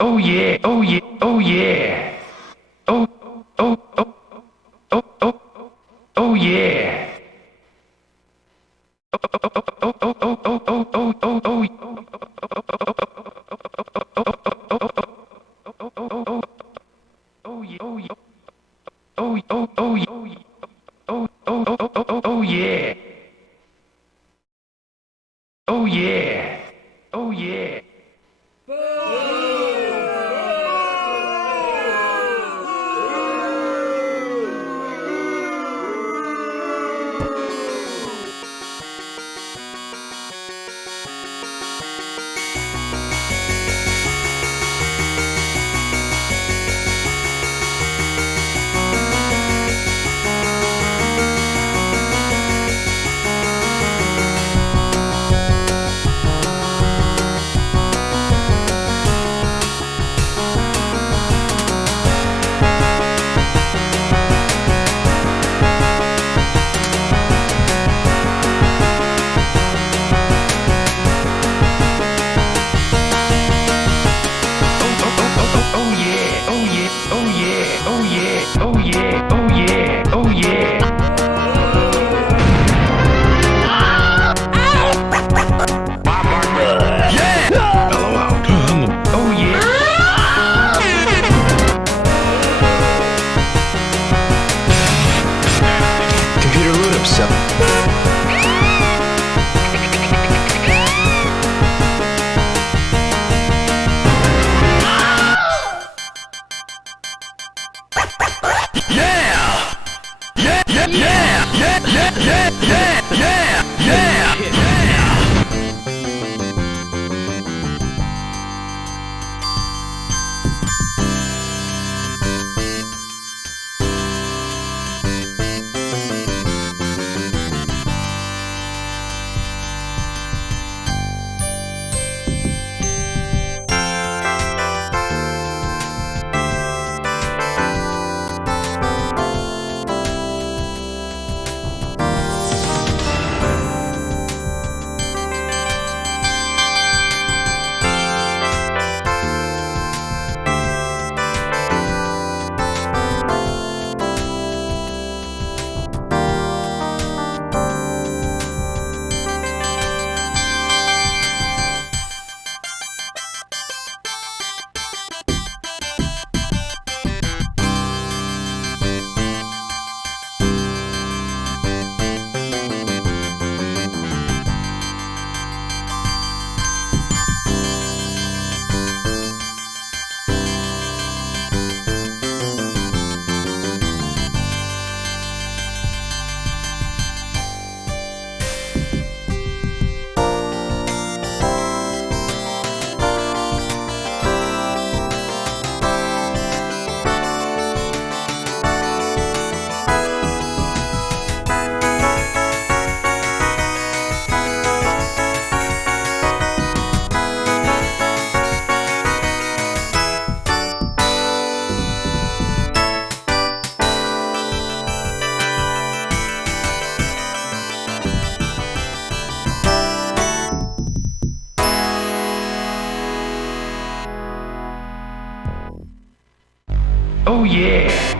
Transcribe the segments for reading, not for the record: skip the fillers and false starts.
Oh yeah, oh yeah, oh yeah. Oh, oh, oh, oh, oh, oh yeah. Oh, oh, oh, oh, oh, oh, oh, oh, oh, oh, oh, oh yeah. Oh yeah. Oh yeah. Oh yeah.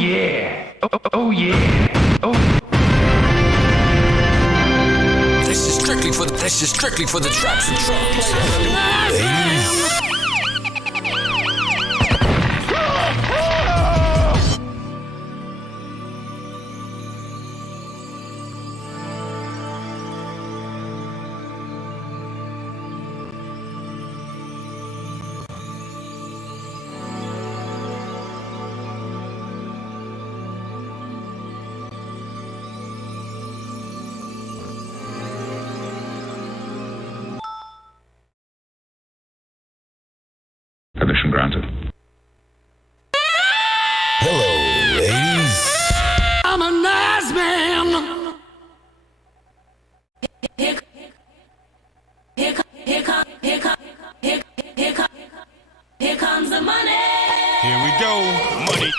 yeah. Oh yeah. Oh. This is strictly for the traps and trucks. Ladies. Permission granted. Hello, ladies. I'm a nice man. Here comes the money. Here we go. Money.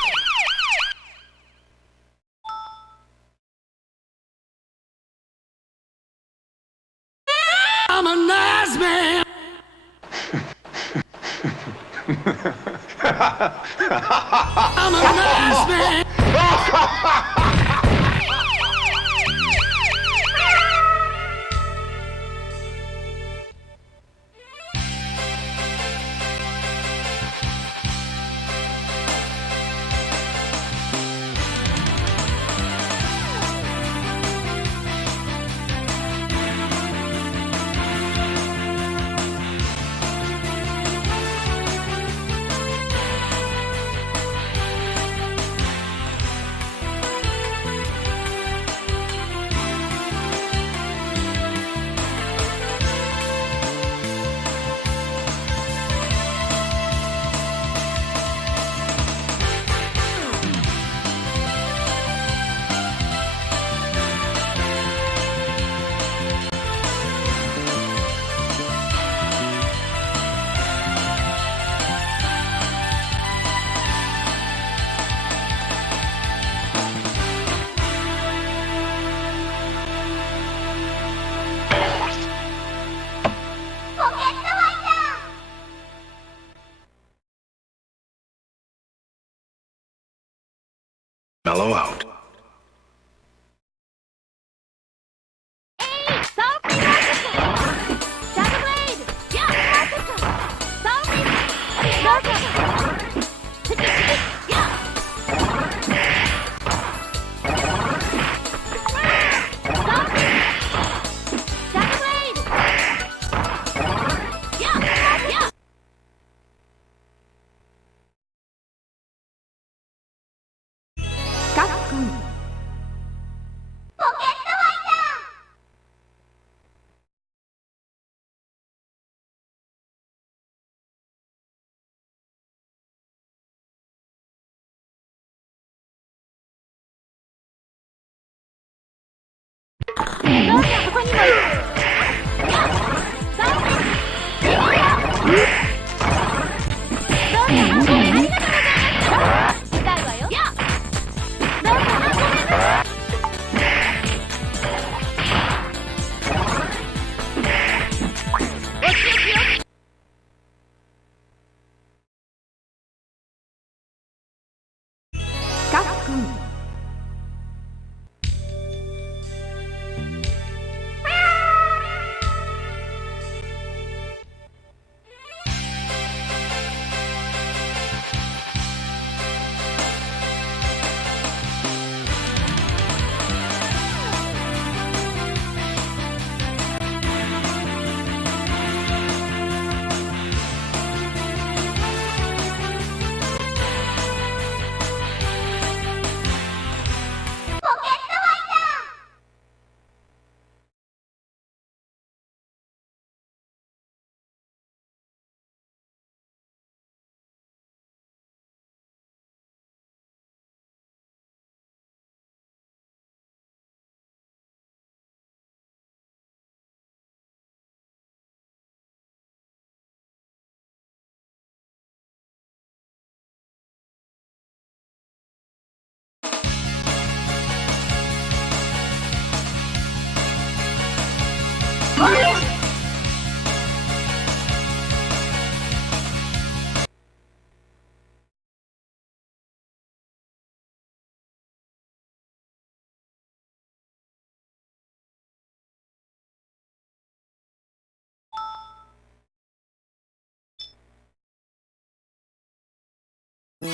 I'm a nice man. I'm a nice man. Mellow out. I'm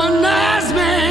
a nice man.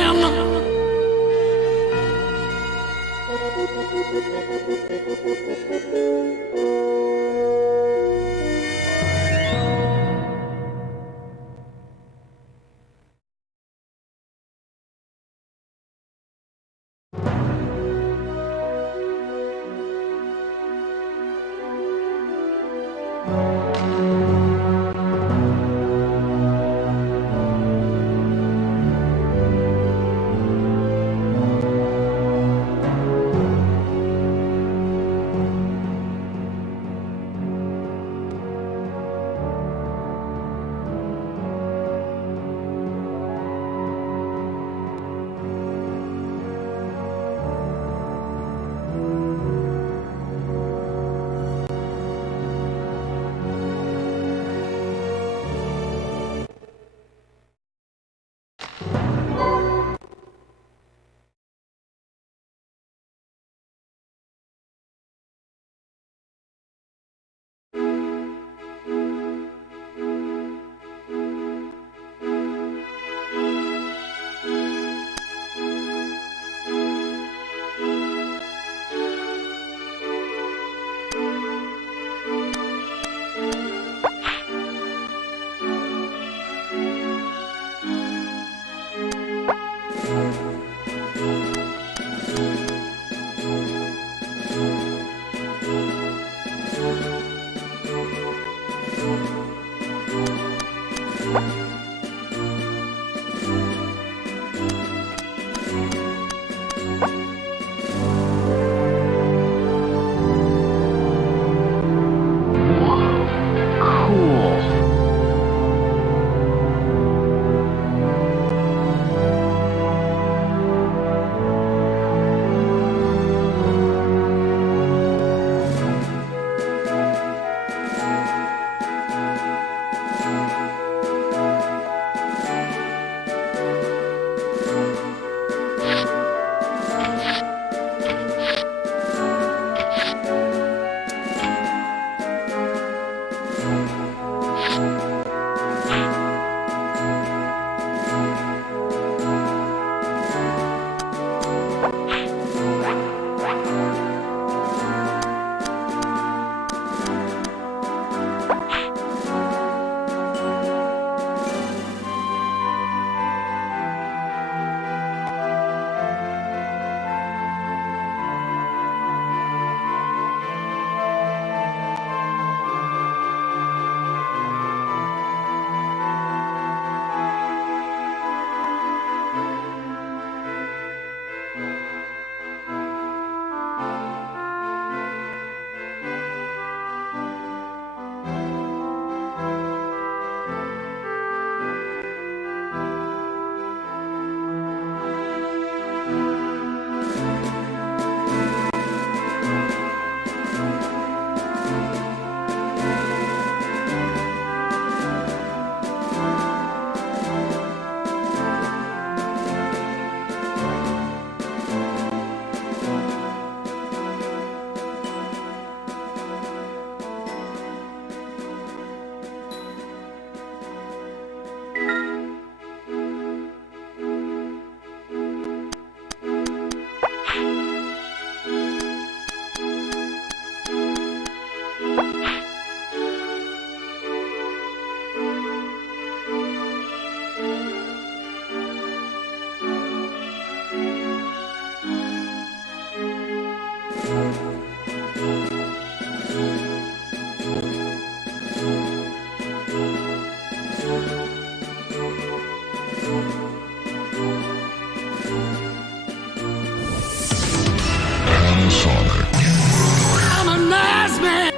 I'm a nice man.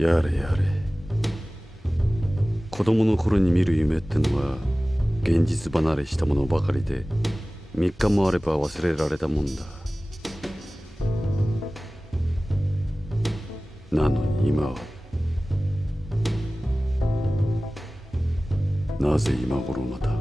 やれやれ。子供の頃に見る夢ってのは現実離れしたものばかりで、3日もあれば忘れられたもんだ。なのに今は、なぜ今頃また。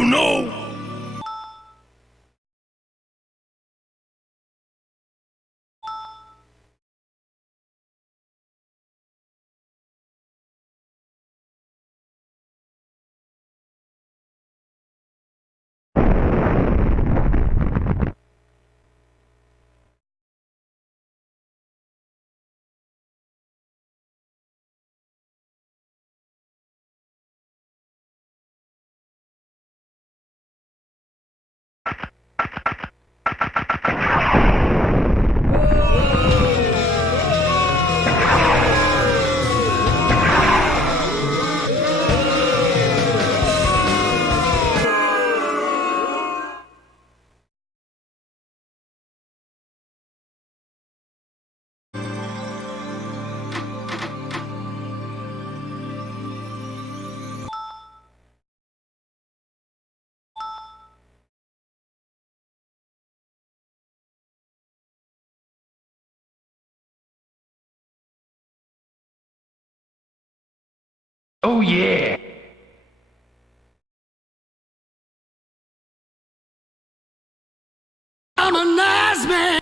Oh no! Oh yeah! I'm a nice man.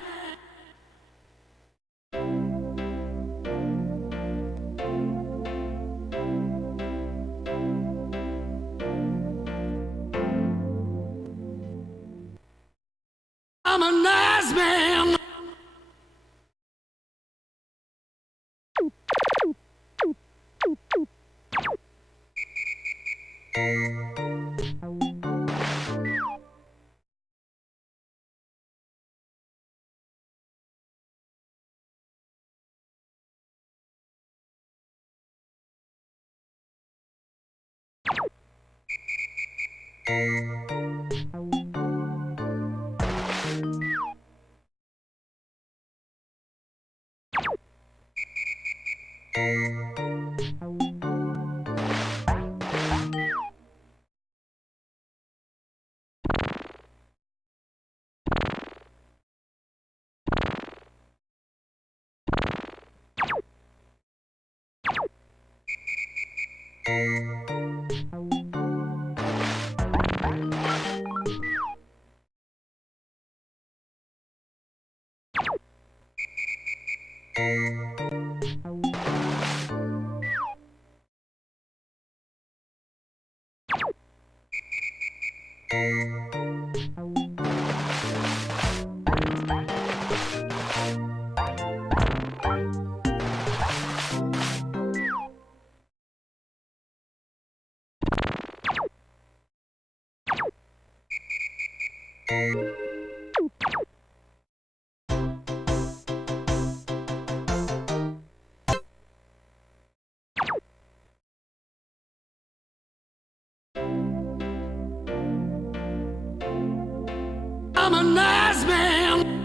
I'm a nice man. I'm a nice man.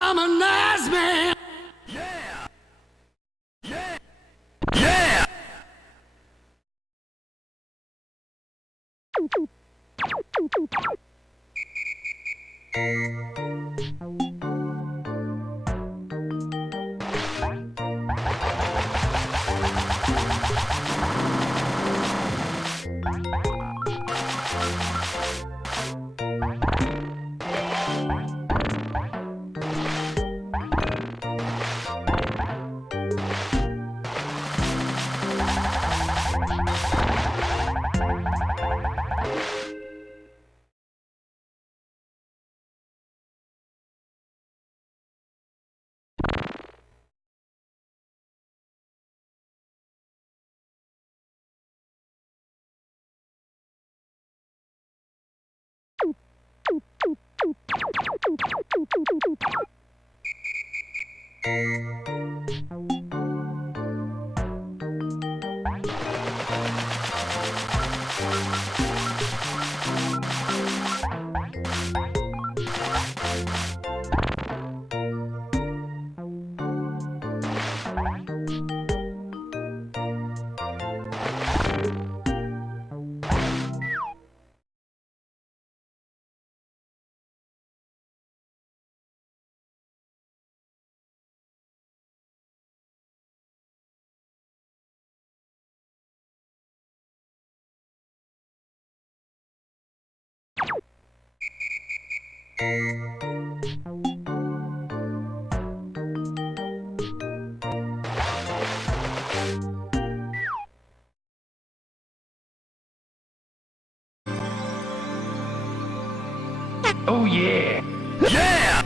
I'm a nice man. Oh yeah. Yeah!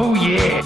Oh yeah.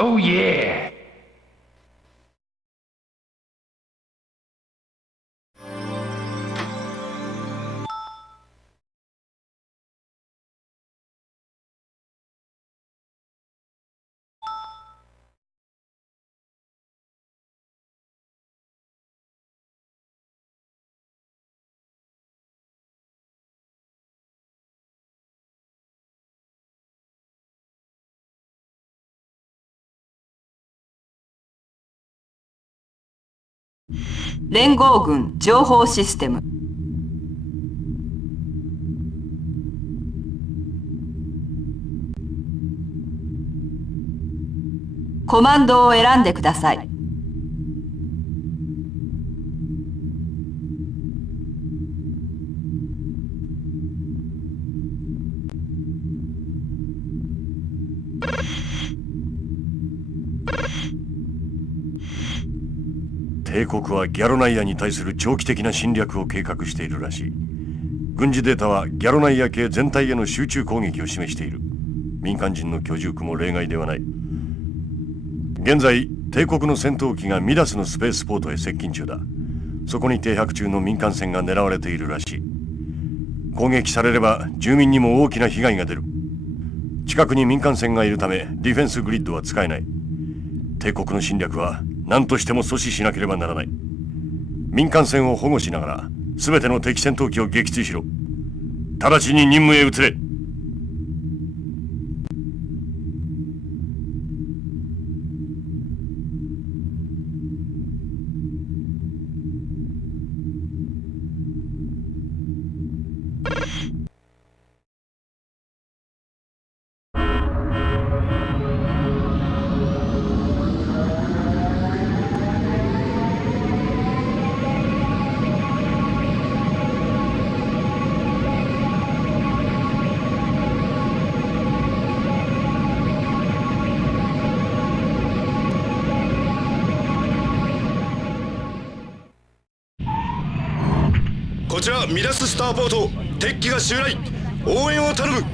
Oh yeah!連合軍情報システム。コマンドを選んでください。帝国はギャロナイアに対する長期的な侵略を計画しているらしい。軍事データはギャロナイア系全体への集中攻撃を示している。民間人の居住区も例外ではない。現在帝国の戦闘機がミダスのスペースポートへ接近中だ。そこに停泊中の民間船が狙われているらしい。攻撃されれば住民にも大きな被害が出る。近くに民間船がいるためディフェンスグリッドは使えない。帝国の侵略は何としても阻止しなければならない。民間船を保護しながら全ての敵戦闘機を撃墜しろ。直ちに任務へ移れ。こちらミダススターポート、敵機が襲来、応援を頼む。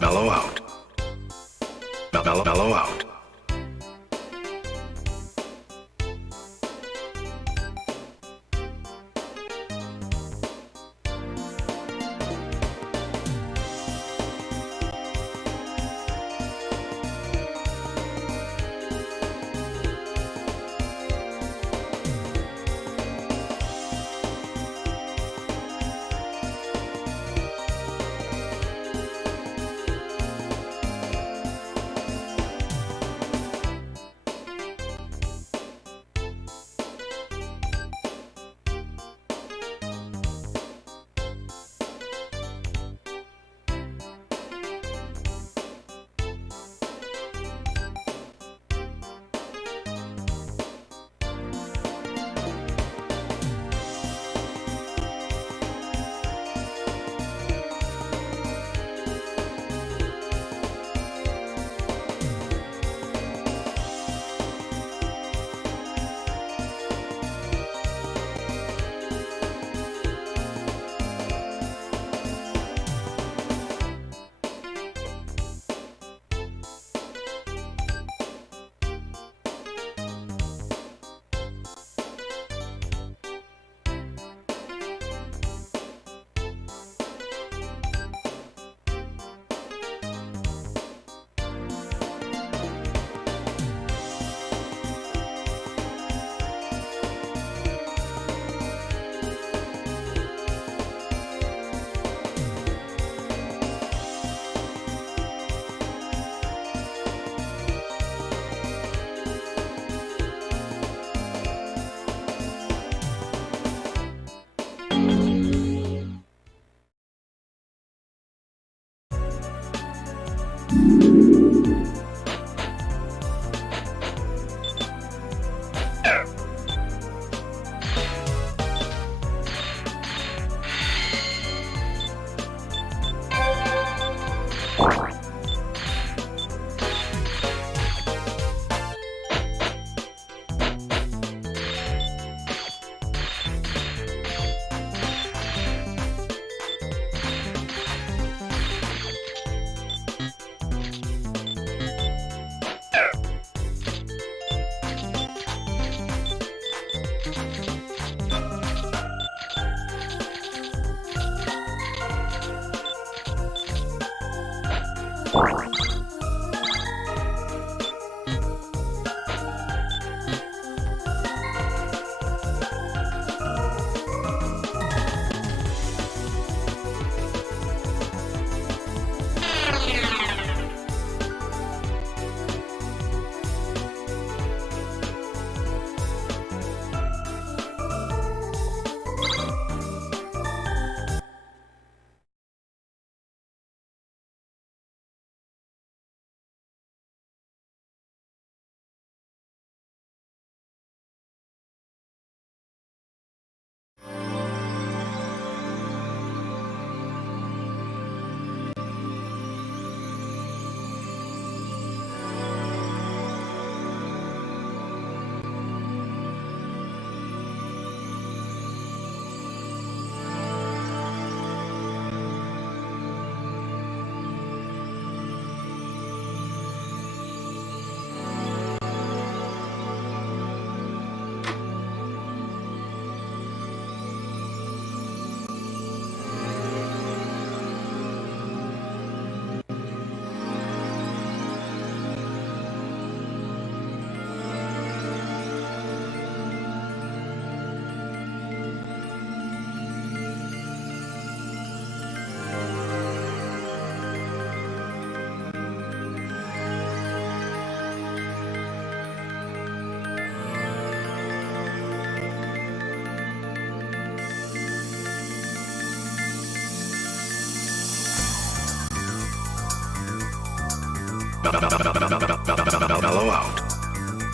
Mellow out. Mellow out.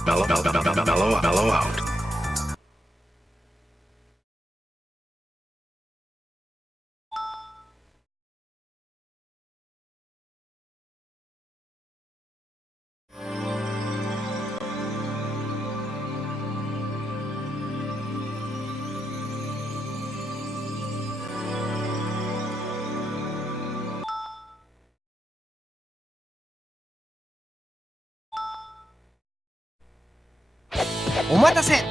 Mellow out. Mellow out. お待たせ。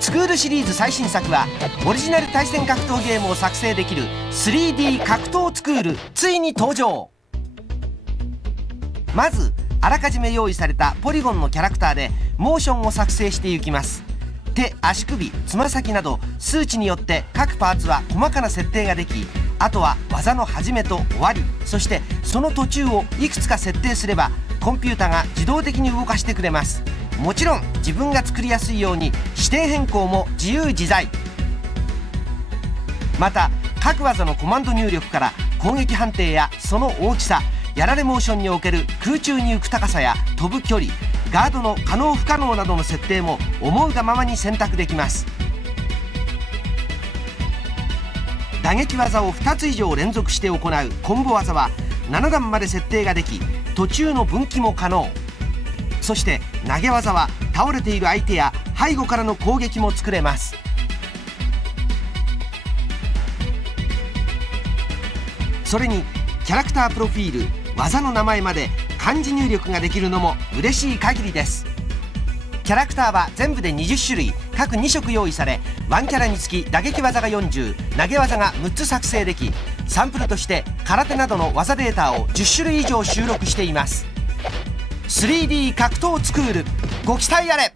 スクールシリーズ最新作はオリジナル対戦格闘ゲームを作成できる 3D 格闘スクールついに登場。まずあらかじめ用意されたポリゴンのキャラクターでモーションを作成していきます。手、足首、つま先など数値によって各パーツは細かな設定ができ、あとは技の始めと終わり、そしてその途中をいくつか設定すればコンピュータが自動的に動かしてくれます。もちろん自分が作りやすいように視点変更も自由自在。また各技のコマンド入力から攻撃判定やその大きさ、やられモーションにおける空中に浮く高さや飛ぶ距離、ガードの可能不可能などの設定も思うがままに選択できます。打撃技を2つ以上連続して行うコンボ技は7段まで設定ができ、途中の分岐も可能。そして投げ技は倒れている相手や背後からの攻撃も作れます。それにキャラクタープロフィール、技の名前まで漢字入力ができるのも嬉しい限りです。キャラクターは全部で20種類、各2色用意され、1キャラにつき打撃技が40、投げ技が6つ作成でき、サンプルとして空手などの技データを10種類以上収録しています。 3D 格闘スクール、ご期待あれ。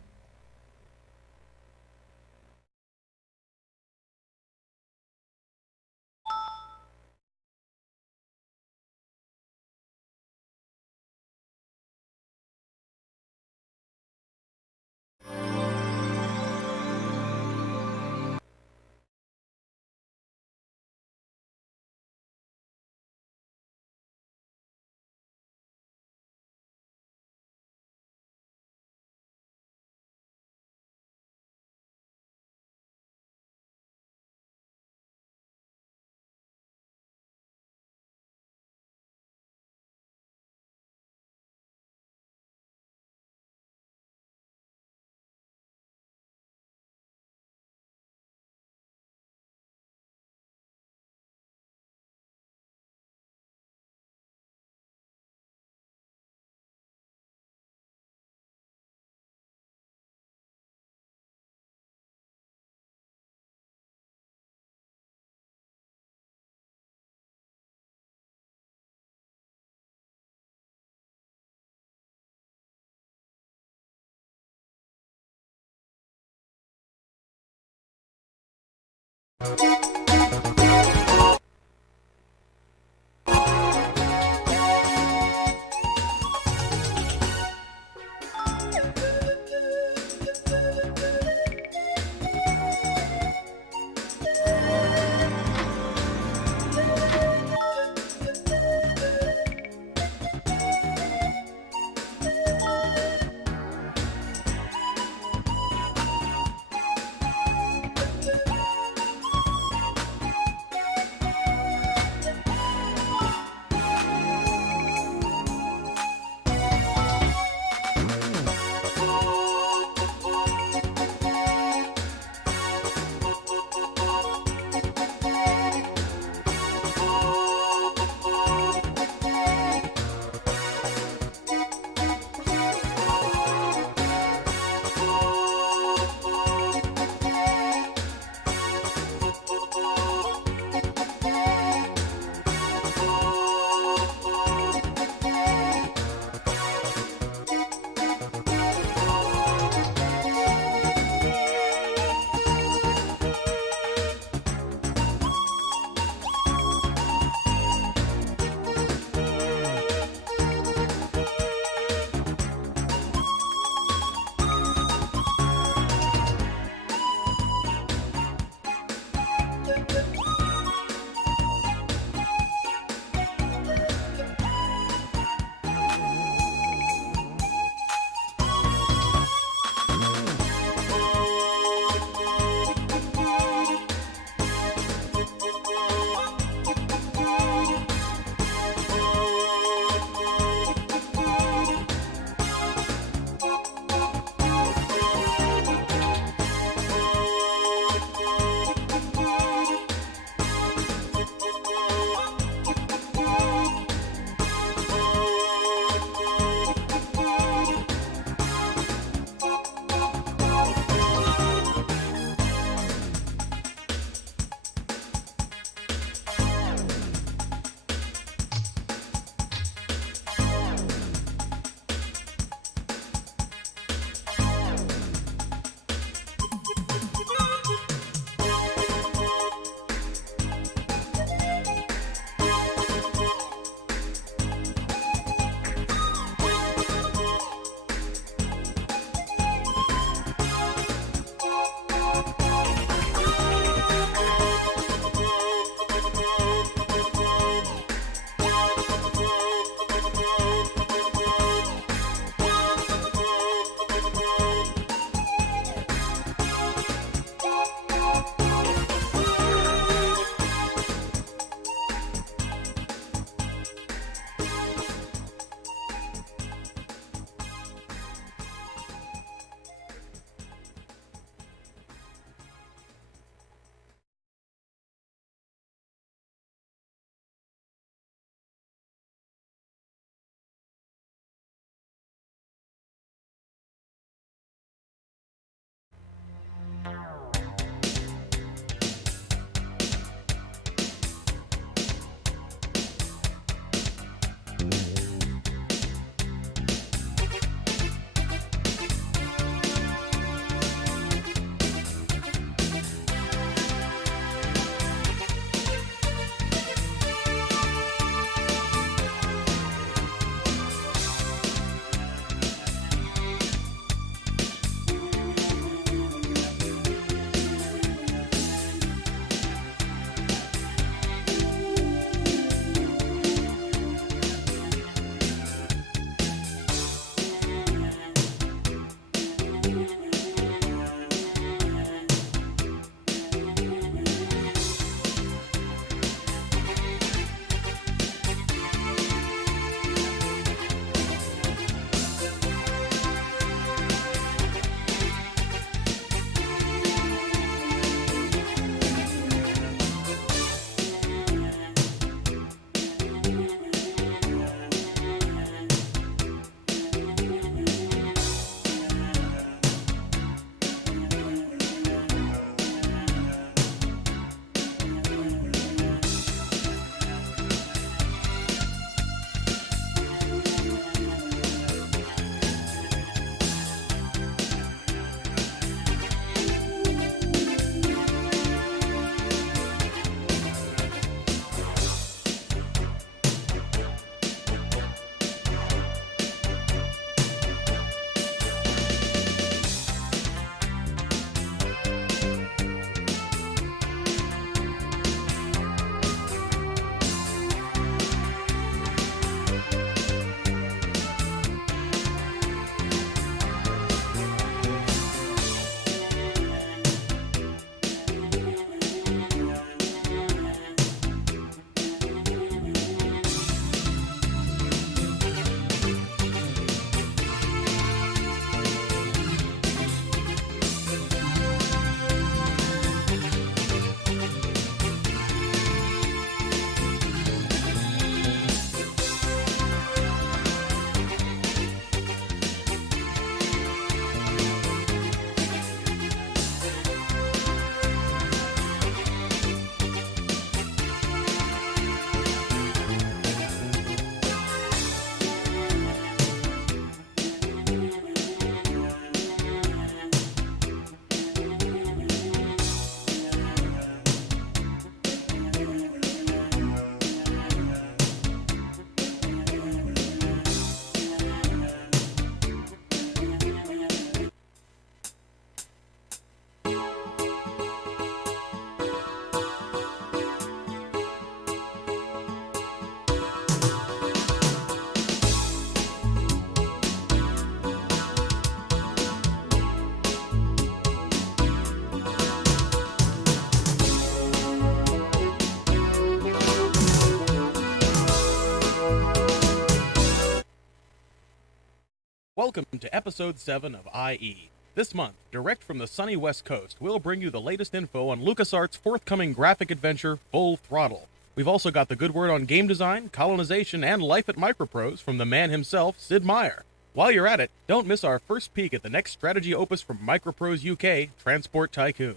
welcome to episode 7 of IE. This month, direct from the sunny West Coast, we'll bring you the latest info on LucasArts' forthcoming graphic adventure, Full Throttle. We've also got the good word on game design, colonization, and life at Microprose from the man himself, Sid Meier. While you're at it, don't miss our first peek at the next strategy opus from Microprose UK, Transport Tycoon.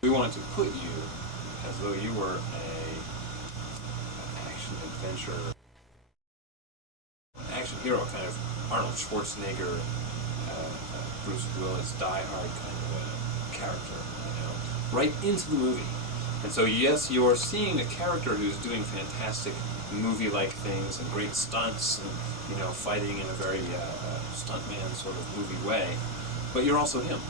We wanted to put you as though you were an action hero, kind of Arnold Schwarzenegger, Bruce Willis, Die Hard kind of a character, right into the movie. And so yes, you're seeing a character who's doing fantastic movie-like things and great stunts and, fighting in a very stuntman sort of movie way, but you're also him.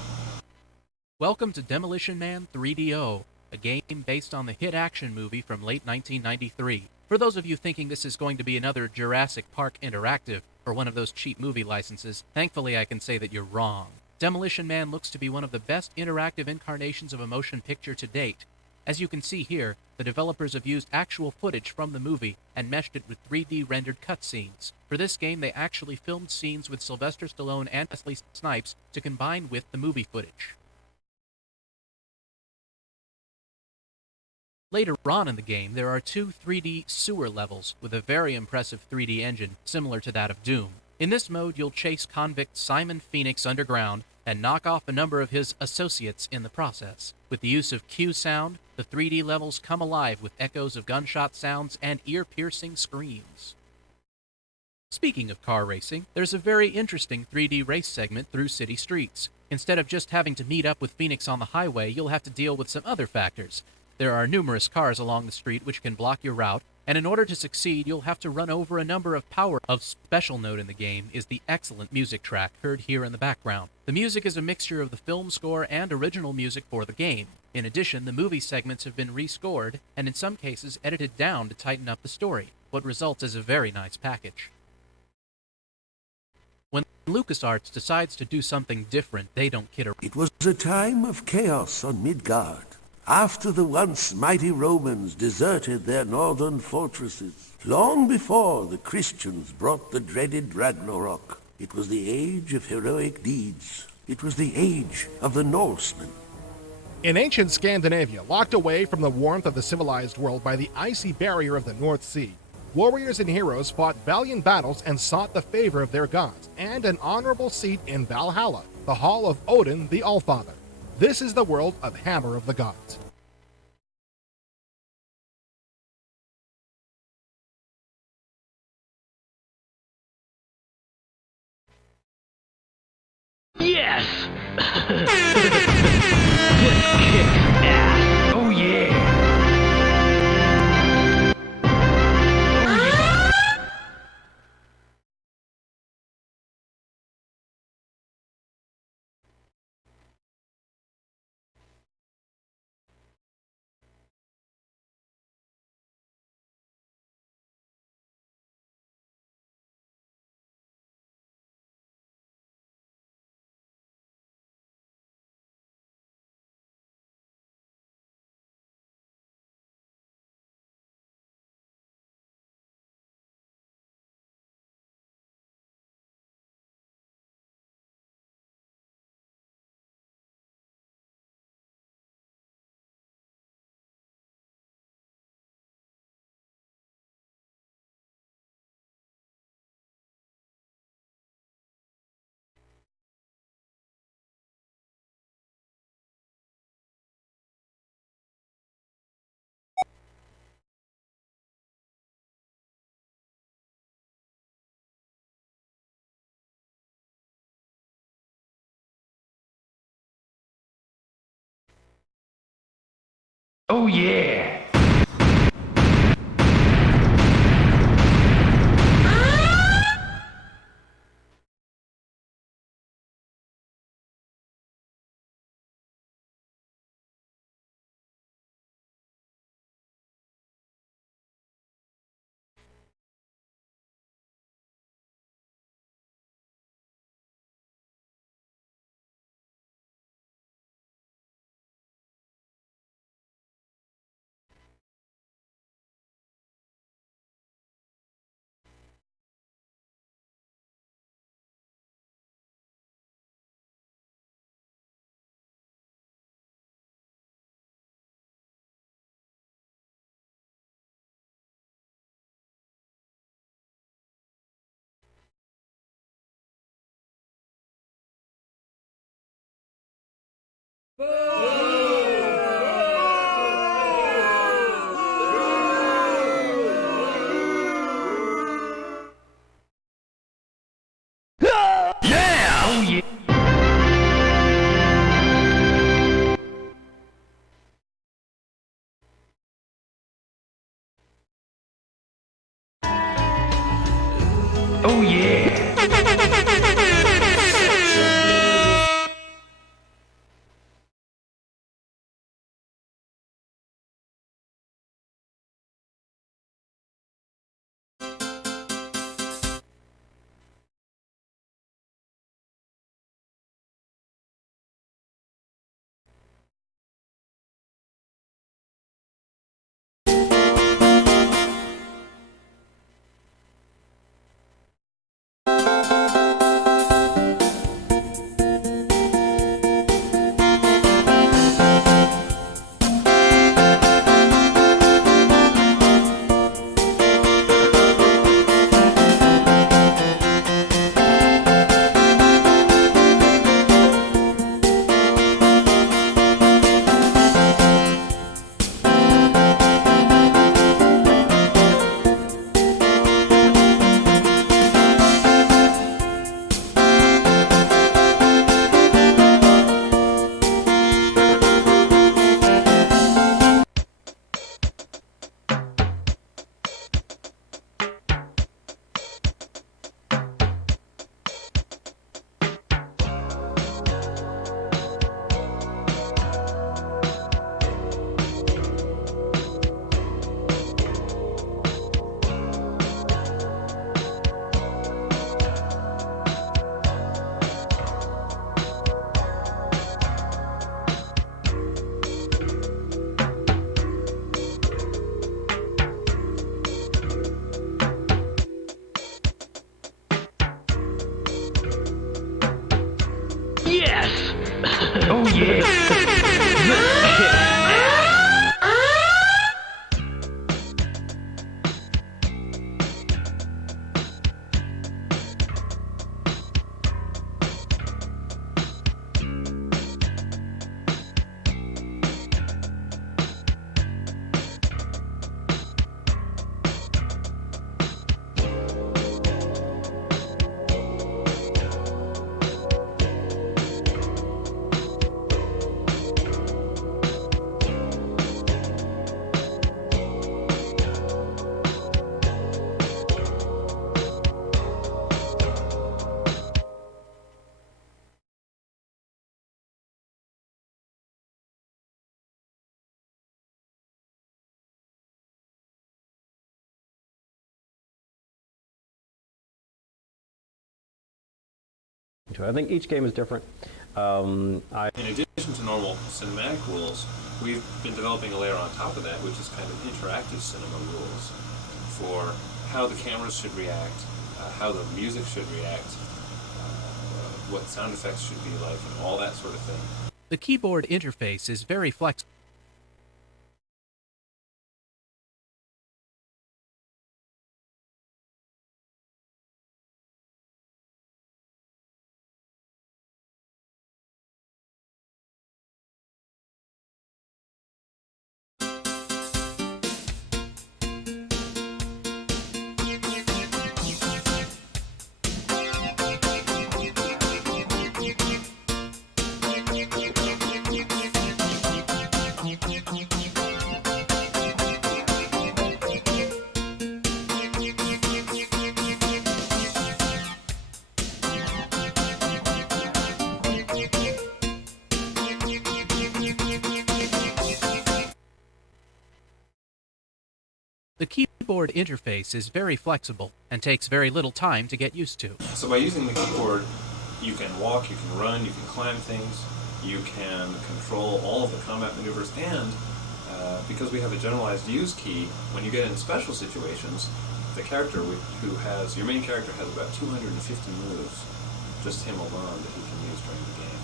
Welcome to Demolition Man 3DO, a game based on the hit action movie from late 1993. For those of you thinking this is going to be another Jurassic Park Interactive, or one of those cheap movie licenses, thankfully I can say that you're wrong. Demolition Man looks to be one of the best interactive incarnations of a motion picture to date. As you can see here, the developers have used actual footage from the movie and meshed it with 3D rendered cutscenes. For this game, they actually filmed scenes with Sylvester Stallone and Wesley Snipes to combine with the movie footage. Later on in the game, there are 2 3D sewer levels with a very impressive 3D engine similar to that of Doom. In this mode, you'll chase convict Simon Phoenix underground and knock off a number of his associates in the process. With the use of Q sound, the 3D levels come alive with echoes of gunshot sounds and ear-piercing screams. Speaking of car racing, there's a very interesting 3D race segment through city streets. Instead of just having to meet up with Phoenix on the highway, you'll have to deal with some other factors. There are numerous cars along the street which can block your route, and in order to succeed, you'll have to run over a number of power. Of special note in the game is the excellent music track heard here in the background. The music is a mixture of the film score and original music for the game. In addition, the movie segments have been rescored, and in some cases edited down to tighten up the story. What results is a very nice package. When LucasArts decides to do something different, they don't kid around. It was a time of chaos on Midgard. After the once mighty Romans deserted their northern fortresses, long before the Christians brought the dreaded Ragnarok, it was the age of heroic deeds. It was the age of the Norsemen. In ancient Scandinavia, locked away from the warmth of the civilized world by the icy barrier of the North Sea, warriors and heroes fought valiant battles and sought the favor of their gods, and an honorable seat in Valhalla, the hall of Odin the Allfather. This is the world of Hammer of the Gods. Yes! This kicks ass. Oh yeah! Oh yeah. Oh yeah. Oh yeah. Yes! Oh yeah! I think each game is different. In addition to normal cinematic rules, we've been developing a layer on top of that, which is kind of interactive cinema rules for how the cameras should react, how the music should react, what sound effects should be like, and all that sort of thing. The keyboard interface is very flexible. The keyboard interface is very flexible and takes very little time to get used to. So by using the keyboard, you can walk, you can run, you can climb things, you can control all of the combat maneuvers, and because we have a generalized use key, when you get in special situations, the character your main character has about 250 moves, just him alone, that he can use during the game.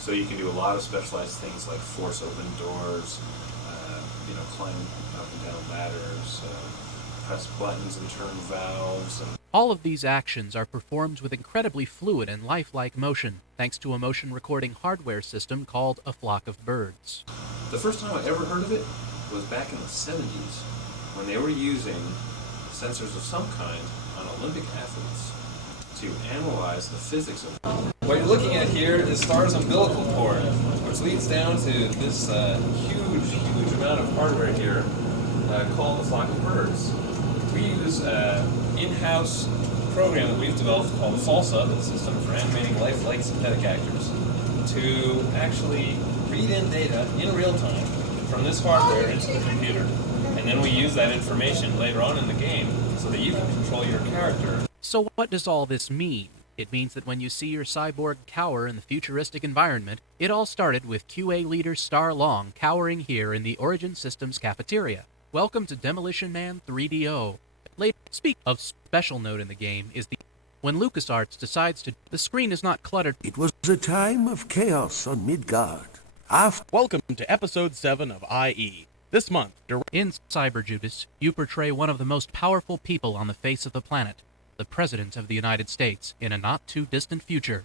So you can do a lot of specialized things like force open doors, climb up and down ladders, press buttons and turn valves. All of these actions are performed with incredibly fluid and lifelike motion, thanks to a motion recording hardware system called a flock of birds. The first time I ever heard of it was back in the 70s, when they were using sensors of some kind on Olympic athletes to analyze the physics of it. What you're looking at here is Star's umbilical cord, which leads down to this huge amount of hardware here called the flock of birds. We use an in-house program that we've developed called Salsa, the system for animating lifelike synthetic actors, to actually read in data in real time from this hardware into the computer. And then we use that information later on in the game so that you can control your character. So what does all this mean? It means that when you see your cyborg cower in the futuristic environment, it all started with QA leader Star Long cowering here in the Origin Systems cafeteria. Welcome to Demolition Man 3DO. Speak of special note in the game is when LucasArts decides to... The screen is not cluttered. It was a time of chaos on Midgard. Welcome to Episode 7 of IE. This month, in Cyber Judas, you portray one of the most powerful people on the face of the planet, the President of the United States, in a not-too-distant future.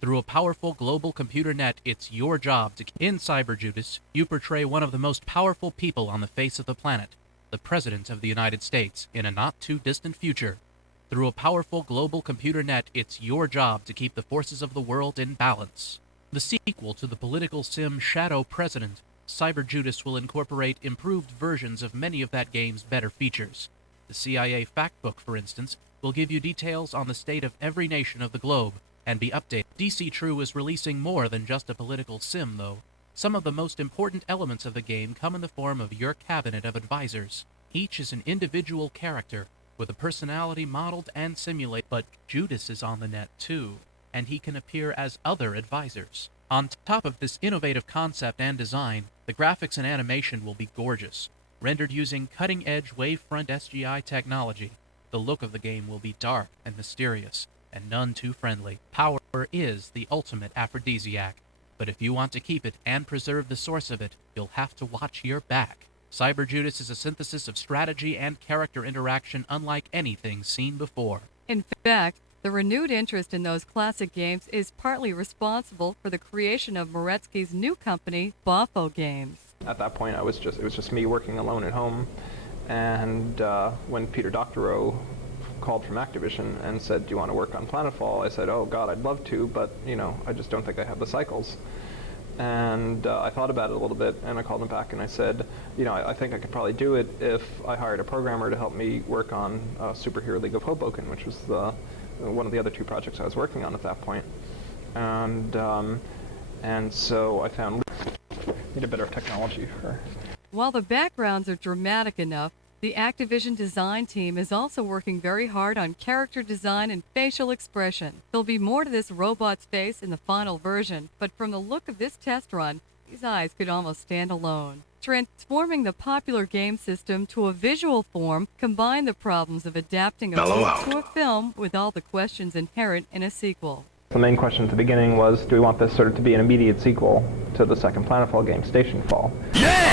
Through a powerful global computer net, it's your job to... In Cyber Judas, you portray one of the most powerful people on the face of the planet, the President of the United States, in a not-too-distant future. Through a powerful global computer net, it's your job to keep the forces of the world in balance. The sequel to the political sim Shadow President, Cyber Judas will incorporate improved versions of many of that game's better features. The CIA Factbook, for instance, will give you details on the state of every nation of the globe, and be updated. DC True is releasing more than just a political sim, though. Some of the most important elements of the game come in the form of your cabinet of advisors. Each is an individual character, with a personality modeled and simulated, but Judas is on the net too, and he can appear as other advisors. On top of this innovative concept and design, the graphics and animation will be gorgeous. Rendered using cutting-edge wavefront SGI technology, the look of the game will be dark and mysterious, and none too friendly. Power is the ultimate aphrodisiac, but if you want to keep it and preserve the source of it, you'll have to watch your back. Cyber Judas is a synthesis of strategy and character interaction unlike anything seen before. In fact, the renewed interest in those classic games is partly responsible for the creation of Moretsky's new company, Bofo Games. At that point, it was just me working alone at home, and when Peter Doctorow called from Activision and said, "Do you want to work on Planetfall?" I said, "Oh God, I'd love to, but I just don't think I have the cycles." And I thought about it a little bit, and I called him back and I said, I think I could probably do it if I hired a programmer to help me work on Superhero League of Hoboken, which was one of the other two projects I was working on at that point. And so I found need a better technology for. While the backgrounds are dramatic enough, the Activision design team is also working very hard on character design and facial expression. There'll be more to this robot's face in the final version, but from the look of this test run, these eyes could almost stand alone. Transforming the popular game system to a visual form combined the problems of adapting a book to a film with all the questions inherent in a sequel. The main question at the beginning was, do we want this sort of to be an immediate sequel to the second Planetfall game, Stationfall? Yeah!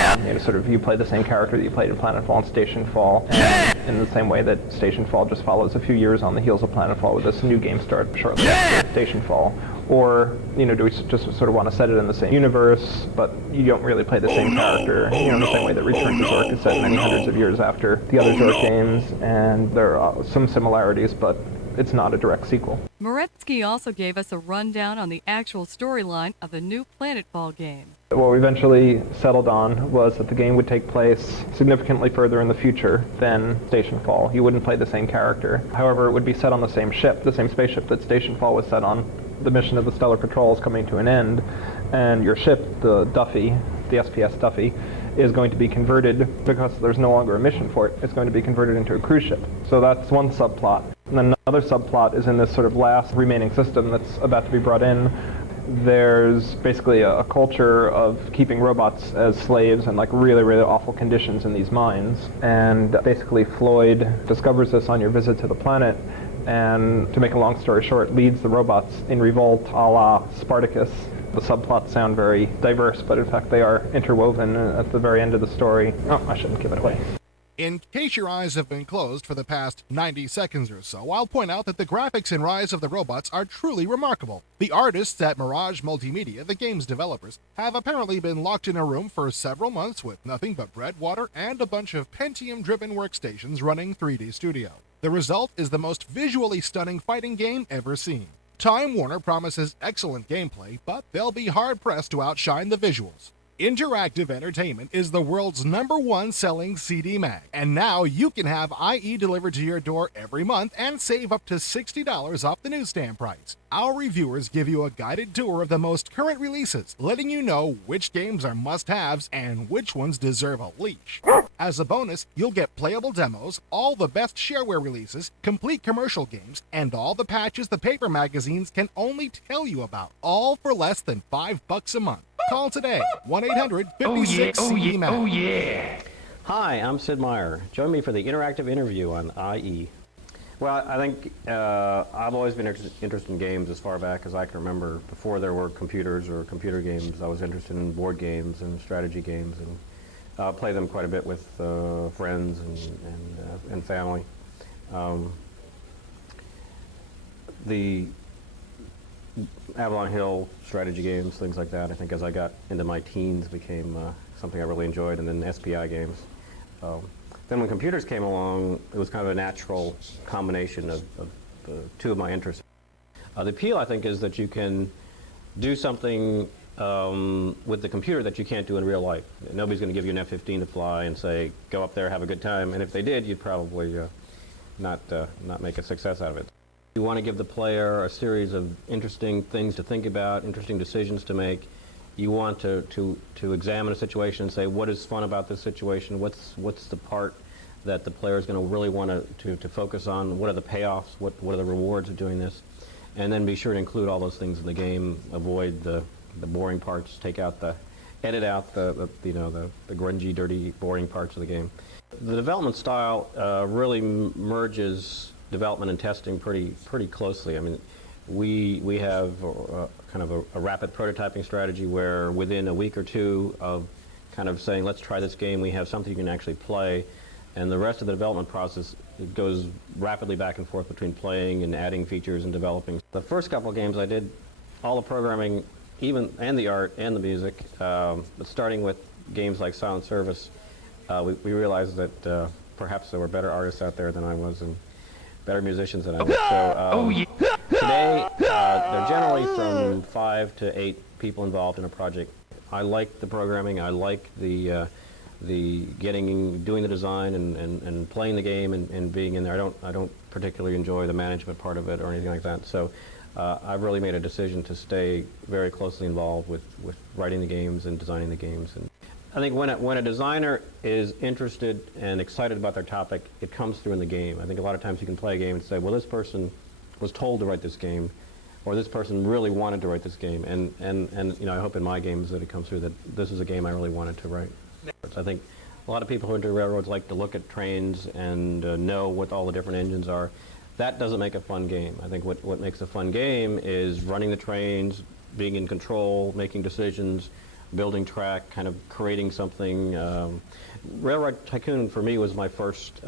You play the same character that you played in Planetfall and Stationfall, and in the same way that Stationfall just follows a few years on the heels of Planetfall with this new game start shortly after Stationfall. Or, do we just sort of want to set it in the same universe, but you don't really play the same character, in the same way that Return to Zork is set many hundreds of years after the other Zork games, and there are some similarities, but it's not a direct sequel. Moretsky also gave us a rundown on the actual storyline of the new Planetfall game. What we eventually settled on was that the game would take place significantly further in the future than Stationfall. You wouldn't play the same character. However, it would be set on the same ship, the same spaceship that Stationfall was set on. The mission of the Stellar Patrol is coming to an end, and your ship, the Duffy, the SPS Duffy, is going to be converted, because there's no longer a mission for it, it's going to be converted into a cruise ship. So that's one subplot. And then another subplot is in this sort of last remaining system that's about to be brought in. There's basically a culture of keeping robots as slaves in like really, really awful conditions in these mines. And basically Floyd discovers this on your visit to the planet, and to make a long story short, leads the robots in revolt a la Spartacus. The subplots sound very diverse, but in fact they are interwoven at the very end of the story. Oh, I shouldn't give it away. In case your eyes have been closed for the past 90 seconds or so, I'll point out that the graphics in Rise of the Robots are truly remarkable. The artists at Mirage Multimedia, the game's developers, have apparently been locked in a room for several months with nothing but bread, water, and a bunch of Pentium-driven workstations running 3D Studio. The result is the most visually stunning fighting game ever seen. Time Warner promises excellent gameplay, but they'll be hard-pressed to outshine the visuals. Interactive Entertainment is the world's #1 selling CD mag, and now you can have IE delivered to your door every month and save up to $60 off the newsstand price. Our reviewers give you a guided tour of the most current releases, letting you know which games are must-haves and which ones deserve a leash. As a bonus, you'll get playable demos, all the best shareware releases, complete commercial games, and all the patches the paper magazines can only tell you about, all for less than $5 a month. Call today, 1-800-56-CD-MAG. Oh yeah. Hi, I'm Sid Meier. Join me for the interactive interview on IE. Well, I think I've always been interested in games as far back as I can remember. Before there were computers or computer games, I was interested in board games and strategy games, and play them quite a bit with friends and family. The Avalon Hill strategy games, things like that, I think as I got into my teens became something I really enjoyed, and then SPI games. Then when computers came along, it was kind of a natural combination of two of my interests. The appeal, I think, is that you can do something with the computer that you can't do in real life. Nobody's going to give you an F-15 to fly and say, go up there, have a good time, and if they did, you'd probably not make a success out of it. You want to give the player a series of interesting things to think about, interesting decisions to make. You want to examine a situation and say, what is fun about this situation? What's the part that the player is going to really want to focus on? What are the payoffs? What are the rewards of doing this? And then be sure to include all those things in the game. Avoid the boring parts. Edit out the grungy, dirty, boring parts of the game. The development style really merges development and testing pretty closely. I mean, we have kind of a rapid prototyping strategy where within a week or two of kind of saying, let's try this game, we have something you can actually play, and the rest of the development process, it goes rapidly back and forth between playing and adding features and developing. The first couple of games I did all the programming, and the art and the music, but starting with games like Silent Service, we realized that perhaps there were better artists out there than I was, and better musicians than I was. So today, they're generally from 5 to 8 people involved in a project. I like the programming. I like doing the design and playing the game and being in there. I don't particularly enjoy the management part of it or anything like that. So I've really made a decision to stay very closely involved with writing the games and designing the games. And I think when a designer is interested and excited about their topic, it comes through in the game. I think a lot of times you can play a game and say, well, this person was told to write this game, or this person really wanted to write this game. And you know, I hope in my games that it comes through that this is a game I really wanted to write. I think a lot of people who are into railroads like to look at trains and know what all the different engines are. That doesn't make a fun game. I think what makes a fun game is running the trains, being in control, making decisions, building track, kind of creating something. Railroad Tycoon for me was my first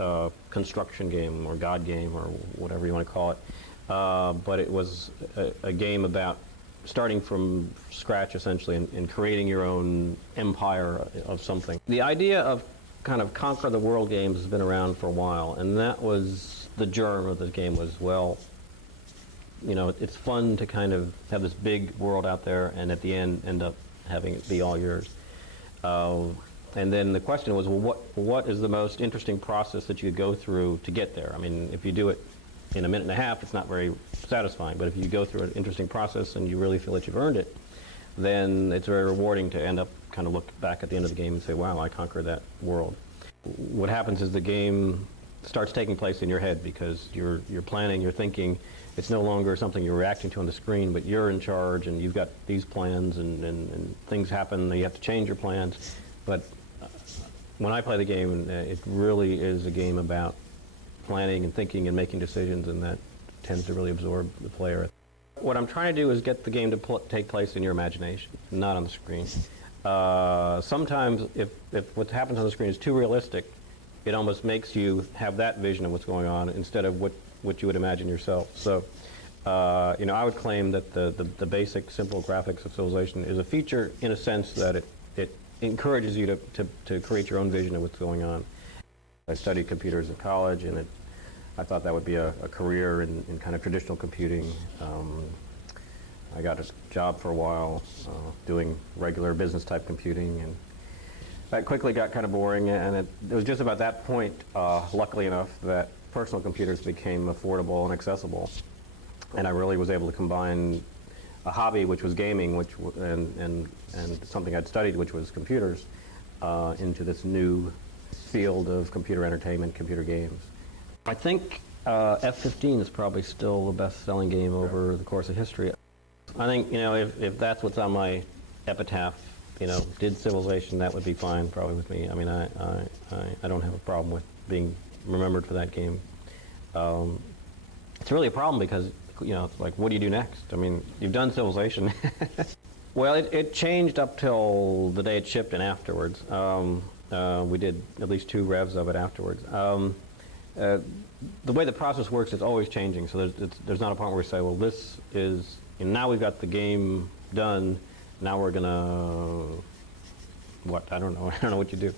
construction game or God game or whatever you want to call it. But it was a game about starting from scratch essentially and creating your own empire of something. The idea of kind of conquer the world games has been around for a while, and that was the germ of the game was, well, you know, it's fun to kind of have this big world out there and at the end up having it be all yours. And then the question was, well, what is the most interesting process that you could go through to get there? I mean, if you do it in a minute and a half, it's not very satisfying. But if you go through an interesting process and you really feel that you've earned it, then it's very rewarding to end up kind of look back at the end of the game and say, wow, I conquered that world. What happens is the game starts taking place in your head because you're planning, you're thinking. It's no longer something you're reacting to on the screen, but you're in charge and you've got these plans and things happen and you have to change your plans. But when I play the game, it really is a game about planning and thinking and making decisions, and that tends to really absorb the player. What I'm trying to do is get the game to take place in your imagination, not on the screen. Sometimes if what happens on the screen is too realistic, it almost makes you have that vision of what's going on instead of what you would imagine yourself. So, you know, I would claim that the basic, simple graphics of Civilization is a feature in a sense that it encourages you to create your own vision of what's going on. I studied computers at college, and I thought that would be a career in kind of traditional computing. I got a job for a while doing regular business-type computing, and that quickly got kind of boring, and it was just about that point, luckily enough, that personal computers became affordable and accessible. And I really was able to combine a hobby, which was gaming, and something I'd studied, which was computers, into this new field of computer entertainment, computer games. I think F-15 is probably still the best-selling game over the course of history. I think, you know, if that's what's on my epitaph, you know, did Civilization, that would be fine probably with me. I mean, I don't have a problem with being remembered for that game. It's really a problem because, you know, it's like, what do you do next? I mean, you've done Civilization. Well, it changed up till the day it shipped and afterwards. We did at least 2 revs of it afterwards. The way the process works is always changing, so there's not a point where we say, well, this is, and now we've got the game done, now we're gonna, what, I don't know, I don't know what you do.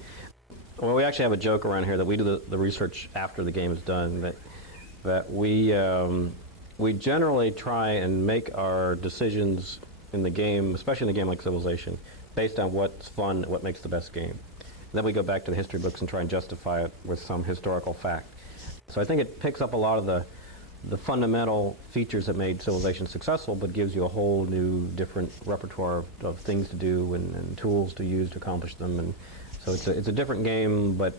Well, we actually have a joke around here that we do the research after the game is done, that we generally try and make our decisions in the game, especially in a game like Civilization, based on what's fun, what makes the best game. And then we go back to the history books and try and justify it with some historical fact. So I think it picks up a lot of the fundamental features that made Civilization successful, but gives you a whole new, different repertoire of things to do and tools to use to accomplish them. And so it's a different game, but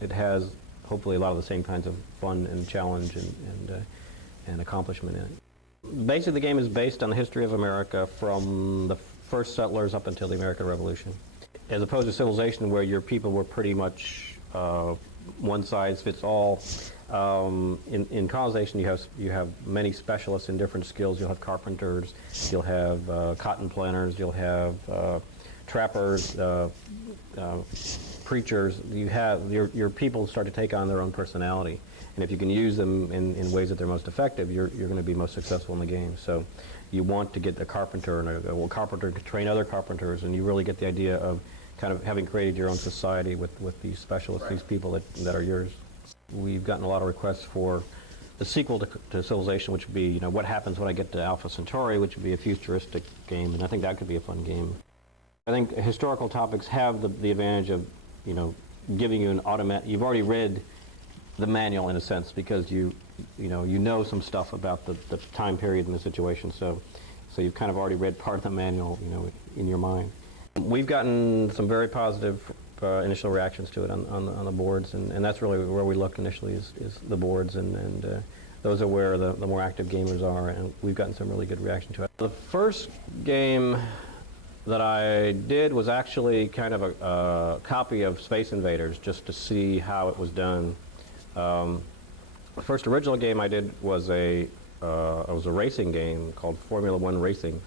it has hopefully a lot of the same kinds of fun and challenge and accomplishment in it. Basically, the game is based on the history of America from the first settlers up until the American Revolution, as opposed to Civilization, where your people were pretty much one size fits all. In Colonization, you have many specialists in different skills. You'll have carpenters, you'll have cotton planters, you'll have trappers, preachers. You have your people start to take on their own personality, and if you can use them in ways that they're most effective, you're going to be most successful in the game. So you want to get a carpenter, and a carpenter can train other carpenters, and you really get the idea of kind of having created your own society with these specialists, these people that are yours. We've gotten a lot of requests for the sequel to Civilization, which would be, you know, what happens when I get to Alpha Centauri, which would be a futuristic game, and I think that could be a fun game. I think historical topics have the advantage of, you know, giving you an automatic. You've already read the manual in a sense because you know some stuff about the time period and the situation, so you've kind of already read part of the manual, you know, in your mind. We've gotten some very positive initial reactions to it on the boards, and that's really where we look initially is the boards, and those are where the more active gamers are, and we've gotten some really good reaction to it. The first game that I did was actually kind of a copy of Space Invaders, just to see how it was done. The first original game I did was a racing game called Formula One Racing.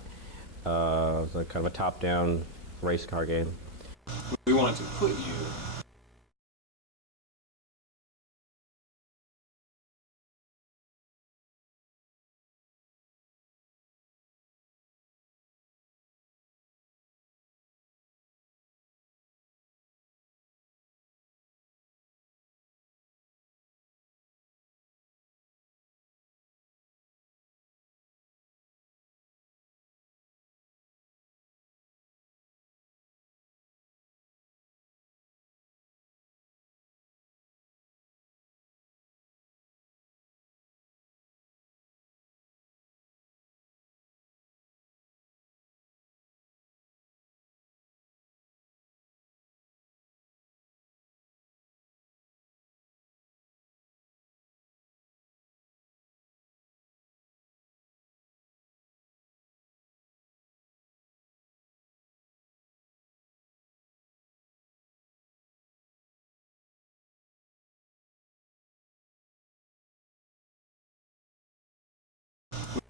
It was a kind of a top-down race car game. We wanted to put you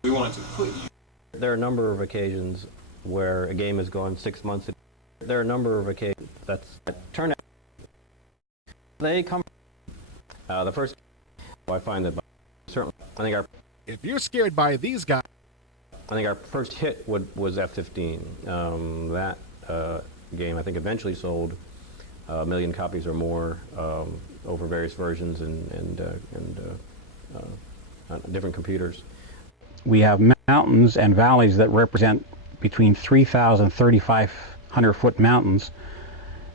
We wanted to put you. There are a number of occasions where a game has gone 6 months. There are a number of occasions that turn out. They come. The first, I find that certainly, I think if you're scared by these guys, I think our first hit was F-15. That game, I think, eventually sold 1 million copies or more over various versions and on different computers. We have mountains and valleys that represent between 3,000 and 3,500 foot mountains.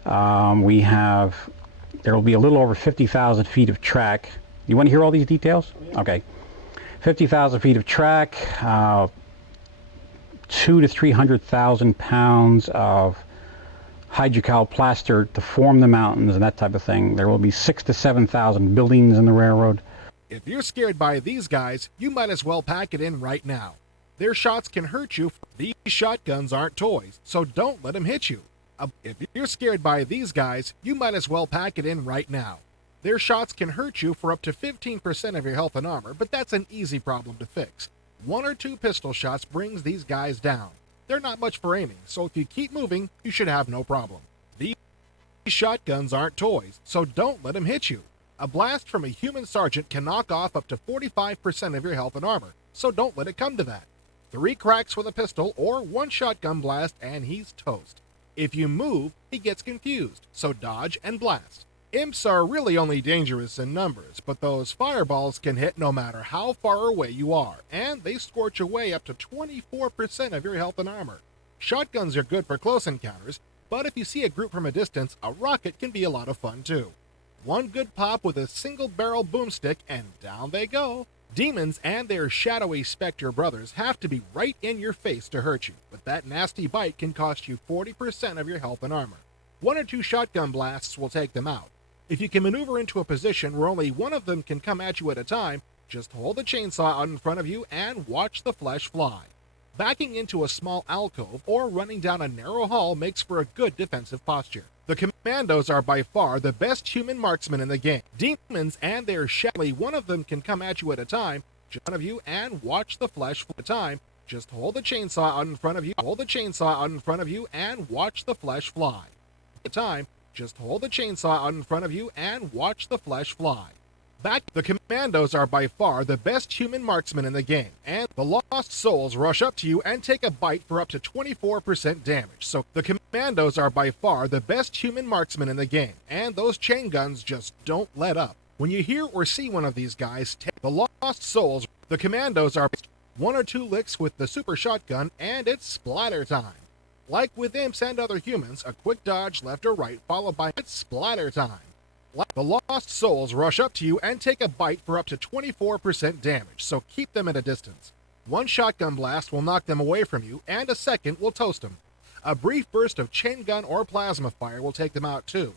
There will be a little over 50,000 feet of track. You want to hear all these details? Okay. 50,000 feet of track, 200,000 to 300,000 pounds of hydrocal plaster to form the mountains and that type of thing. There will be 6,000 to 7,000 buildings in the railroad. if you're scared by these guys, you might as well pack it in right now. Their shots can hurt you. These shotguns aren't toys, so don't let them hit you. If you're scared by these guys, you might as well pack it in right now. Their shots can hurt you for up to 15% of your health and armor, but that's an easy problem to fix. 1 or 2 pistol shots brings these guys down. They're not much for aiming, so if you keep moving, you should have no problem. These shotguns aren't toys, so don't let them hit you. A blast from a human sergeant can knock off up to 45% of your health and armor, so don't let it come to that. 3 cracks with a pistol or 1 shotgun blast and he's toast. If you move, he gets confused, so dodge and blast. Imps are really only dangerous in numbers, but those fireballs can hit no matter how far away you are, and they scorch away up to 24% of your health and armor. Shotguns are good for close encounters, but if you see a group from a distance, a rocket can be a lot of fun too. 1 good pop with a single barrel boomstick and down they go. Demons and their shadowy specter brothers have to be right in your face to hurt you, but that nasty bite can cost you 40% of your health and armor. 1 or 2 shotgun blasts will take them out. If you can maneuver into a position where only one of them can come at you at a time, just hold the chainsaw out in front of you and watch the flesh fly. Backing into a small alcove or running down a narrow hall makes for a good defensive posture. The commandos are by far the best human marksmen in the game. Demons and their shadowy, one of them can come at you at a time, just in front of you and watch the flesh fly. Time, just hold the chainsaw out in front of you, and watch the flesh fly. Time, just hold the chainsaw out in front of you and watch the flesh fly. The commandos are by far the best human marksmen in the game, and the lost souls rush up to you and take a bite for up to 24% damage. So the commandos are by far the best human marksmen in the game, and those chain guns just don't let up. When you hear or see one of these guys take the lost souls, the commandos are 1 or 2 licks with the super shotgun, and it's splatter time. Like with imps and other humans, a quick dodge left or right followed by it's splatter time. The lost souls rush up to you and take a bite for up to 24% damage, so keep them at a distance. 1 shotgun blast will knock them away from you, and a second will toast them. A brief burst of chain gun or plasma fire will take them out too.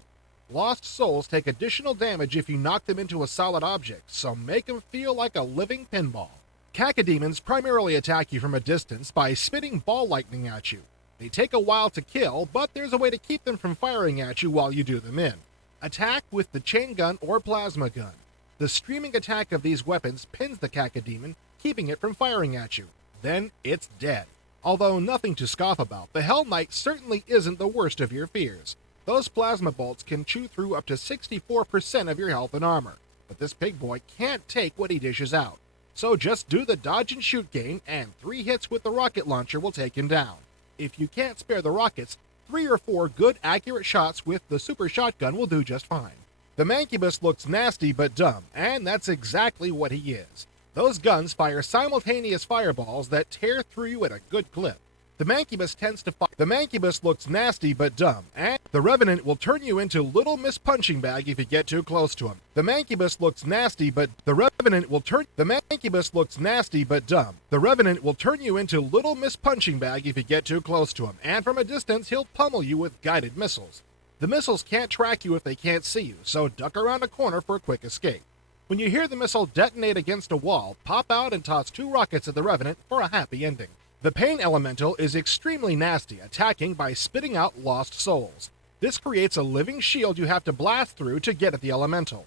Lost souls take additional damage if you knock them into a solid object, so make them feel like a living pinball. Cacodemons primarily attack you from a distance by spitting ball lightning at you. They take a while to kill, but there's a way to keep them from firing at you while you do them in. Attack with the chain gun or plasma gun. The streaming attack of these weapons pins the cacodemon, keeping it from firing at you. Then it's dead. Although nothing to scoff about, the Hell Knight certainly isn't the worst of your fears. Those plasma bolts can chew through up to 64% of your health and armor, but this pig boy can't take what he dishes out. So just do the dodge and shoot game, and 3 hits with the rocket launcher will take him down. If you can't spare the rockets, 3 or 4 good accurate shots with the super shotgun will do just fine. The Mancubus looks nasty but dumb, and that's exactly what he is. Those guns fire simultaneous fireballs that tear through you at a good clip. The Mancubus tends to fire. The Mancubus looks nasty but dumb, and the Revenant will turn you into Little Miss Punching Bag if you get too close to him. The Mancubus looks nasty but the Revenant will turn. The Mancubus looks nasty but dumb. The Revenant will turn you into Little Miss Punching Bag if you get too close to him, and from a distance he'll pummel you with guided missiles. The missiles can't track you if they can't see you, so duck around a corner for a quick escape. When you hear the missile detonate against a wall, pop out and toss 2 rockets at the Revenant for a happy ending. The Pain Elemental is extremely nasty, attacking by spitting out lost souls. This creates a living shield you have to blast through to get at the elemental.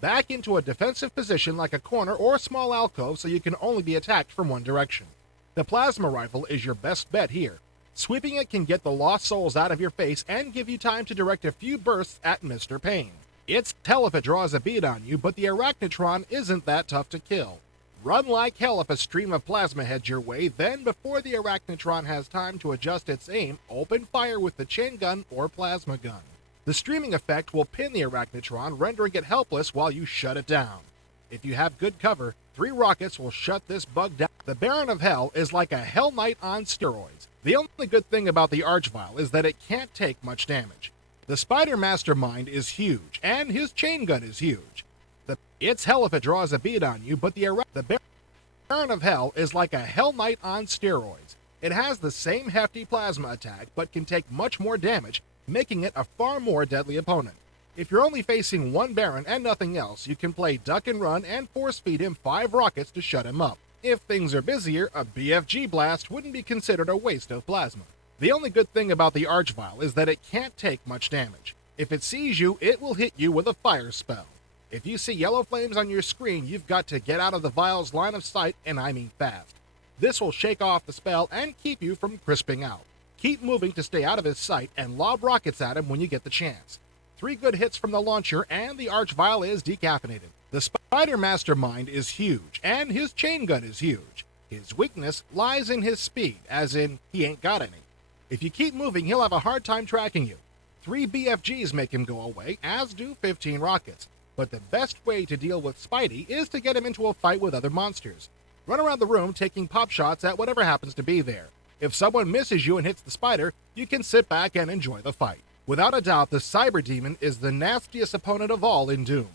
back into a defensive position like a corner or small alcove so you can only be attacked from one direction. The plasma rifle is your best bet here. Sweeping it can get the lost souls out of your face and give you time to direct a few bursts at Mr. Pain. It's hell if it draws a bead on you, but the Arachnotron isn't that tough to kill. Run like hell if a stream of plasma heads your way, then before the Arachnotron has time to adjust its aim, open fire with the chain gun or plasma gun. The streaming effect will pin the Arachnotron, rendering it helpless while you shut it down. If you have good cover, 3 rockets will shut this bug down. The Baron of Hell is like a Hell Knight on steroids. The only good thing about the Archvile is that it can't take much damage. The Spider Mastermind is huge, and his chain gun is huge. It's hell if it draws a bead on you, but the Baron of Hell is like a Hell Knight on steroids. It has the same hefty plasma attack, but can take much more damage, making it a far more deadly opponent. If you're only facing one Baron and nothing else, you can play duck and run and force feed him 5 rockets to shut him up. If things are busier, a BFG blast wouldn't be considered a waste of plasma. The only good thing about the Archvile is that it can't take much damage. If it sees you, it will hit you with a fire spell. If you see yellow flames on your screen, you've got to get out of the Vile's line of sight, and I mean fast. This will shake off the spell and keep you from crisping out. Keep moving to stay out of his sight and lob rockets at him when you get the chance. 3 good hits from the launcher and the Archvile is decaffeinated. The Spider Mastermind is huge, and his chain gun is huge. His weakness lies in his speed, as in, he ain't got any. If you keep moving, he'll have a hard time tracking you. 3 BFGs make him go away, as do 15 rockets. But the best way to deal with Spidey is to get him into a fight with other monsters. Run around the room taking pop shots at whatever happens to be there. If someone misses you and hits the spider, you can sit back and enjoy the fight. Without a doubt, the Cyber Demon is the nastiest opponent of all in Doom.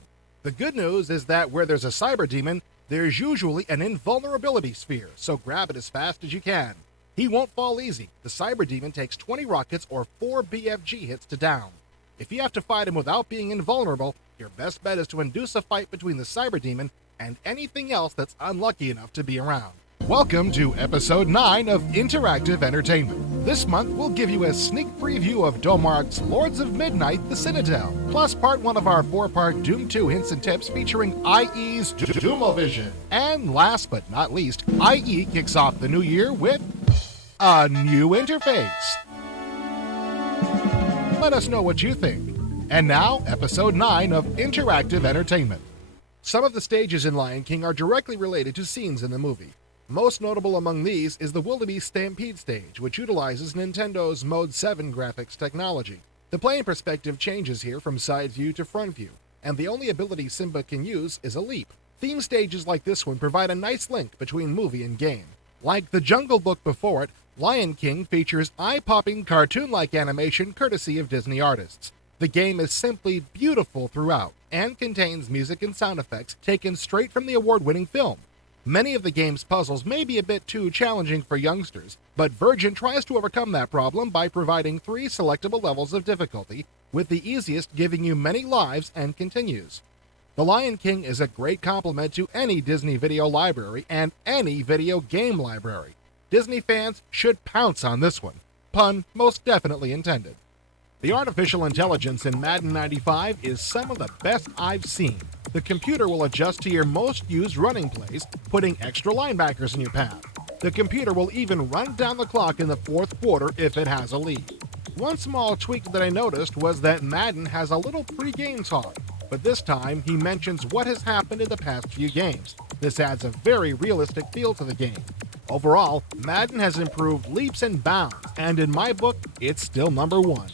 The good news is that where there's a Cyber Demon, there's usually an invulnerability sphere, so grab it as fast as you can. He won't fall easy. The Cyber Demon takes 20 rockets or 4 BFG hits to down. If you have to fight him without being invulnerable, your best bet is to induce a fight between the Cyber Demon and anything else that's unlucky enough to be around. Welcome to Episode 9 of Interactive Entertainment. This month, we'll give you a sneak preview of Domark's Lords of Midnight, The Citadel, plus part 1 of our 4-part Doom 2 hints and tips featuring IE's Doomovision. And last but not least, IE kicks off the new year with a new interface. Let us know what you think. And now, Episode 9 of Interactive Entertainment. Some of the stages in Lion King are directly related to scenes in the movie. Most notable among these is the Wildebeest Stampede stage, which utilizes Nintendo's Mode 7 graphics technology. The playing perspective changes here from side view to front view, and the only ability Simba can use is a leap. Theme stages like this one provide a nice link between movie and game. Like The Jungle Book before it, Lion King features eye-popping cartoon-like animation courtesy of Disney artists. The game is simply beautiful throughout, and contains music and sound effects taken straight from the award-winning film. Many of the game's puzzles may be a bit too challenging for youngsters, but Virgin tries to overcome that problem by providing 3 selectable levels of difficulty, with the easiest giving you many lives and continues. The Lion King is a great complement to any Disney video library and any video game library. Disney fans should pounce on this one. Pun most definitely intended. The artificial intelligence in Madden 95 is some of the best I've seen. The computer will adjust to your most used running plays, putting extra linebackers in your path. The computer will even run down the clock in the 4th quarter if it has a lead. One small tweak that I noticed was that Madden has a little pre-game talk, but this time he mentions what has happened in the past few games. This adds a very realistic feel to the game. Overall, Madden has improved leaps and bounds, and in my book, it's still number 1.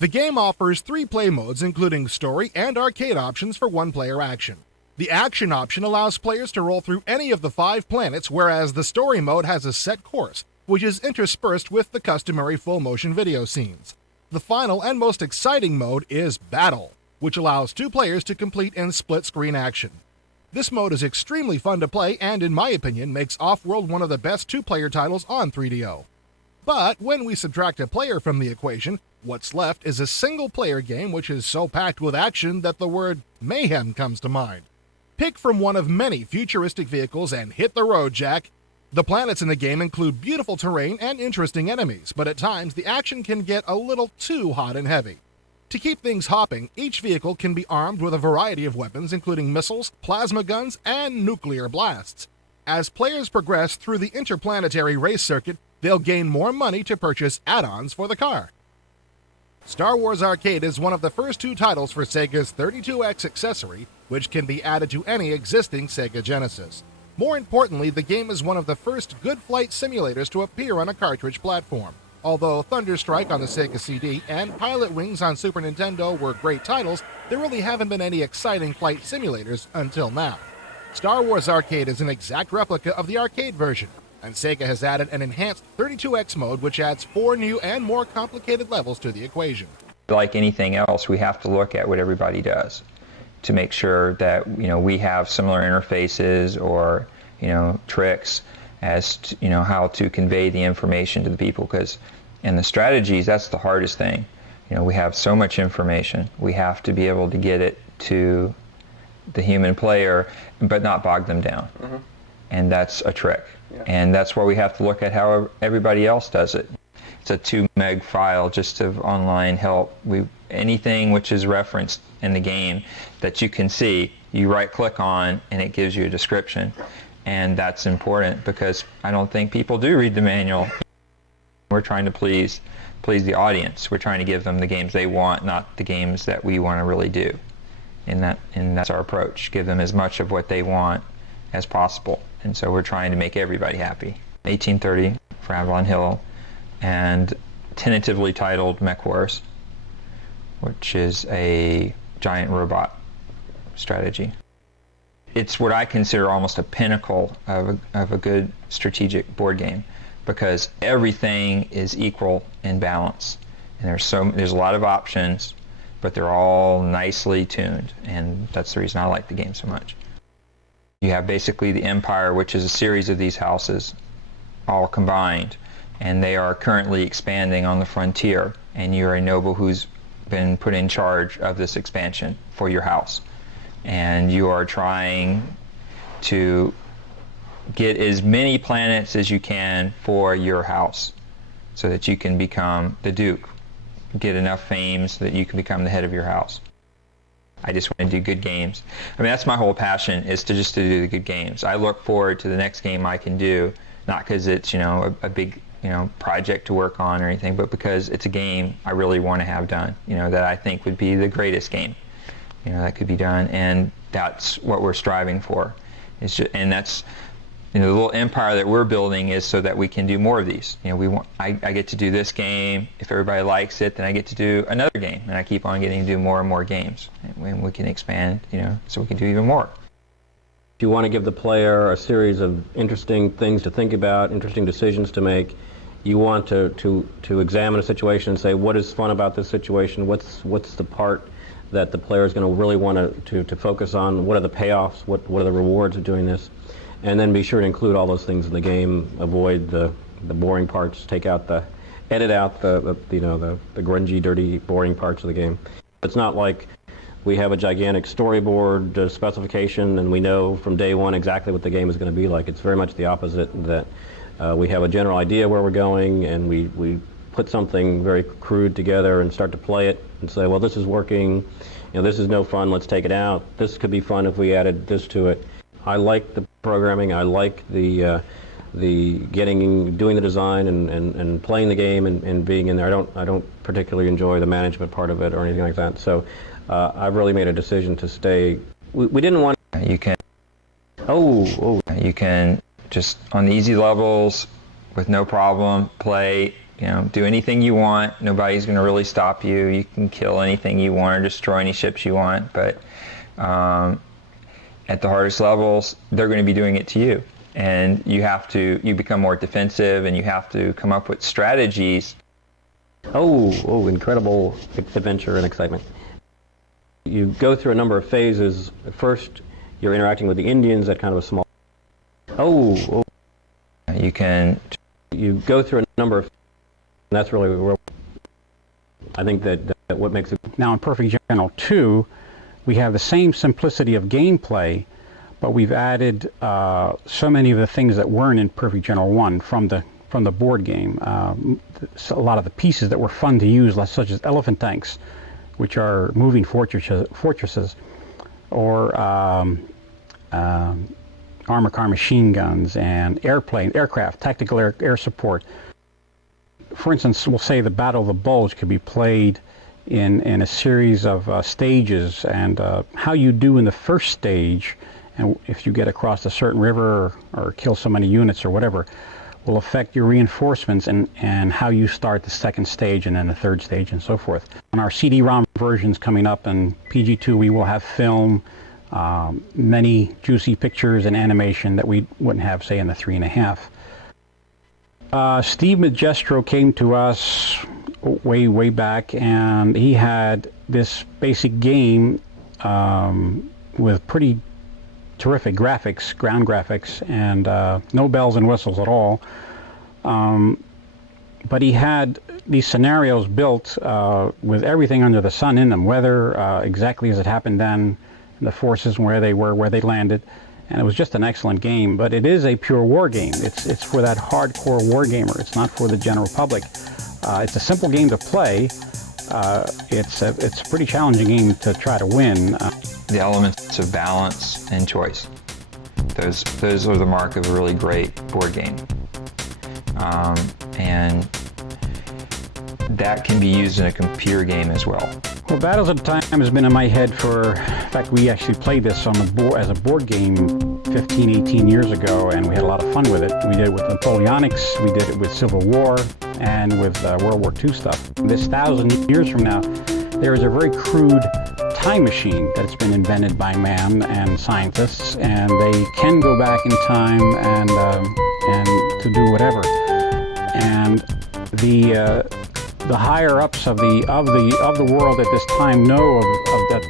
The game offers 3 play modes, including story and arcade options for one-player action. The action option allows players to roll through any of the 5 planets, whereas the story mode has a set course, which is interspersed with the customary full-motion video scenes. The final and most exciting mode is Battle, which allows 2 players to complete in split-screen action. This mode is extremely fun to play and, in my opinion, makes Off-World one of the best 2-player titles on 3DO. But when we subtract a player from the equation, what's left is a single-player game which is so packed with action that the word mayhem comes to mind. Pick from one of many futuristic vehicles and hit the road, Jack. The planets in the game include beautiful terrain and interesting enemies, but at times the action can get a little too hot and heavy. To keep things hopping, each vehicle can be armed with a variety of weapons, including missiles, plasma guns, and nuclear blasts. As players progress through the interplanetary race circuit, they'll gain more money to purchase add-ons for the car. Star Wars Arcade is one of the first 2 titles for Sega's 32X accessory, which can be added to any existing Sega Genesis. More importantly, the game is one of the first good flight simulators to appear on a cartridge platform. Although Thunderstrike on the Sega CD and Pilot Wings on Super Nintendo were great titles, there really haven't been any exciting flight simulators until now. Star Wars Arcade is an exact replica of the arcade version, and Sega has added an enhanced 32X mode which adds 4 new and more complicated levels to the equation. Like anything else, we have to look at what everybody does to make sure that we have similar interfaces or tricks as to, how to convey the information to the people, because in the strategies, that's the hardest thing. We have so much information. We have to be able to get it to the human player but not bog them down. Mm-hmm. And that's a trick. Yeah. And that's where we have to look at how everybody else does it. It's a 2 meg file just of online help. Anything which is referenced in the game that you can see, you right click on and it gives you a description. And that's important because I don't think people do read the manual. We're trying to please the audience. We're trying to give them the games they want, not the games that we want to really do. And that's our approach. Give them as much of what they want as possible. And so we're trying to make everybody happy. 1830 for Avalon Hill, and tentatively titled Mech Wars, which is a giant robot strategy. It's what I consider almost a pinnacle of a good strategic board game, because everything is equal in balance, and there's a lot of options, but they're all nicely tuned, and that's the reason I like the game so much. You have basically the Empire, which is a series of these houses, all combined, and they are currently expanding on the frontier, and you're a noble who's been put in charge of this expansion for your house. And you are trying to get as many planets as you can for your house so that you can become the Duke, get enough fame so that you can become the head of your house. I just want to do good games. I mean, that's my whole passion, is to do the good games. I look forward to the next game I can do, not because it's, a big, project to work on or anything, but because it's a game I really want to have done, that I think would be the greatest game, that could be done. And that's what we're striving for. And that's, the little empire that we're building is so that we can do more of these. I get to do this game. If everybody likes it, then I get to do another game, and I keep on getting to do more and more games. And we can expand, so we can do even more. If you want to give the player a series of interesting things to think about, interesting decisions to make, you want to examine a situation and say, what is fun about this situation? What's the part that the player is going to really want to focus on? What are the payoffs? What are the rewards of doing this? And then be sure to include all those things in the game. Avoid the boring parts. Edit out the grungy, dirty, boring parts of the game. It's not like we have a gigantic storyboard specification and we know from day one exactly what the game is going to be like. It's very much the opposite. That we have a general idea where we're going, and we put something very crude together and start to play it and say, well, this is working. This is no fun. Let's take it out. This could be fun if we added this to it. I like the programming. I like doing the design and playing the game and being in there. I don't particularly enjoy the management part of it or anything like that. So I've really made a decision to stay. We didn't want. You can. You can just on the easy levels with no problem play. Do anything you want. Nobody's going to really stop you. You can kill anything you want or destroy any ships you want. But at the hardest levels, they're going to be doing it to you. And you become more defensive, and you have to come up with strategies. Incredible adventure and excitement. You go through a number of phases. First, you're interacting with the Indians at kind of a small... You go through a number of... And that's really where I think that what makes it... Now in Perfect General 2, we have the same simplicity of gameplay, but we've added so many of the things that weren't in Perfect General 1 from the board game. A lot of the pieces that were fun to use, such as elephant tanks, which are moving fortresses, or armor car machine guns and aircraft, tactical air support. For instance, we'll say the Battle of the Bulge could be played in a series of stages, and how you do in the first stage, and if you get across a certain river or kill so many units or whatever, will affect your reinforcements and how you start the second stage and then the third stage and so forth. On our CD-ROM versions coming up in PG2, we will have film, many juicy pictures and animation that we wouldn't have, say, in the 3.5. Steve Magestro came to us way back, and he had this basic game with pretty terrific graphics, ground graphics, and no bells and whistles at all. But he had these scenarios built with everything under the sun in them, weather exactly as it happened then, the forces, where they were, where they landed, and it was just an excellent game. But it is a pure war game. It's for that hardcore war gamer. It's not for the general public. It's a simple game to play. It's a pretty challenging game to try to win. The elements of balance and choice. Those are the mark of a really great board game. And that can be used in a computer game as well. Well, Battles of Time has been in my head for, in fact, we actually played this on the board as a board game 15, 18 years ago, and we had a lot of fun with it. We did it with Napoleonics, we did it with Civil War, and with World War II stuff. This 1,000 years from now, there is a very crude time machine that's been invented by man and scientists, and they can go back in time and to do whatever. And the higher ups of the world at this time know of that.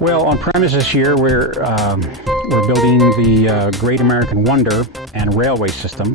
Well, on premises here, we're building the Great American Wonder and railway system.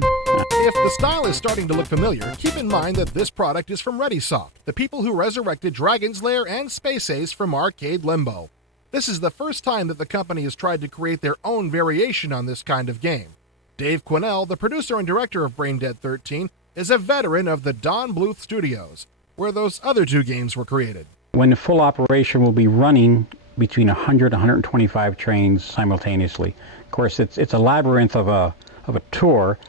If the style is starting to look familiar, keep in mind that this product is from ReadySoft, the people who resurrected Dragon's Lair and Space Ace from Arcade Limbo. This is the first time that the company has tried to create their own variation on this kind of game. Dave Quinnell, the producer and director of Braindead 13, is a veteran of the Don Bluth Studios, where those other two games were created. When the full operation will be running between 100 and 125 trains simultaneously. Of course, it's a labyrinth of a tour.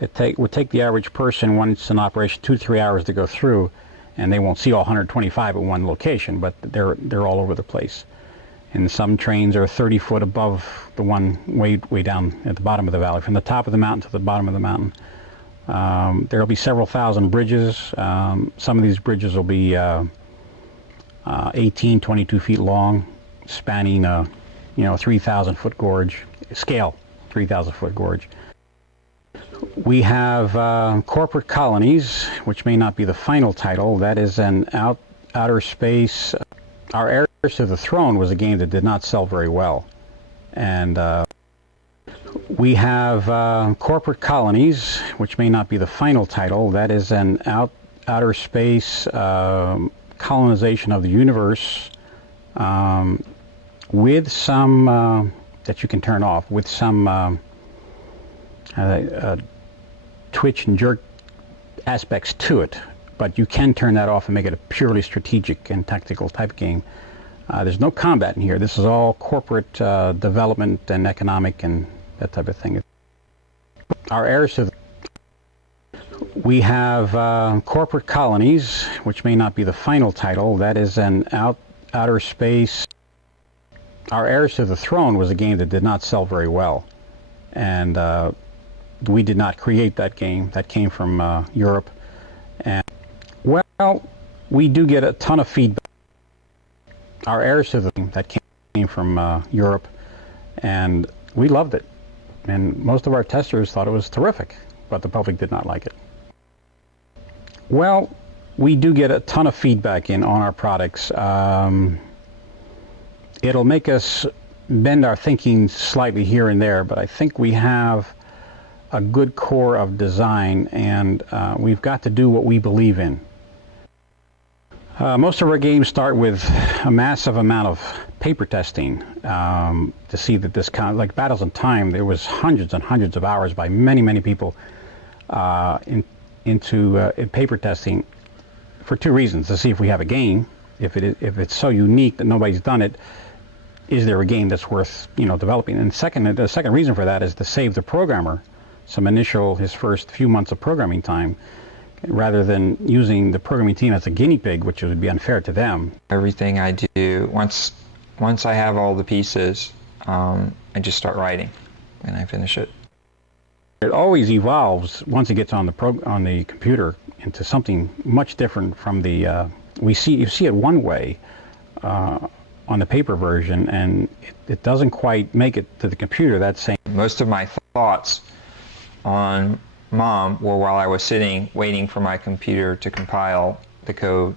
It would take the average person, once in operation, 2 to 3 hours to go through, and they won't see all 125 at one location, but they're all over the place. And some trains are 30 foot above the one way down at the bottom of the valley, from the top of the mountain to the bottom of the mountain. There will be several thousand bridges. Some of these bridges will be 18, 22 feet long, spanning 3,000 foot gorge, scale 3,000 foot gorge. We have Corporate Colonies, which may not be the final title. That is an outer space. Our Heirs to the Throne was a game that did not sell very well. And we have Corporate Colonies, which may not be the final title. That is an outer space colonization of the universe with some that you can turn off, with some twitch and jerk aspects to it, but you can turn that off and make it a purely strategic and tactical type game. There's no combat in here. This is all corporate development and economic and that type of thing. Our Heirs to the We have Corporate Colonies, which may not be the final title. That is an outer space. Our Heirs to the Throne was a game that did not sell very well, and we did not create that game. That came from Europe. And well, we do get a ton of feedback. Our Heirs to the that came from Europe, and we loved it. And most of our testers thought it was terrific, but the public did not like it. Well, we do get a ton of feedback on our products. It'll make us bend our thinking slightly here and there, but I think we have a good core of design, and we've got to do what we believe in. Most of our games start with a massive amount of paper testing to see that this kind of, like Battles in Time, there was hundreds and hundreds of hours by many people into paper testing for two reasons: to see if we have a game, if it's so unique that nobody's done it, is there a game that's worth developing? And the second reason for that is to save the programmer his first few months of programming time, rather than using the programming team as a guinea pig, which would be unfair to them. Everything I do, once I have all the pieces, I just start writing, and I finish it. It always evolves once it gets on the computer into something much different from the you see it one way on the paper version, and it doesn't quite make it to the computer that same. Most of my thoughts on Mom were while I was sitting waiting for my computer to compile the code,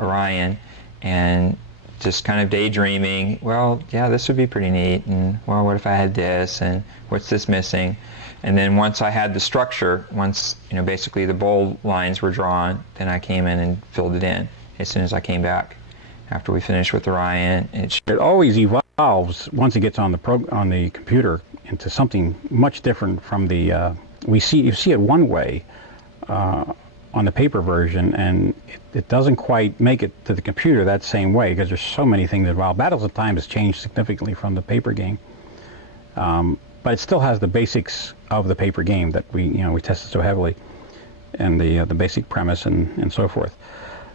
Orion, and just kind of daydreaming, well, yeah, this would be pretty neat, and well, what if I had this, and what's this missing? And then once I had the structure, once basically the bold lines were drawn, then I came in and filled it in as soon as I came back. After we finished with Orion, it always evolves once it gets on the computer into something much different from the you see it one way on the paper version, and it doesn't quite make it to the computer that same way because there's so many things involved. Battles of Time has changed significantly from the paper game, but it still has the basics of the paper game that we tested so heavily, and the basic premise and so forth.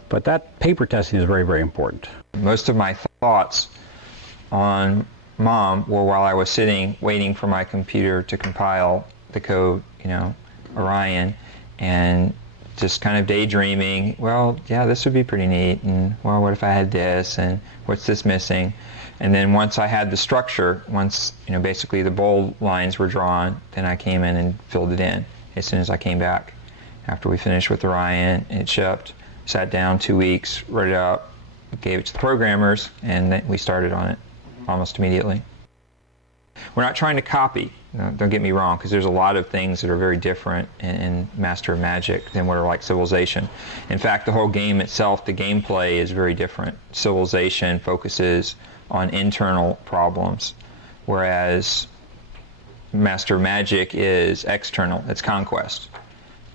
But that paper testing is very, very important. Most of my thoughts on Mom were while I was sitting waiting for my computer to compile the code, Orion, and just kind of daydreaming, well, yeah, this would be pretty neat, and well, what if I had this, and what's this missing? And then once I had the structure, once basically the bold lines were drawn, then I came in and filled it in as soon as I came back. After we finished with Orion, it shipped, sat down 2 weeks, wrote it up, gave it to the programmers, and then we started on it almost immediately. We're not trying to copy, don't get me wrong, because there's a lot of things that are very different in Master of Magic than what are like Civilization. In fact, the whole game itself, the gameplay is very different. Civilization focuses on internal problems, whereas Master of Magic is external, it's conquest.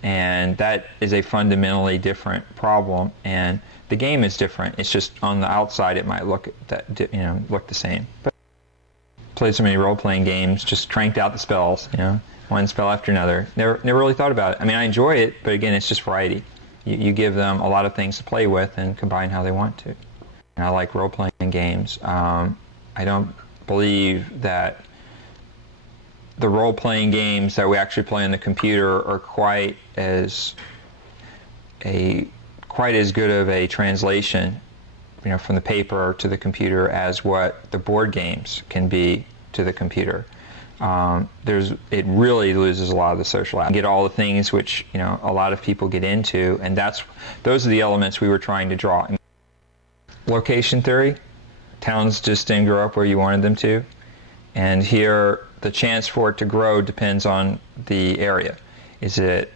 And that is a fundamentally different problem, and the game is different. It's just on the outside it might look look the same. But played so many role-playing games, just cranked out the spells, one spell after another. Never really thought about it. I mean, I enjoy it, but again, it's just variety. You give them a lot of things to play with and combine how they want to. And I like role-playing games. I don't believe that the role-playing games that we actually play on the computer are quite as good of a translation, from the paper to the computer as what the board games can be to the computer. It really loses a lot of the social aspect. You get all the things which a lot of people get into, and those are the elements we were trying to draw. Location theory, towns just didn't grow up where you wanted them to, and here the chance for it to grow depends on the area. Does it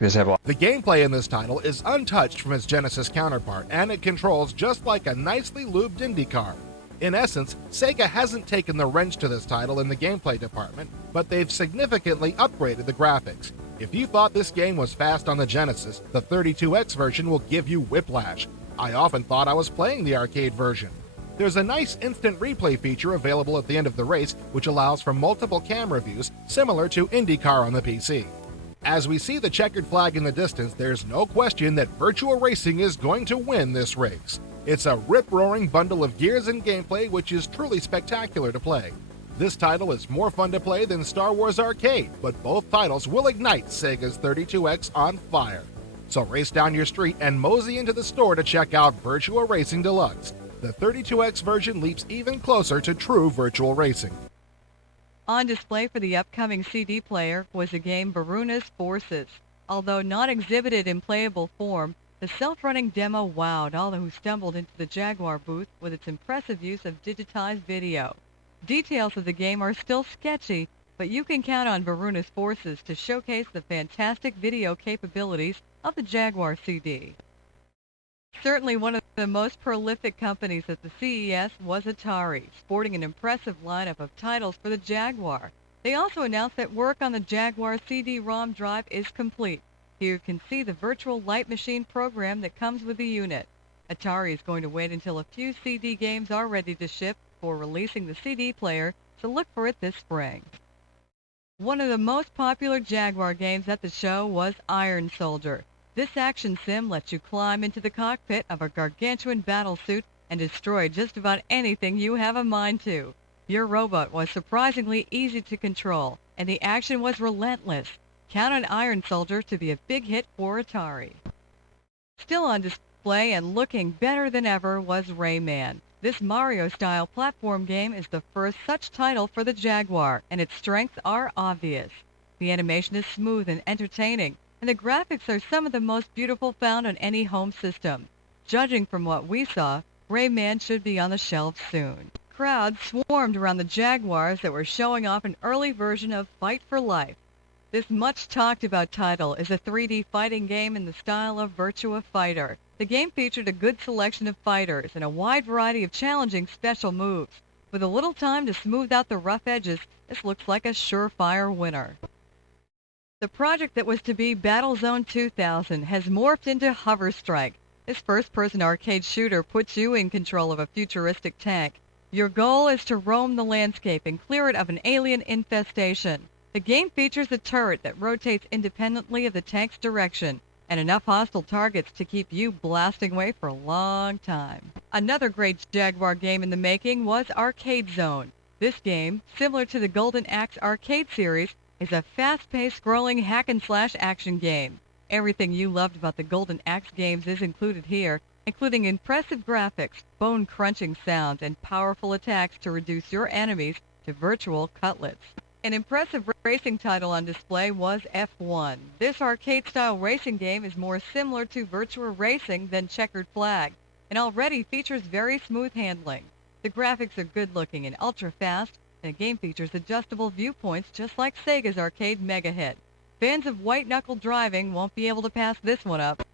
have a lot? The gameplay in this title is untouched from its Genesis counterpart, and it controls just like a nicely lubed IndyCar. In essence, Sega hasn't taken the wrench to this title in the gameplay department, but they've significantly upgraded the graphics. If you thought this game was fast on the Genesis, the 32X version will give you whiplash. I often thought I was playing the arcade version. There's a nice instant replay feature available at the end of the race, which allows for multiple camera views, similar to IndyCar on the PC. As we see the checkered flag in the distance, there's no question that Virtual Racing is going to win this race. It's a rip-roaring bundle of gears and gameplay which is truly spectacular to play. This title is more fun to play than Star Wars Arcade, but both titles will ignite Sega's 32X on fire. So race down your street and mosey into the store to check out Virtual Racing Deluxe. The 32X version leaps even closer to true virtual racing. On display for the upcoming CD player was the game Baruna's Forces. Although not exhibited in playable form, the self-running demo wowed all who stumbled into the Jaguar booth with its impressive use of digitized video. Details of the game are still sketchy, but you can count on Baruna's Forces to showcase the fantastic video capabilities of the Jaguar CD. Certainly one of the most prolific companies at the CES was Atari, sporting an impressive lineup of titles for the Jaguar. They also announced that work on the Jaguar CD-ROM drive is complete. You can see the virtual light machine program that comes with the unit. Atari is going to wait until a few CD games are ready to ship before releasing the CD player, so look for it this spring. One of the most popular Jaguar games at the show was Iron Soldier. This action sim lets you climb into the cockpit of a gargantuan battlesuit and destroy just about anything you have a mind to. Your robot was surprisingly easy to control, and the action was relentless. Count on Iron Soldier to be a big hit for Atari. Still on display and looking better than ever was Rayman. This Mario-style platform game is the first such title for the Jaguar, and its strengths are obvious. The animation is smooth and entertaining, and the graphics are some of the most beautiful found on any home system. Judging from what we saw, Rayman should be on the shelves soon. Crowds swarmed around the Jaguars that were showing off an early version of Fight for Life. This much-talked-about title is a 3D fighting game in the style of Virtua Fighter. The game featured a good selection of fighters and a wide variety of challenging special moves. With a little time to smooth out the rough edges, this looks like a surefire winner. The project that was to be Battlezone 2000 has morphed into Hover Strike. This first-person arcade shooter puts you in control of a futuristic tank. Your goal is to roam the landscape and clear it of an alien infestation. The game features a turret that rotates independently of the tank's direction, and enough hostile targets to keep you blasting away for a long time. Another great Jaguar game in the making was Arcade Zone. This game, similar to the Golden Axe arcade series, is a fast-paced scrolling hack-and-slash action game. Everything you loved about the Golden Axe games is included here, including impressive graphics, bone-crunching sounds, and powerful attacks to reduce your enemies to virtual cutlets. An impressive racing title on display was F1. This arcade-style racing game is more similar to Virtua Racing than Checkered Flag, and already features very smooth handling. The graphics are good-looking and ultra-fast, and the game features adjustable viewpoints just like Sega's arcade mega hit. Fans of white-knuckle driving won't be able to pass this one up.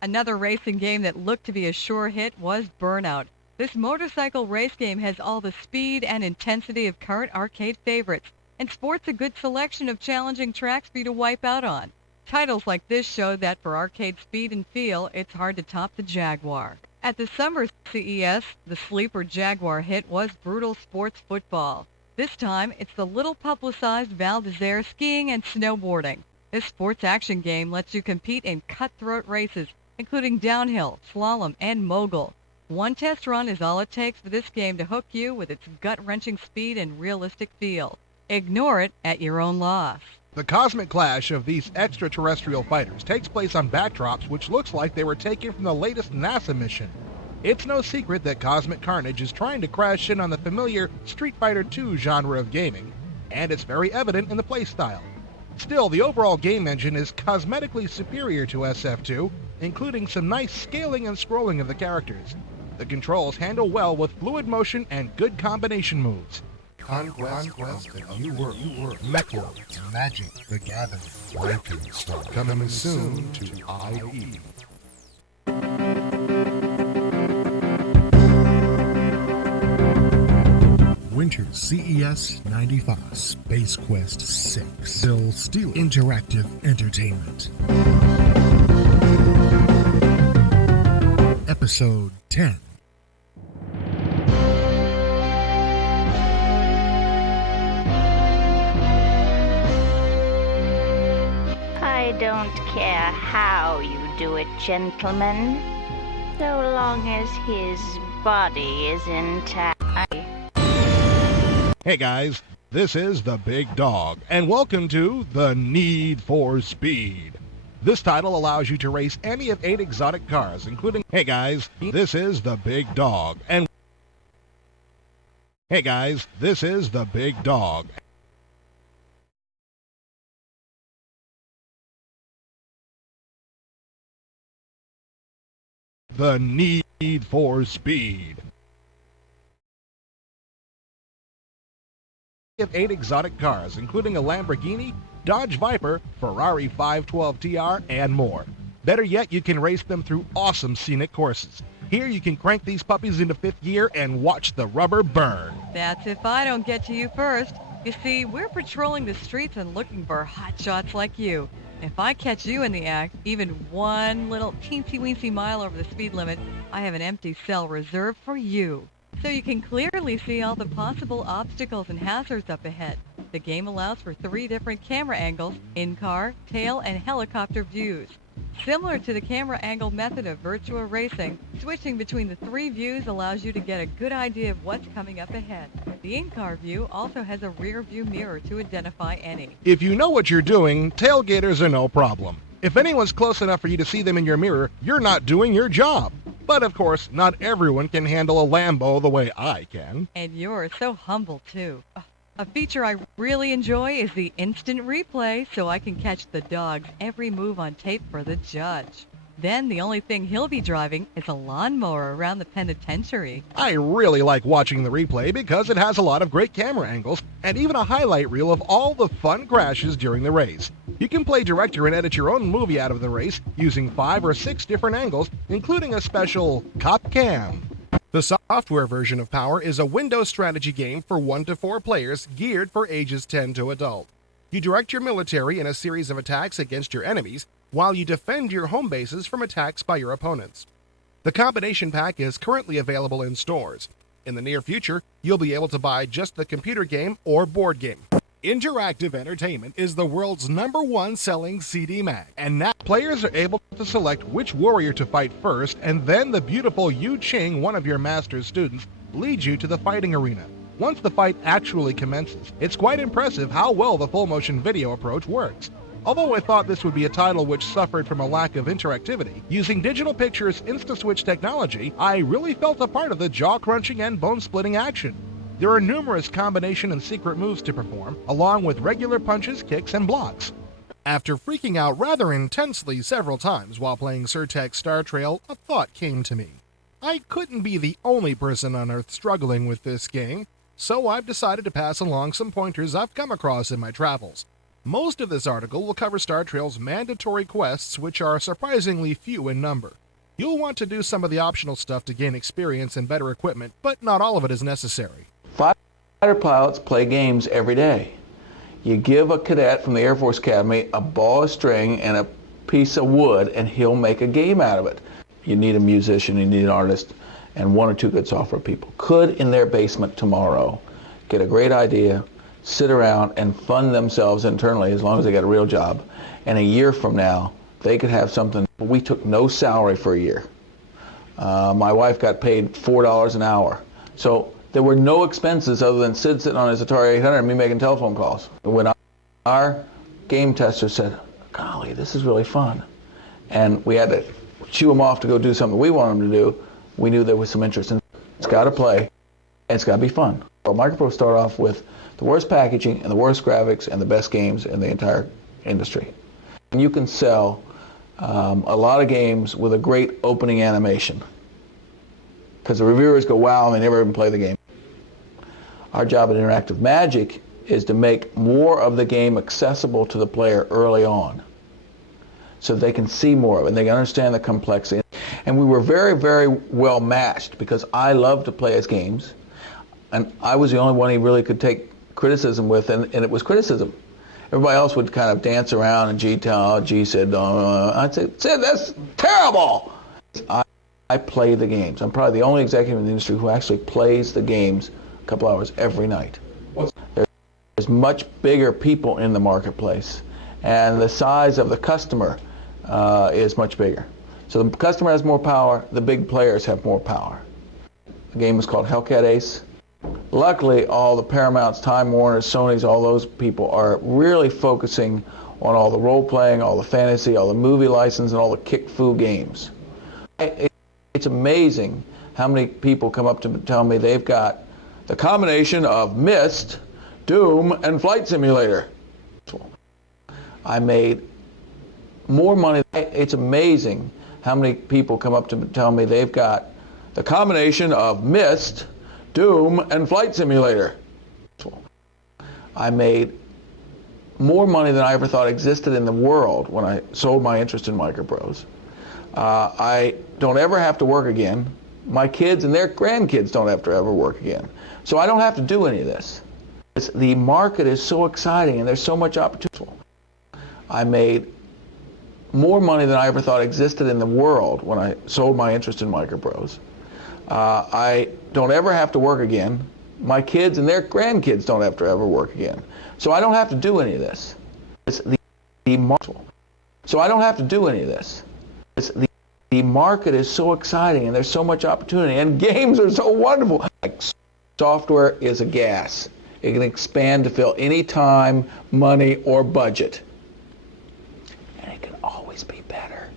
Another racing game that looked to be a sure hit was Burnout. This motorcycle race game has all the speed and intensity of current arcade favorites, and sports a good selection of challenging tracks for you to wipe out on. Titles like this show that for arcade speed and feel, it's hard to top the Jaguar. At the summer CES, the sleeper Jaguar hit was Brutal Sports Football. This time, it's the little-publicized Val d'Isère skiing and snowboarding. This sports action game lets you compete in cutthroat races, including downhill, slalom, and mogul. One test run is all it takes for this game to hook you with its gut-wrenching speed and realistic feel. Ignore it at your own loss. The cosmic clash of these extraterrestrial fighters takes place on backdrops which looks like they were taken from the latest NASA mission. It's no secret that Cosmic Carnage is trying to crash in on the familiar Street Fighter II genre of gaming, and it's very evident in the playstyle. Still, the overall game engine is cosmetically superior to SF2, including some nice scaling and scrolling of the characters. The controls handle well with fluid motion and good combination moves. Conquest of a new world. Metroid, Magic the Gathering. Ranking Star. Coming soon to IE. Winter CES 95. Space Quest 6. Bill Steeler Interactive Entertainment. Episode 10. I don't care how you do it, gentlemen, so long as his body is intact. Hey guys, this is the Big Dog, and welcome to The Need for Speed. This title allows you to race any of 8 exotic cars, including... Hey guys, this is the Big Dog, and... Hey guys, this is the Big Dog. The Need for Speed. Of 8 exotic cars, including a Lamborghini, Dodge Viper, Ferrari 512 TR, and more. Better yet, you can race them through awesome scenic courses. Here you can crank these puppies into 5th gear and watch the rubber burn. That's if I don't get to you first. You see, we're patrolling the streets and looking for hot shots like you. If I catch you in the act, even one little teensy-weensy mile over the speed limit, I have an empty cell reserved for you. So you can clearly see all the possible obstacles and hazards up ahead. The game allows for 3 different camera angles: in-car, tail, and helicopter views. Similar to the camera angle method of Virtua Racing, switching between the 3 views allows you to get a good idea of what's coming up ahead. The in-car view also has a rear view mirror to identify any. If you know what you're doing, tailgaters are no problem. If anyone's close enough for you to see them in your mirror, you're not doing your job. But of course, not everyone can handle a Lambo the way I can. And you're so humble too. A feature I really enjoy is the instant replay, so I can catch the dog's every move on tape for the judge. Then the only thing he'll be driving is a lawnmower around the penitentiary. I really like watching the replay because it has a lot of great camera angles and even a highlight reel of all the fun crashes during the race. You can play director and edit your own movie out of the race using 5 or 6 different angles, including a special Cop Cam. The software version of Power is a Windows strategy game for 1 to 4 players geared for ages 10 to adult. You direct your military in a series of attacks against your enemies, while you defend your home bases from attacks by your opponents. The combination pack is currently available in stores. In the near future, you'll be able to buy just the computer game or board game. Interactive Entertainment is the world's #1 selling CD mag, and now players are able to select which warrior to fight first, and then the beautiful Yu Ching, one of your master's students, leads you to the fighting arena. Once the fight actually commences, it's quite impressive how well the full-motion video approach works. Although I thought this would be a title which suffered from a lack of interactivity, using Digital Pictures' Insta-Switch technology, I really felt a part of the jaw-crunching and bone-splitting action. There are numerous combination and secret moves to perform, along with regular punches, kicks, and blocks. After freaking out rather intensely several times while playing Surtech Star Trail, a thought came to me. I couldn't be the only person on Earth struggling with this game, so I've decided to pass along some pointers I've come across in my travels. Most of this article will cover Star Trail's mandatory quests, which are surprisingly few in number. You'll want to do some of the optional stuff to gain experience and better equipment, but not all of it is necessary. Fighter pilots play games every day. You give a cadet from the Air Force Academy a ball of string and a piece of wood, and he'll make a game out of it. You need a musician, you need an artist, and 1 or 2 good software people could, in their basement tomorrow, get a great idea, sit around and fund themselves internally as long as they get a real job, and a year from now they could have something. We took no salary for a year. My wife got paid $4 an hour, so there were no expenses other than Sid sitting on his Atari 800 and me making telephone calls. When our game tester said, golly, this is really fun, and we had to shoo him off to go do something we wanted him to do, we knew there was some interest in it. It's got to play, and it's got to be fun. Well, Micropro started off with the worst packaging and the worst graphics and the best games in the entire industry. And you can sell a lot of games with a great opening animation, because the reviewers go, wow, and they never even play the game. Our job at Interactive Magic is to make more of the game accessible to the player early on, so that they can see more of it and they can understand the complexity. And we were very, very well matched, because I love to play as games, and I was the only one he really could take criticism with, and it was criticism. Everybody else would kind of dance around and G said, I'd say, Sid, that's terrible! I play the games. I'm probably the only executive in the industry who actually plays the games a couple hours every night. There's much bigger people in the marketplace, and the size of the customer is much bigger. So the customer has more power, the big players have more power. The game is called Hellcat Ace. Luckily, all the Paramounts, Time Warners, Sonys, all those people are really focusing on all the role-playing, all the fantasy, all the movie license, and all the kick-fu games. It's amazing how many people come up to tell me they've got the combination of Myst, Doom, and Flight Simulator. I made more money. It's amazing how many people come up to tell me they've got the combination of Myst, Doom, and Flight Simulator. I made more money than I ever thought existed in the world when I sold my interest in Microprose. I don't ever have to work again. My kids and their grandkids don't have to ever work again. So I don't have to do any of this. The market is so exciting and there's so much opportunity. I made more money than I ever thought existed in the world when I sold my interest in Microprose. I don't ever have to work again. My kids and their grandkids don't have to ever work again. So I don't have to do any of this. It's the market. So I don't have to do any of this. It's the market is so exciting and there's so much opportunity and games are so wonderful. Like, software is a gas. It can expand to fill any time, money, or budget. And it can always be better.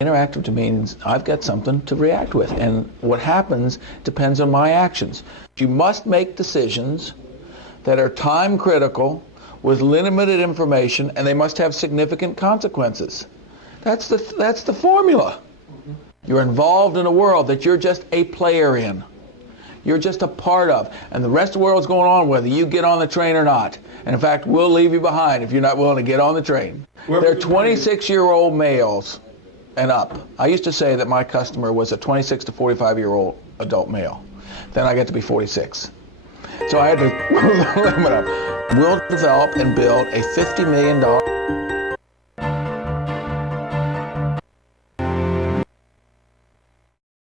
Interactive to me means I've got something to react with, and what happens depends on my actions. You must make decisions that are time critical with limited information, and they must have significant consequences. That's the formula. You're involved in a world that you're just a player in. You're just a part of, and the rest of the world's going on whether you get on the train or not. And in fact, we'll leave you behind if you're not willing to get on the train. They're 26-year-old males and up. I used to say that my customer was a 26 to 45-year-old adult male. Then I get to be 46. So I had to move the limit up. We'll develop and build a $50 million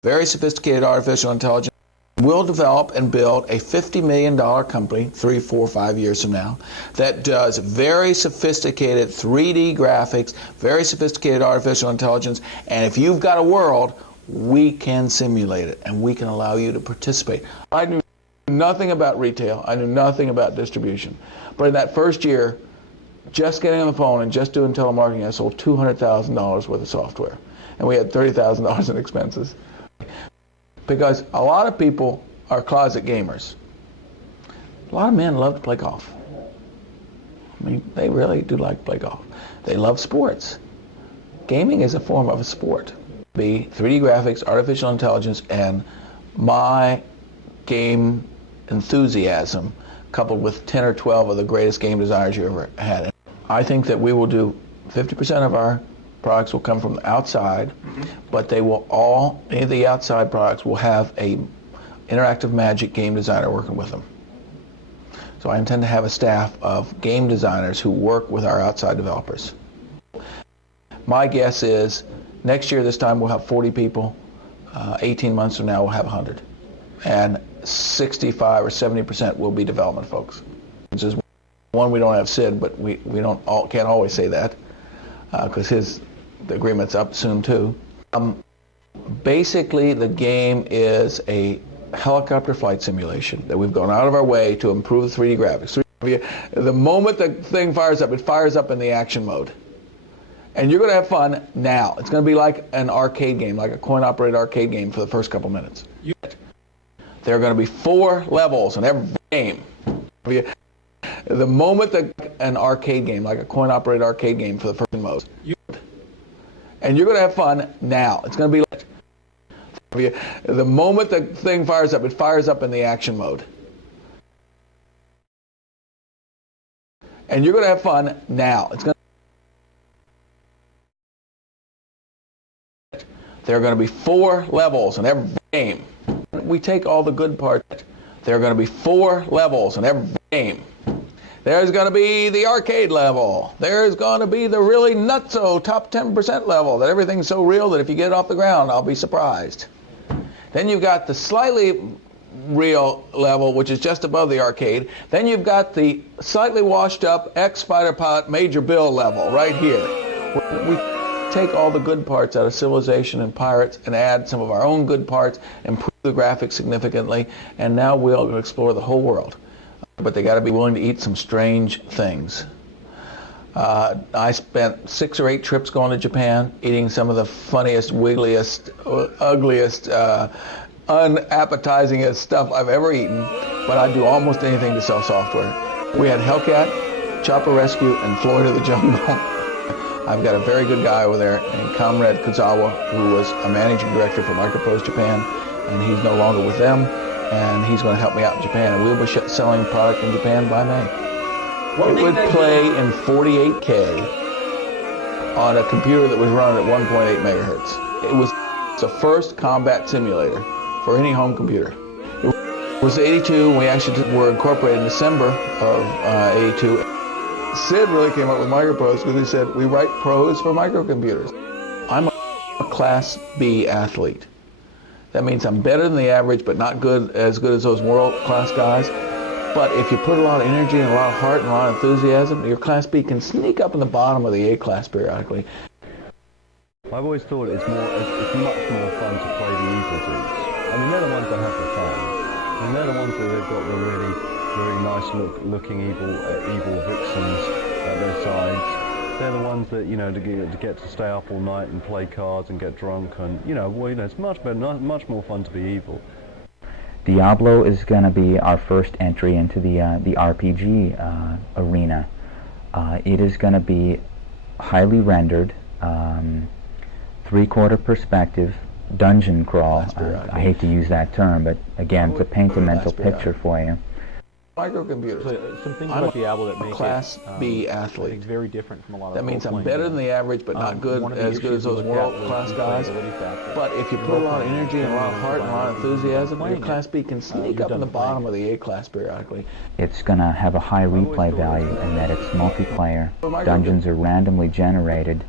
very sophisticated artificial intelligence. We'll develop and build a $50 million company 3, 4, 5 years from now that does very sophisticated 3D graphics, very sophisticated artificial intelligence, and if you've got a world, we can simulate it and we can allow you to participate. I knew nothing about retail. I knew nothing about distribution. But in that first year, just getting on the phone and just doing telemarketing, I sold $200,000 worth of software. And we had $30,000 in expenses. Because a lot of people are closet gamers. A lot of men love to play golf. I mean, they really do like to play golf. They love sports. Gaming is a form of a sport. 3D graphics, artificial intelligence, and my game enthusiasm coupled with 10 or 12 of the greatest game designers you ever had. I think that we will do 50% of our products will come from the outside, but they will all, any of the outside products will have a interactive magic game designer working with them. So I intend to have a staff of game designers who work with our outside developers. My guess is next year this time we'll have 40 people, 18 months from now we'll have 100. And 65 or 70% will be development folks. This is one, we don't have Sid, but we can't always say that because the agreement's up soon too. Basically, the game is a helicopter flight simulation that we've gone out of our way to improve the 3D graphics. The moment the thing fires up, it fires up in the action mode. And you're going to have fun now. It's going to be like an arcade game, like a coin-operated arcade game for the first couple minutes. There are going to be 4 levels in every game. The moment an arcade game, like a coin-operated arcade game for the first mode. And you're going to have fun now. It's going to be like the moment the thing fires up, it fires up in the action mode. And you're going to have fun now. It's going to There are going to be 4 levels in every game. We take all the good parts. There are going to be 4 levels in every game. There's going to be the arcade level. There's going to be the really nutso top 10% level that everything's so real that if you get it off the ground, I'll be surprised. Then you've got the slightly real level, which is just above the arcade. Then you've got the slightly washed up ex-fighter pilot Major Bill level right here. We take all the good parts out of Civilization and Pirates and add some of our own good parts, improve the graphics significantly, and now we'll explore the whole world. But they got to be willing to eat some strange things. I spent 6 or 8 trips going to Japan, eating some of the funniest, wiggliest, ugliest, unappetizingest stuff I've ever eaten, but I'd do almost anything to sell software. We had Hellcat, Chopper Rescue, and Floyd of the Jungle. I've got a very good guy over there named Comrade Kozawa, who was a managing director for Microprose Japan, and he's no longer with them. And he's going to help me out in Japan, and we'll be selling product in Japan by May. It would play in 48K on a computer that was running at 1.8 megahertz. It was the first combat simulator for any home computer. It was 82, and we actually were incorporated in December of 82. Sid really came up with microprose because he said, we write prose for microcomputers. I'm a Class B athlete. That means I'm better than the average, but not as good as those world-class guys. But if you put a lot of energy and a lot of heart and a lot of enthusiasm, your Class B can sneak up in the bottom of the A class periodically. I've always thought it's much more fun to play the evil dudes. I mean, they're the ones that have the fun. I mean, they're the ones that they've got the really nice looking evil vixens at their sides. They're the ones that, you know, to get to stay up all night and play cards and get drunk, and it's much better, much more fun to be evil. Diablo is going to be our first entry into the RPG arena. It is going to be highly rendered, three-quarter perspective, dungeon crawl. I hate to use that term, but again, to paint a mental picture for you. Microcomputers. So, some things about Diablo that make a Class B athlete. I think very different from a lot of that means I'm better than the average, but not as good as those world-class guys. But if you put a lot of energy and a lot of heart and a lot of enthusiasm, your Class B can sneak up in the bottom of the A class periodically. It's going to have a high replay value in that it's multiplayer. Dungeons are randomly generated.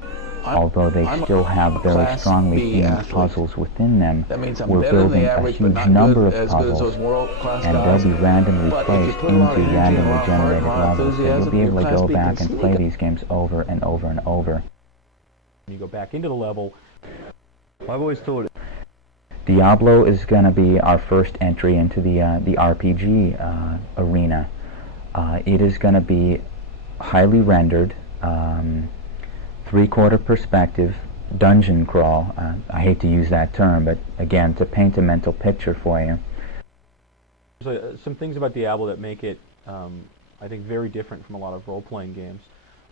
Although they still have very strongly themed puzzles within them, we're building a huge number of puzzles, and they'll be randomly placed into randomly generated levels, so you'll be able to go back and play these games over and over and over. You go back into the level. I've always thought Diablo is going to be our first entry into the RPG arena. It is going to be highly rendered, three-quarter perspective, dungeon crawl. I hate to use that term, but again, to paint a mental picture for you. So, some things about Diablo that make it, I think, very different from a lot of role-playing games.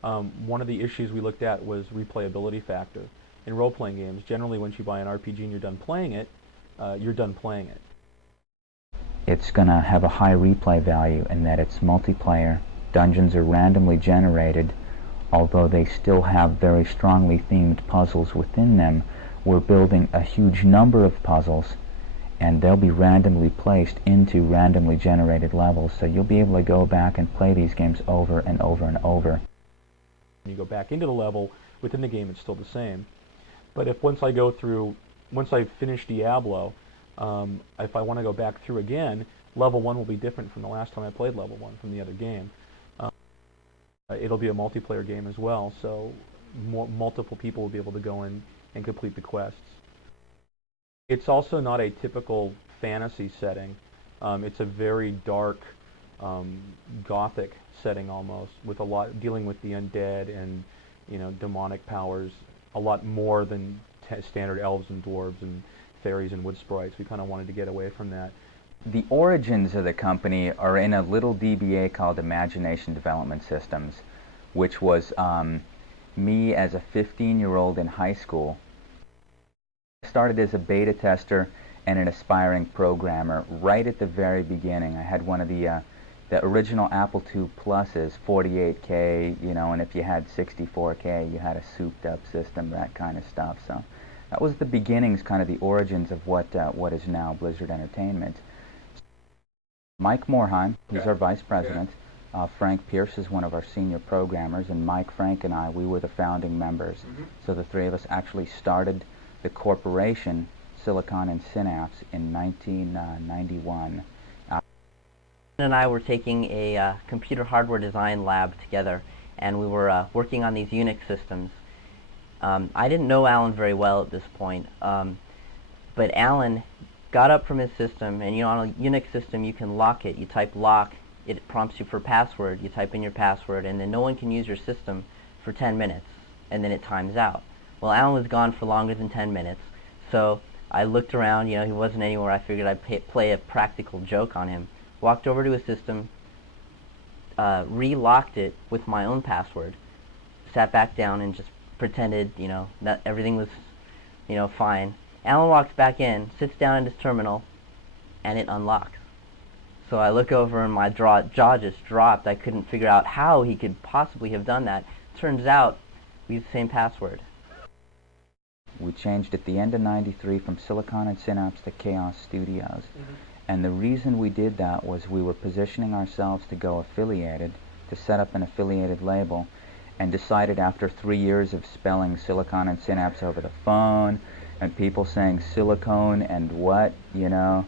One of the issues we looked at was replayability factor. In role-playing games, generally once you buy an RPG and you're done playing it, you're done playing it. It's going to have a high replay value in that it's multiplayer. Dungeons are randomly generated. Although they still have very strongly themed puzzles within them, we're building a huge number of puzzles, and they'll be randomly placed into randomly generated levels, so you'll be able to go back and play these games over and over and over. When you go back into the level, within the game it's still the same. But if once I finish Diablo, if I want to go back through again, level 1 will be different from the last time I played level 1 from the other game. It'll be a multiplayer game as well, so multiple people will be able to go in and complete the quests. It's also not a typical fantasy setting. It's a very dark, gothic setting almost, with a lot dealing with the undead and demonic powers, a lot more than standard elves and dwarves and fairies and wood sprites. We kind of wanted to get away from that. The origins of the company are in a little DBA called Imagination Development Systems, which was me as a 15-year-old in high school. I started as a beta tester and an aspiring programmer right at the very beginning. I had one of the original Apple II Pluses, 48K, and if you had 64K, you had a souped-up system, that kind of stuff. So that was the beginnings, kind of the origins of what is now Blizzard Entertainment. Mike Morheim, who's our vice president, Frank Pierce is one of our senior programmers, and Mike, Frank, and I, we were the founding members. So the three of us actually started the corporation Silicon and Synapse in 1991. And I were taking a computer hardware design lab together, and we were working on these Unix systems. I didn't know Alan very well at this point, but Alan got up from his system, and on a Unix system you can lock it. You type lock, it prompts you for password, you type in your password, and then no one can use your system for 10 minutes, and then it times out. Well, Alan was gone for longer than 10 minutes, so I looked around, he wasn't anywhere. I figured I'd play a practical joke on him. Walked over to his system, re-locked it with my own password, sat back down and just pretended, that everything was, fine. Alan walks back in, sits down at his terminal, and it unlocks. So I look over and my jaw just dropped. I couldn't figure out how he could possibly have done that. Turns out we use the same password. We changed at the end of '93 from Silicon and Synapse to Chaos Studios. And the reason we did that was we were positioning ourselves to go affiliated to set up an affiliated label, and decided after 3 years of spelling silicon and synapse over the phone, and people saying silicone and what, you know,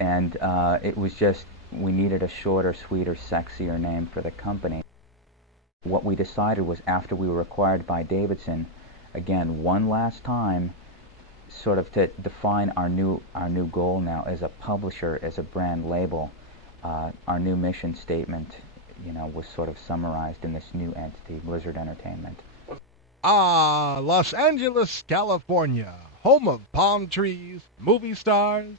and it was just, we needed a shorter, sweeter, sexier name for the company. What we decided was, after we were acquired by Davidson, again, one last time, sort of to define our new goal now as a publisher, as a brand label. Our new mission statement, you know, was sort of summarized in this new entity, Blizzard Entertainment. Ah, Los Angeles, California, home of palm trees, movie stars,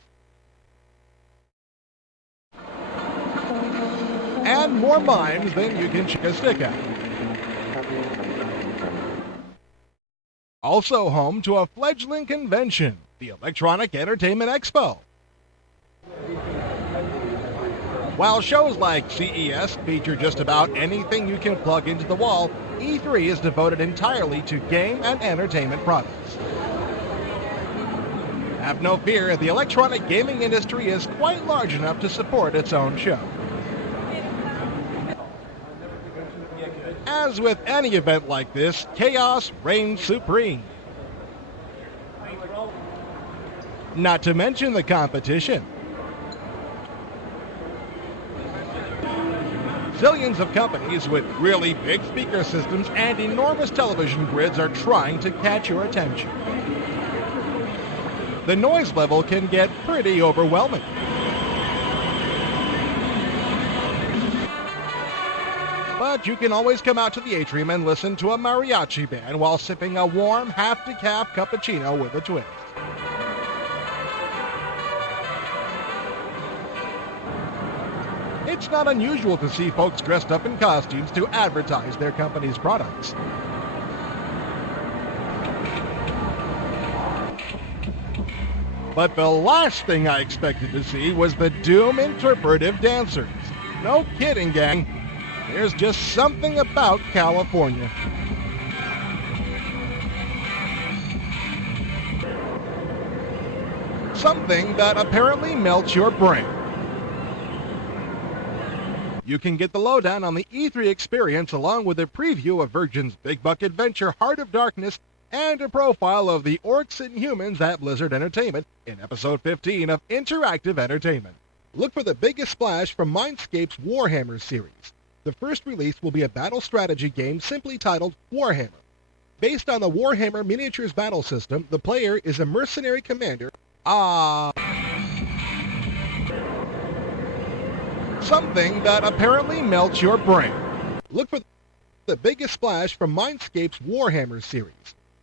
and more mimes than you can shake a stick at. Also home to a fledgling convention, the Electronic Entertainment Expo. While shows like CES feature just about anything you can plug into the wall, E3 is devoted entirely to game and entertainment products. Have no fear, the electronic gaming industry is quite large enough to support its own show. As with any event like this, chaos reigns supreme. Not to mention the competition. Zillions of companies with really big speaker systems and enormous television grids are trying to catch your attention. The noise level can get pretty overwhelming. But you can always come out to the atrium and listen to a mariachi band while sipping a warm half-decaf cappuccino with a twist. It's not unusual to see folks dressed up in costumes to advertise their company's products. But the last thing I expected to see was the Doom interpretive dancers. No kidding, gang. There's just something about California. Something that apparently melts your brain. You can get the lowdown on the E3 experience along with a preview of Virgin's big buck adventure Heart of Darkness and a profile of the orcs and humans at Blizzard Entertainment in episode 15 of Interactive Entertainment. Look for the biggest splash from Mindscape's Warhammer series. The first release will be a battle strategy game simply titled Warhammer. Based on the Warhammer miniatures battle system, the player is a mercenary commander. Something that apparently melts your brain. Look for the biggest splash from Mindscape's Warhammer series.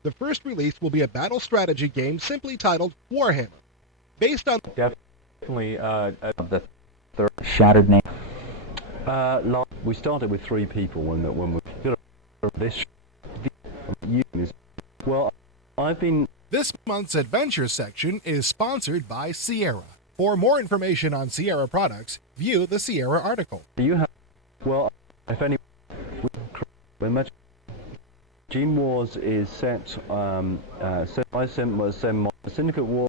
The first release will be a battle strategy game simply titled Warhammer. Based on definitely the third Shattered Name. We started with 3 people when we did this. Well, This month's adventure section is sponsored by Sierra. For more information on Sierra products, view the Sierra article. If any, Gene Wars is set. Syndicate War.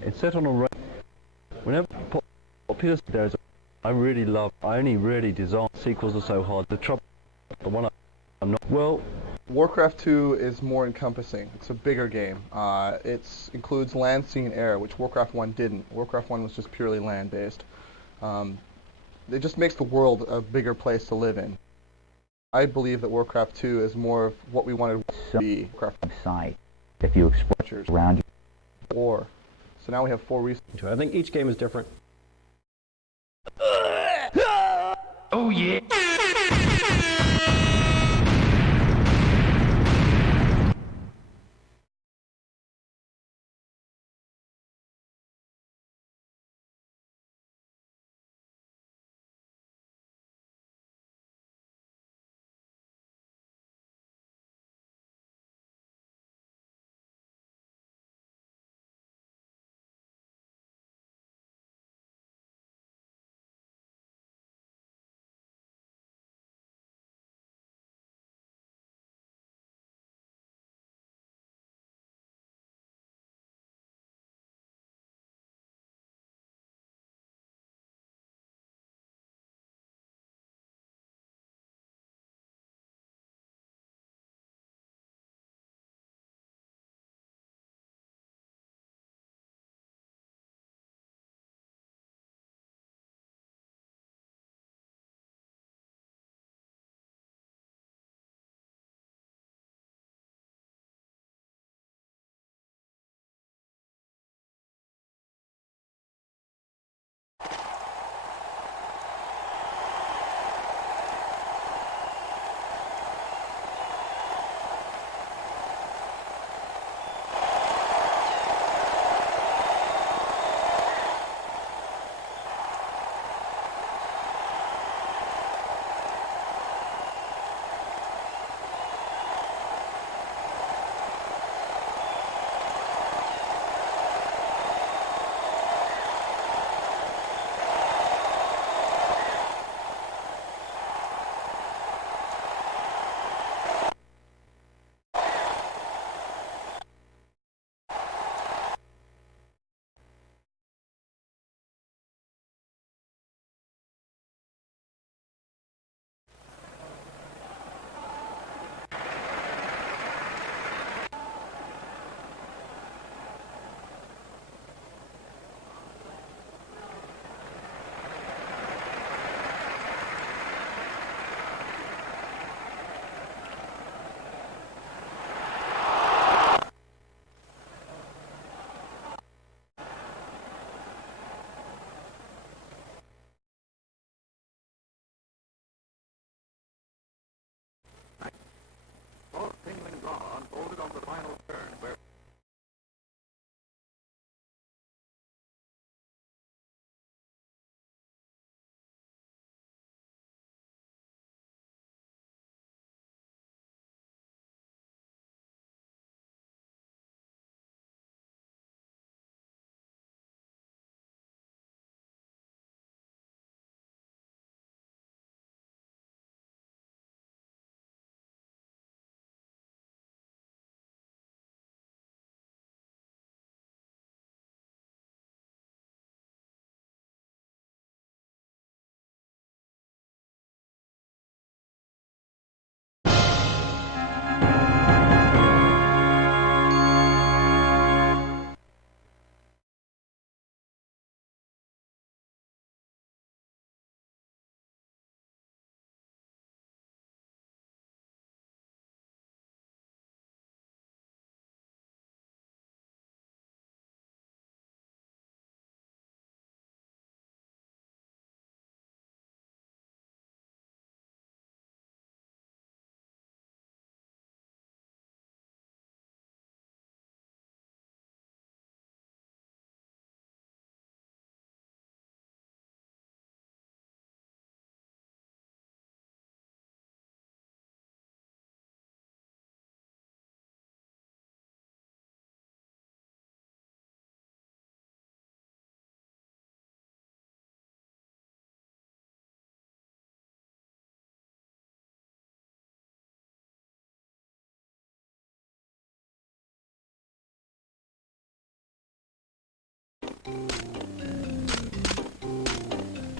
It's set on a. Whenever popular there's, I only really design sequels are so hard. The one I'm not. Well, Warcraft 2 is more encompassing. It's a bigger game. It includes land, sea, and air, which Warcraft 1 didn't. Warcraft 1 was just purely land-based. It just makes the world a bigger place to live in. I believe that Warcraft 2 is more of what we wanted to be. Site, if you explore around you. War. So now we have 4 resources. I think each game is different. Oh yeah.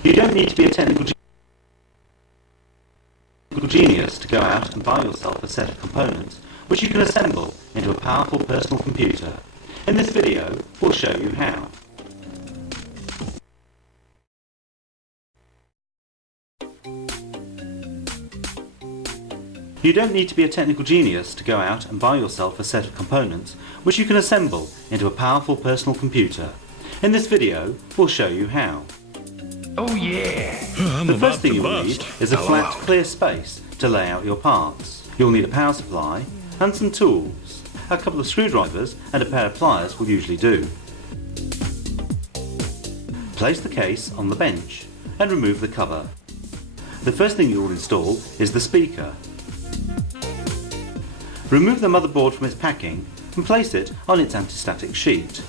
You don't need to be a technical genius to go out and buy yourself a set of components which you can assemble into a powerful personal computer. In this video, we'll show you how. You don't need to be a technical genius to go out and buy yourself a set of components which you can assemble into a powerful personal computer. In this video, we'll show you how. Oh yeah! The first thing you'll need is a flat, clear space to lay out your parts. You'll need a power supply and some tools. A couple of screwdrivers and a pair of pliers will usually do. Place the case on the bench and remove the cover. The first thing you will install is the speaker. Remove the motherboard from its packing and place it on its anti-static sheet.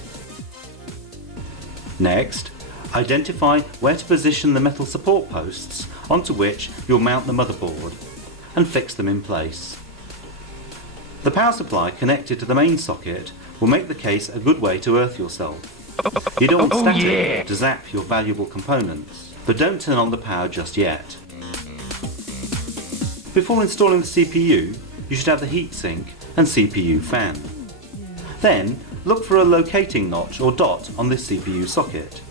Next, identify where to position the metal support posts onto which you'll mount the motherboard and fix them in place. The power supply connected to the main socket will make the case a good way to earth yourself. You don't want static to zap your valuable components, but don't turn on the power just yet. Before installing the CPU, you should have the heatsink and CPU fan. Then, look for a locating notch or dot on this CPU socket.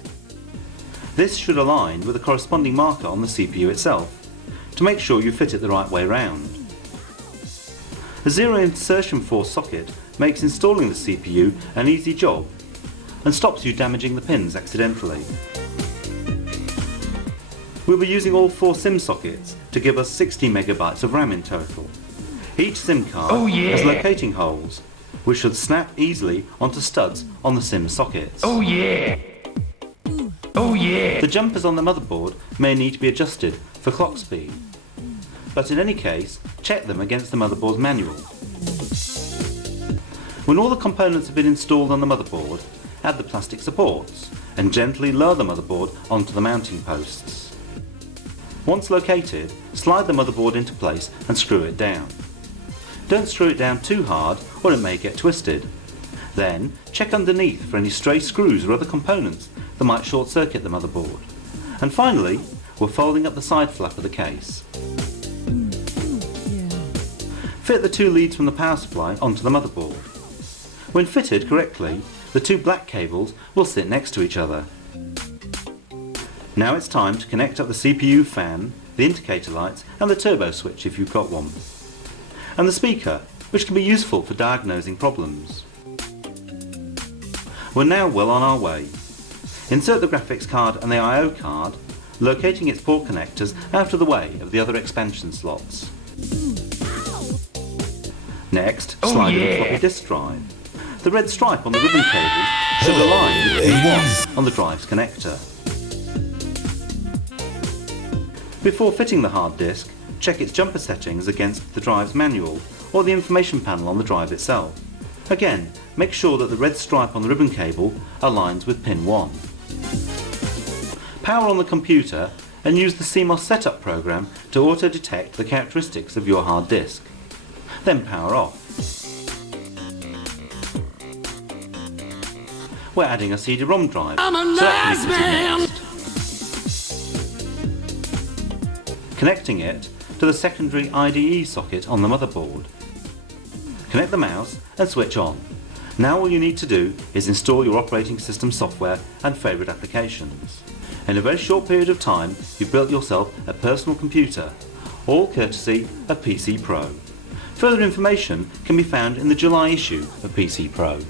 This should align with the corresponding marker on the CPU itself to make sure you fit it the right way round. A zero insertion force socket makes installing the CPU an easy job and stops you damaging the pins accidentally. We'll be using all 4 SIM sockets to give us 60 megabytes of RAM in total. Each SIM card has locating holes which should snap easily onto studs on the SIM sockets. Oh yeah! Oh yeah! The jumpers on the motherboard may need to be adjusted for clock speed, but in any case, check them against the motherboard's manual. When all the components have been installed on the motherboard, add the plastic supports and gently lower the motherboard onto the mounting posts. Once located, slide the motherboard into place and screw it down. Don't screw it down too hard or it may get twisted. Then, check underneath for any stray screws or other components that might short circuit the motherboard. And finally, we're folding up the side flap of the case. Fit the 2 leads from the power supply onto the motherboard. When fitted correctly, the 2 black cables will sit next to each other. Now it's time to connect up the CPU fan, the indicator lights and the turbo switch if you've got one. And the speaker, which can be useful for diagnosing problems. We're now well on our way. Insert the graphics card and the I/O card, locating its port connectors out of the way of the other expansion slots. Next, slide in the floppy disk drive. The red stripe on the ribbon cable should align with P1 on the drive's connector. Before fitting the hard disk, check its jumper settings against the drive's manual or the information panel on the drive itself. Again, make sure that the red stripe on the ribbon cable aligns with pin 1. Power on the computer and use the CMOS setup program to auto-detect the characteristics of your hard disk. Then power off. We're adding a CD-ROM drive, so that can be fitted next. Connecting it to the secondary IDE socket on the motherboard. Connect the mouse and switch on. Now all you need to do is install your operating system software and favourite applications. In a very short period of time, you've built yourself a personal computer, all courtesy of PC Pro. Further information can be found in the July issue of PC Pro.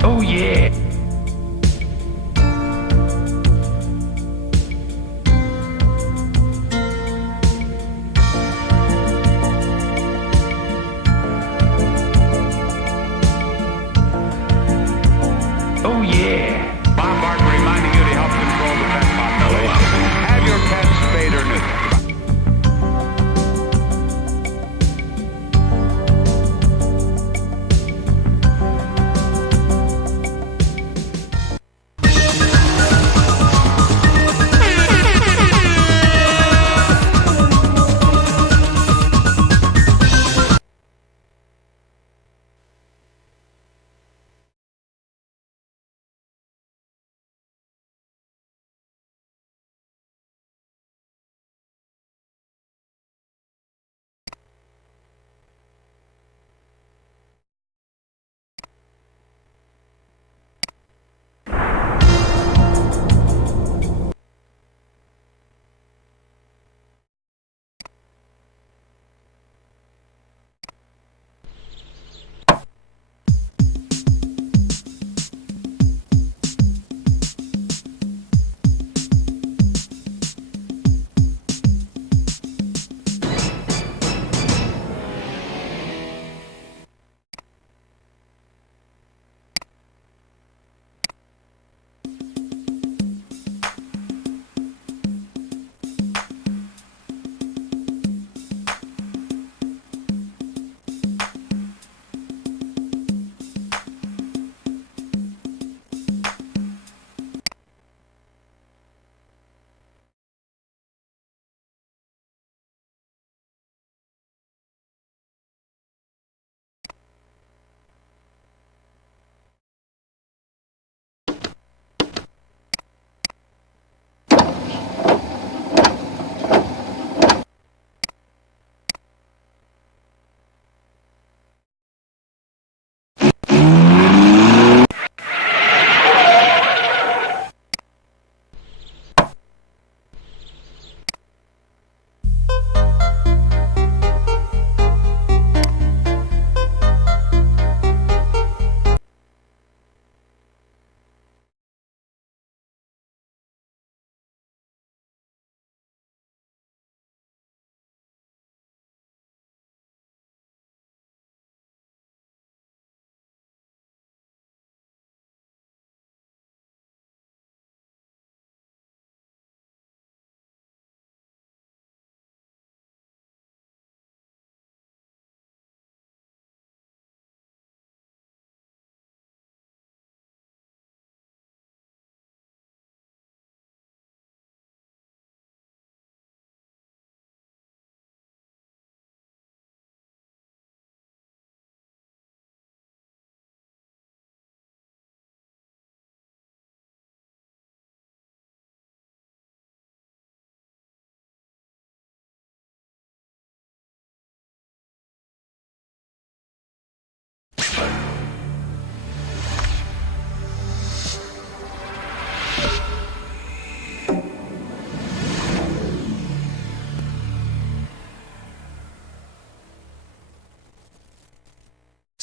Oh yeah! Oh yeah! Bombard reminding you to help control the pet population. Have your pets spayed or neutered.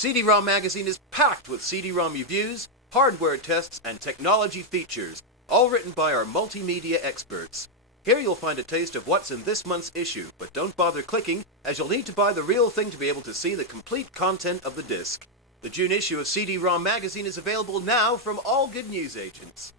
CD-ROM magazine is packed with CD-ROM reviews, hardware tests, and technology features, all written by our multimedia experts. Here you'll find a taste of what's in this month's issue, but don't bother clicking, as you'll need to buy the real thing to be able to see the complete content of the disc. The June issue of CD-ROM magazine is available now from all good news agents.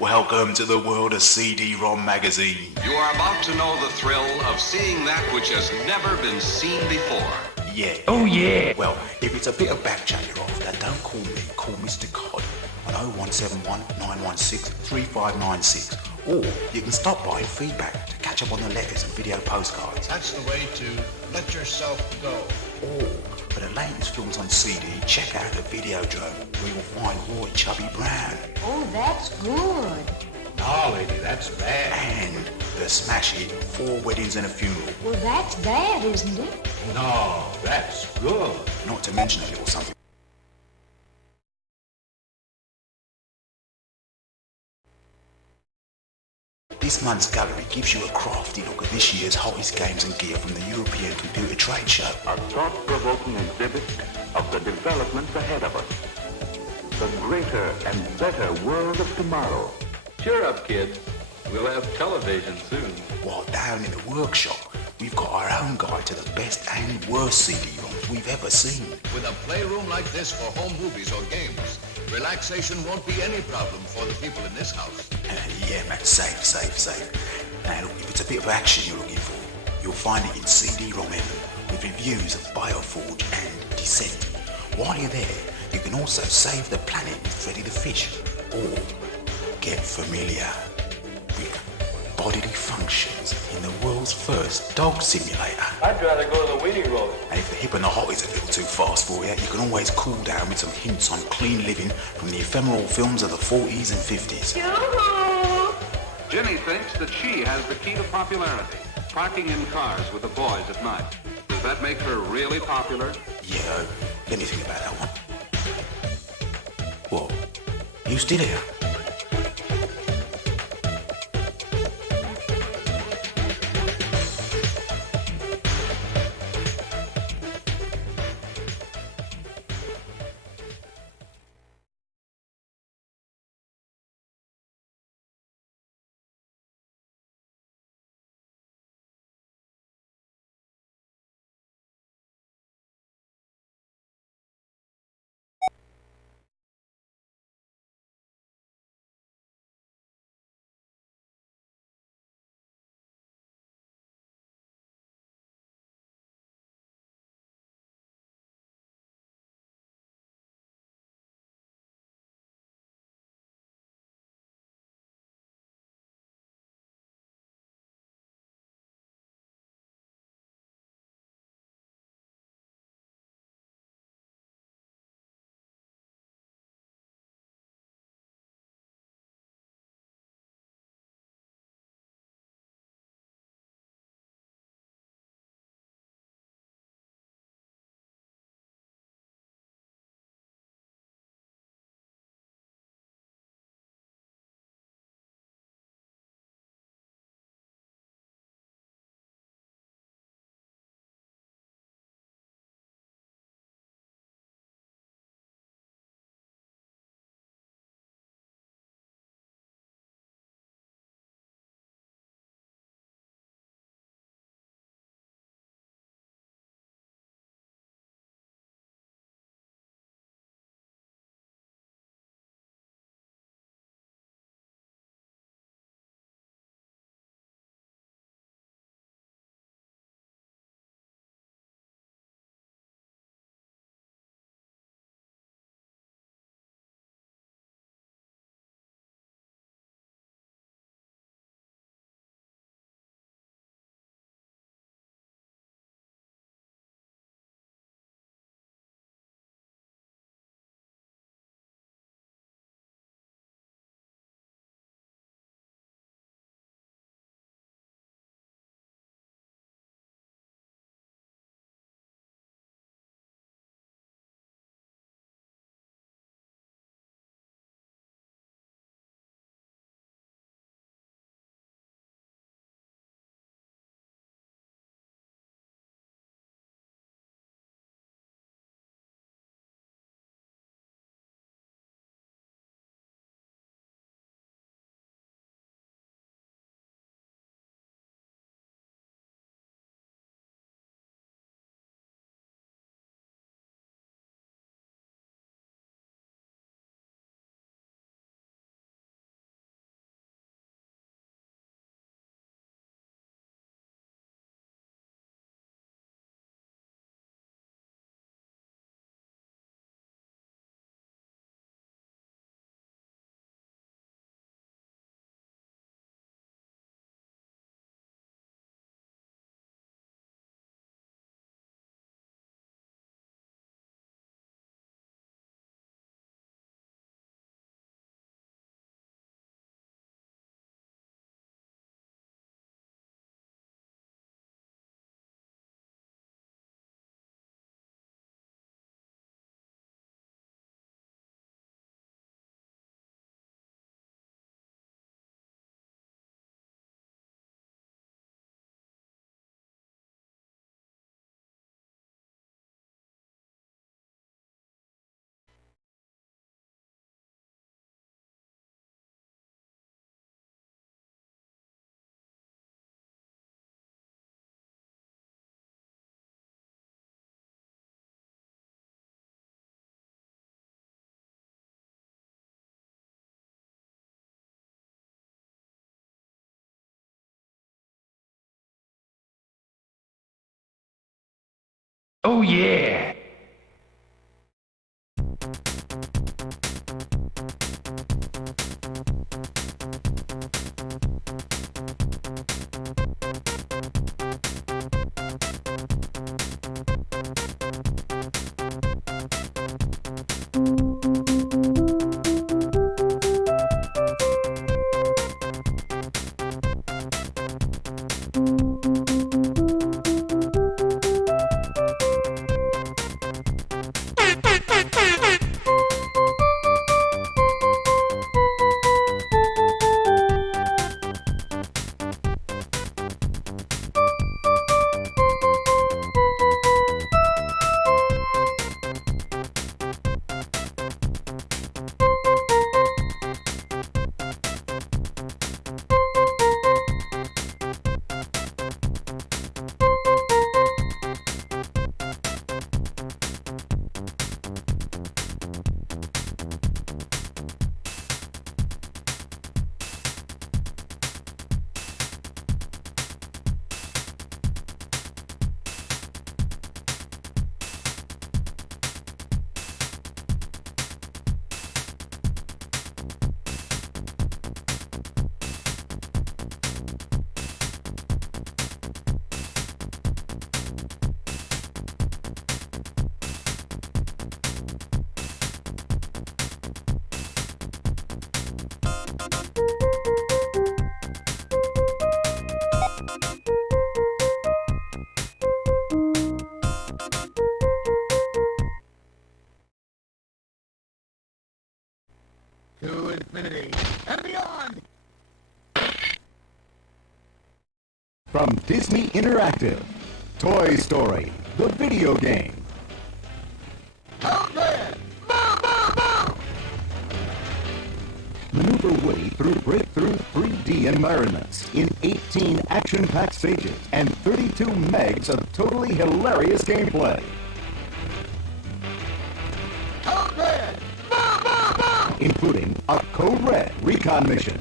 Welcome to the world of CD-ROM magazine. You are about to know the thrill of seeing that which has never been seen before. Yeah. Oh yeah. Well, if it's a bit of back chat you're off, then don't call me, call Mr. Cod on 0171 916 3596. Or you can stop by feedback to catch up on the letters and video postcards. That's the way to let yourself go. Or for the latest films on CD, check out the Videodrome, where you'll find Roy Chubby Brown. Oh, that's good. No, lady, that's bad. And the smash hit, 4 Weddings and a Funeral. Well, that's bad, isn't it? No, that's good. Not to mention a little something. This month's gallery gives you a crafty look at this year's hottest games and gear from the European Computer Trade Show. A thought-provoking exhibit of the developments ahead of us. The greater and better world of tomorrow. Cheer up, kids. We'll have television soon. While down in the workshop, we've got our own guide to the best and worst CD-ROMs we've ever seen. With a playroom like this for home movies or games, relaxation won't be any problem for the people in this house. Yeah, man, safe. Now, look, if it's a bit of action you're looking for, you'll find it in CD-ROM heaven with reviews of Bioforge and Descent. While you're there, you can also save the planet with Freddy the Fish, or get familiar with bodily functions in the world's first dog simulator. I'd rather go to the weenie road. And if the hip and the hot is a little too fast for you, you can always cool down with some hints on clean living from the ephemeral films of the 40s and 50s. Jenny thinks that she has the key to popularity. Parking in cars with the boys at night. Does that make her really popular? Yeah, let me think about that one. What? You still here? Oh yeah. To infinity and beyond! From Disney Interactive, Toy Story, the video game. Maneuver Woody through breakthrough 3D environments in 18 action-packed stages and 32 megs of totally hilarious gameplay. Including a Code Red recon mission.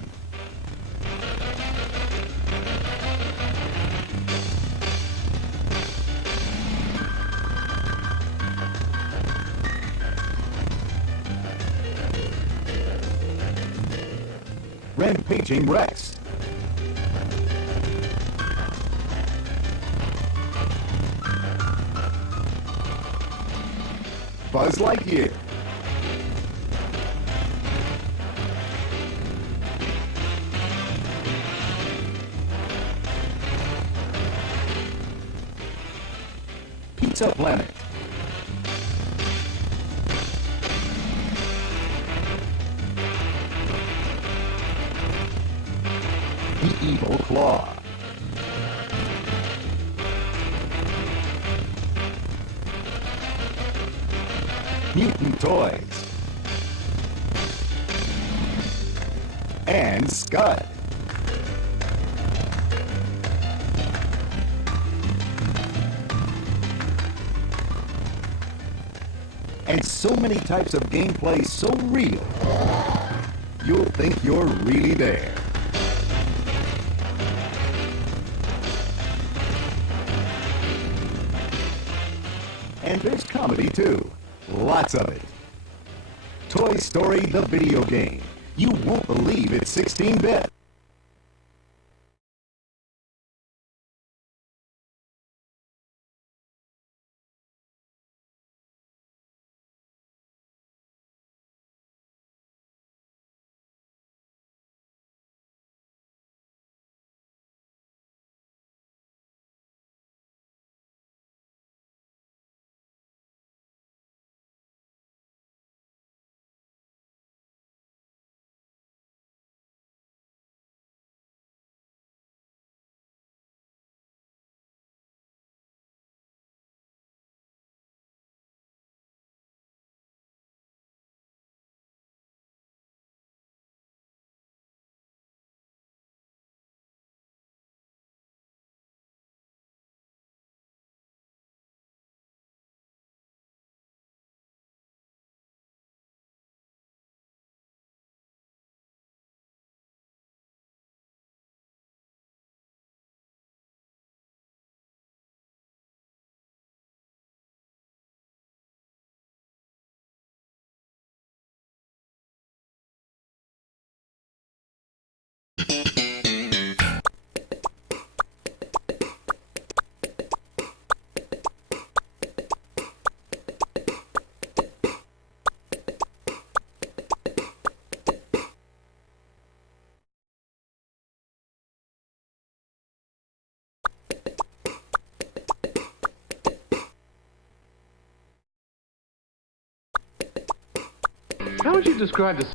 Rampaging Rex. Buzz Lightyear. Pizza Planet. The Evil Claw. Mutant Toys. And Scud. And so many types of gameplay so real, you'll think you're really there. And there's comedy too. Lots of it. Toy Story the video game. You won't believe it's 16-bit. How would you describe this?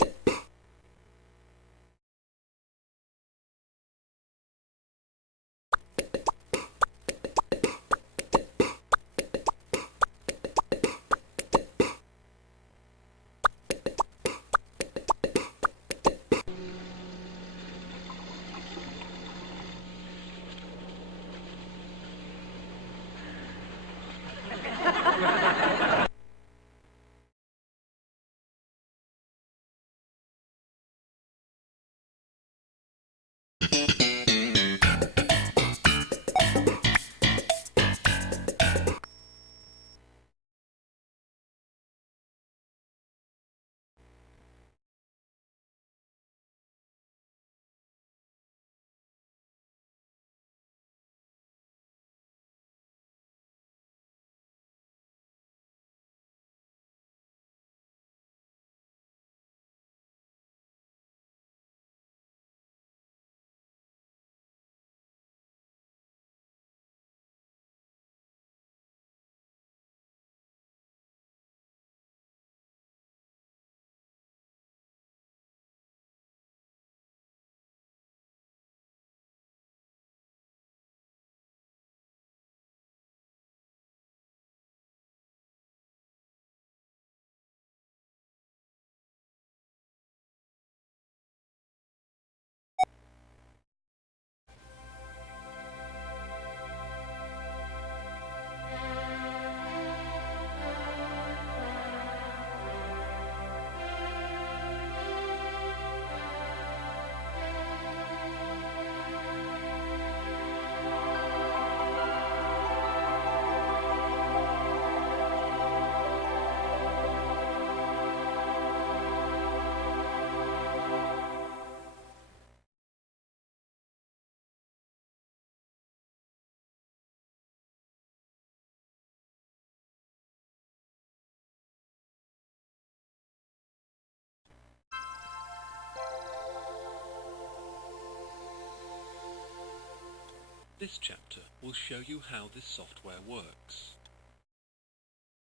This chapter will show you how this software works.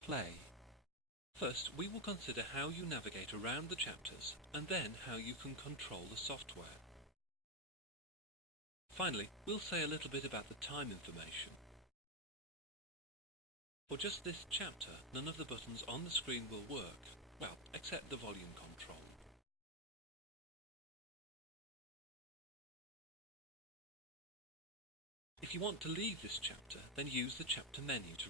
Play. First, we will consider how you navigate around the chapters, and then how you can control the software. Finally, we'll say a little bit about the time information. For just this chapter, none of the buttons on the screen will work, well, except the volume control. If you want to leave this chapter, then use the chapter menu to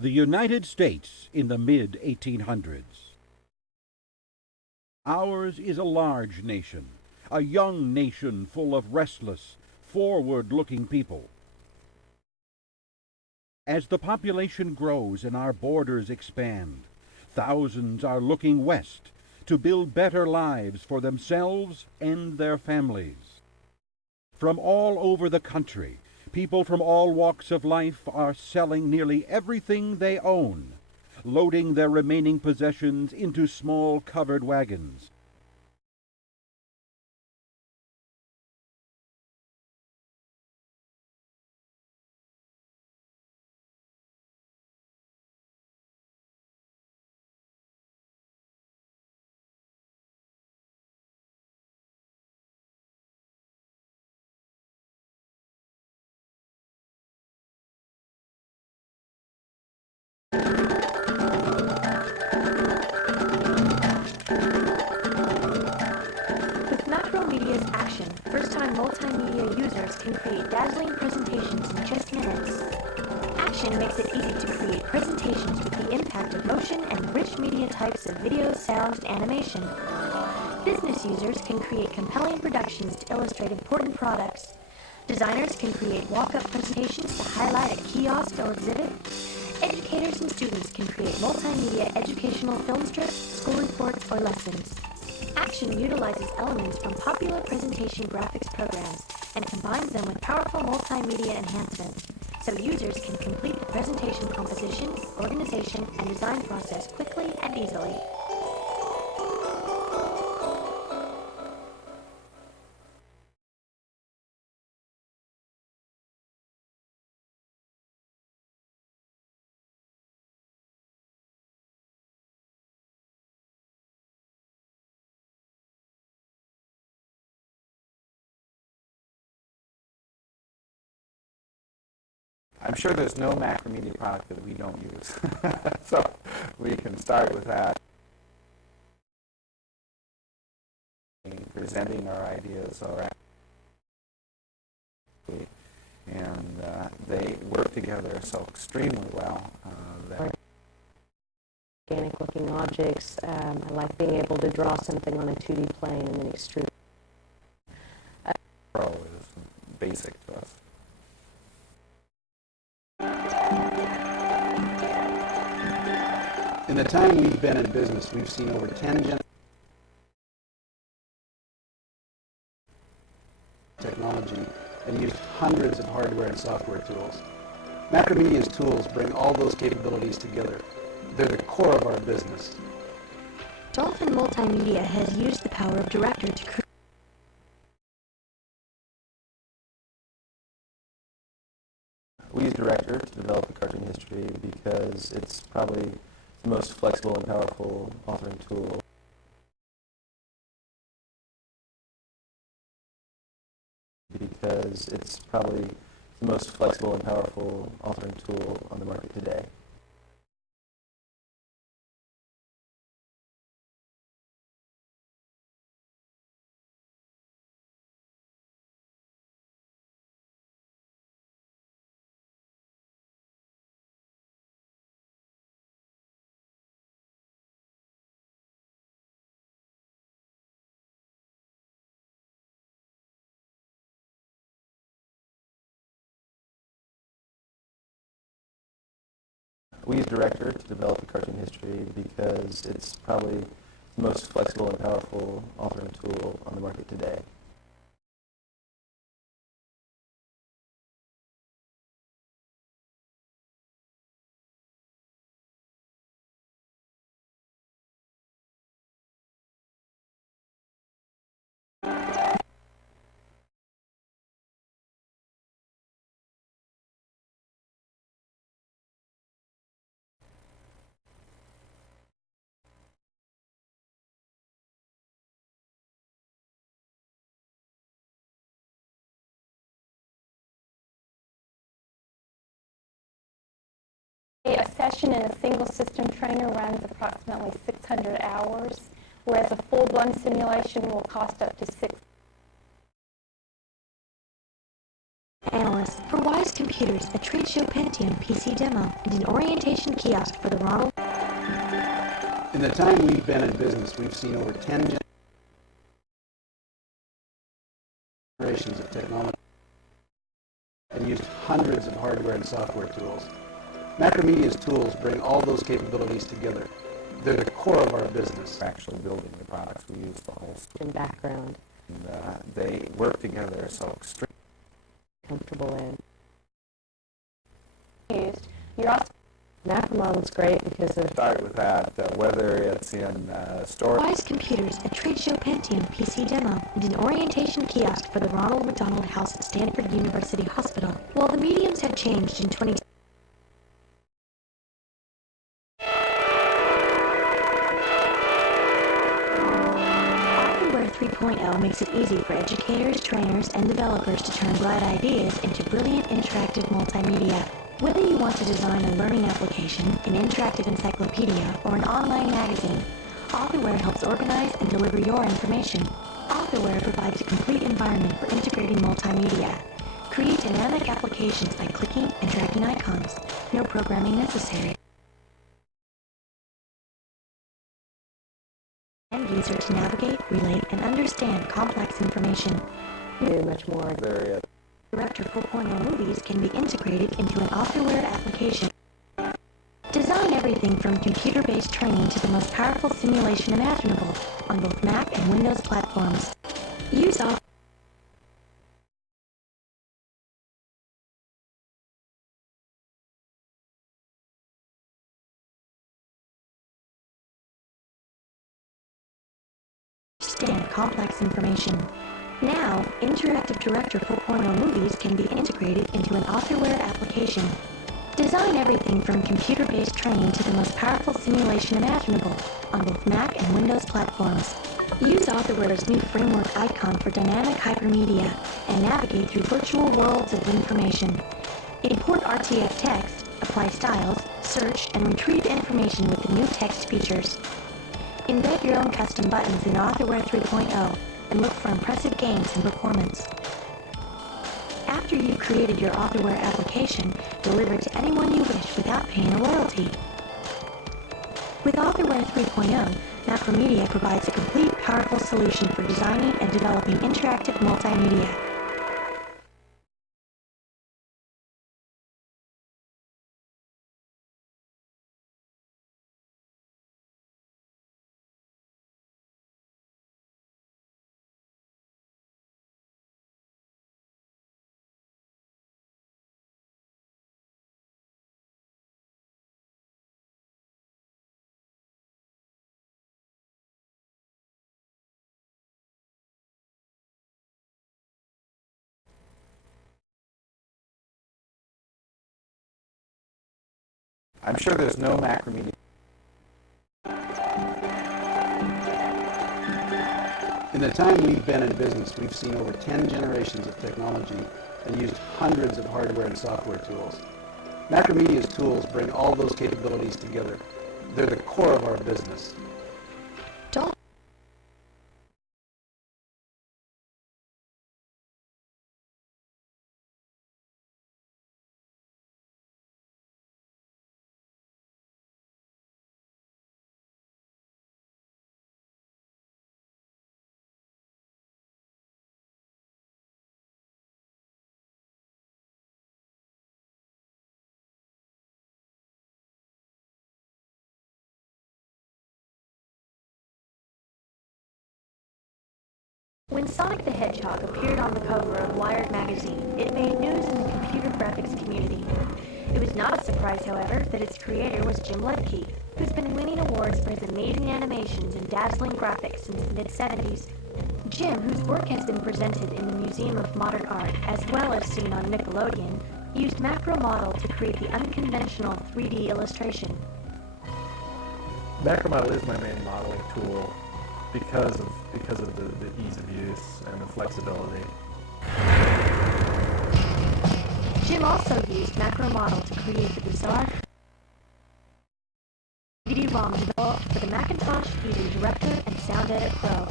The United States in the mid-1800s. Ours is a large nation, a young nation full of restless, forward-looking people. As the population grows and our borders expand, thousands are looking west to build better lives for themselves and their families. From all over the country, people from all walks of life are selling nearly everything they own, loading their remaining possessions into small covered wagons. First-time multimedia users can create dazzling presentations in just minutes. Action makes it easy to create presentations with the impact of motion and rich media types of video, sound, and animation. Business users can create compelling productions to illustrate important products. Designers can create walk-up presentations to highlight a kiosk or exhibit. Educators and students can create multimedia educational film strips, school reports, or lessons. Action utilizes elements from popular presentation graphics programs and combines them with powerful multimedia enhancements, so users can complete the presentation composition, organization, and design process quickly and easily. I'm sure there's no Macromedia product that we don't use. So we can start with that. Presenting our ideas and they work together so extremely well. Organic looking objects. I like being able to draw something on a 2D plane and then extrude. Pro is basic to us. In the time we've been in business, we've seen over 10 technology and used hundreds of hardware and software tools. Macromedia's tools bring all those capabilities together. They're the core of our business. Dolphin Multimedia has used the power of Director to create We use Director to develop the cartoon history because it's probably the most flexible and powerful authoring tool. Because it's probably the most flexible and powerful authoring tool on the market today. We use Director to develop the cartoon history because it's probably the most flexible and powerful authoring tool on the market today. A session in a single system trainer runs approximately 600 hours, whereas a full-blown simulation will cost up to 6. Analysts for Wise Computers, a trade show Pentium PC demo, and an orientation kiosk for the Ronald. In the time we've been in business, we've seen over 10 generations of technology and used hundreds of hardware and software tools. Macromedia's tools bring all those capabilities together. They're the core of our business. We're actually building the products. We use the whole in background. And they work together so extremely comfortable in. Used. You're also Macromodel's great because of start with that, whether it's in storage. Wise Computers, a trade show Pentium PC demo, and an orientation kiosk for the Ronald McDonald House at Stanford University Hospital. While the mediums have changed in 20. Hardware 3.0 makes it easy for educators, trainers, and developers to turn bright ideas into brilliant interactive multimedia. Whether you want to design a learning application, an interactive encyclopedia, or an online magazine, Authorware helps organize and deliver your information. Authorware provides a complete environment for integrating multimedia. Create dynamic applications by clicking and dragging icons. No programming necessary. End user to navigate, relate, and understand complex information. Much more. Director 4.0 movies can be integrated into an Authorware application. Design everything from computer-based training to the most powerful simulation imaginable on both Mac and Windows platforms. Use of complex information. Now, Interactive Director 4.0 movies can be integrated into an authorware application. Design everything from computer-based training to the most powerful simulation imaginable on both Mac and Windows platforms. Use Authorware's new framework icon for dynamic hypermedia and navigate through virtual worlds of information. Import RTF text, apply styles, search, and retrieve information with the new text features. Embed your own custom buttons in Authorware 3.0 and look for impressive gains in performance. After you've created your Authorware application, deliver it to anyone you wish without paying a royalty. With Authorware 3.0, Macromedia provides a complete, powerful solution for designing and developing interactive multimedia. I'm sure there's no Macromedia. In the time we've been in business, we've seen over 10 generations of technology and used hundreds of hardware and software tools. Macromedia's tools bring all those capabilities together. They're the core of our business. When Sonic the Hedgehog appeared on the cover of Wired magazine, it made news in the computer graphics community. It was not a surprise, however, that its creator was Jim Ledke, who's been winning awards for his amazing animations and dazzling graphics since the mid-70s. Jim, whose work has been presented in the Museum of Modern Art, as well as seen on Nickelodeon, used Macromodel to create the unconventional 3D illustration. Macromodel is my main modeling tool because of the ease of use and the flexibility. Jim also used Macromodel to create the bizarre CD-ROM developed for the Macintosh using Director and Sound Edit Pro.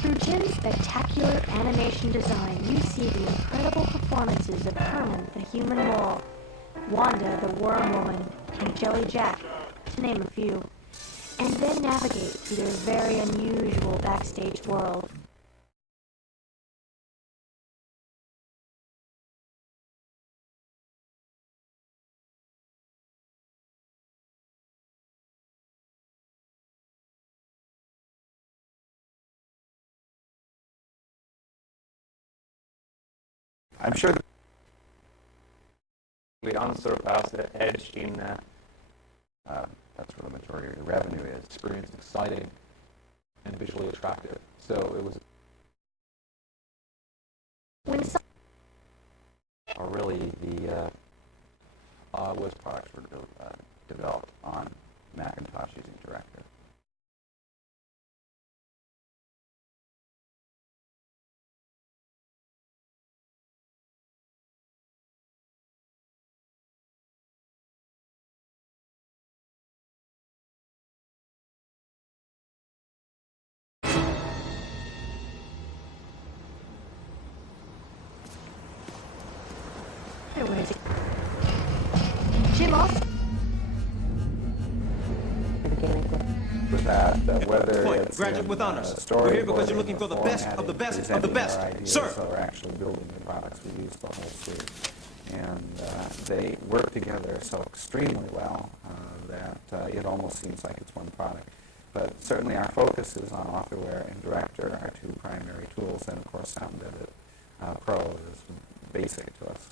Through Jim's spectacular animation design, you see the incredible performances of Herman the Human Mole, Wanda the Worm Woman, and Jelly Jack, to name a few, and then navigate through their very unusual backstage world. I'm sure we unsurpassed the edge in that's where the majority of the revenue is. Experience exciting and visually attractive. So it was really the was products were developed on Macintosh using Director. Jim also with that, whether it's graduate with honors. We're here because you're looking for the best of the best of the best. Sir! So we're actually building the products. We use the whole suite. And they work together so extremely well that it almost seems like it's one product. But certainly our focus is on Authorware and Director, our two primary tools, and of course Sound Edit Pro is basic to us.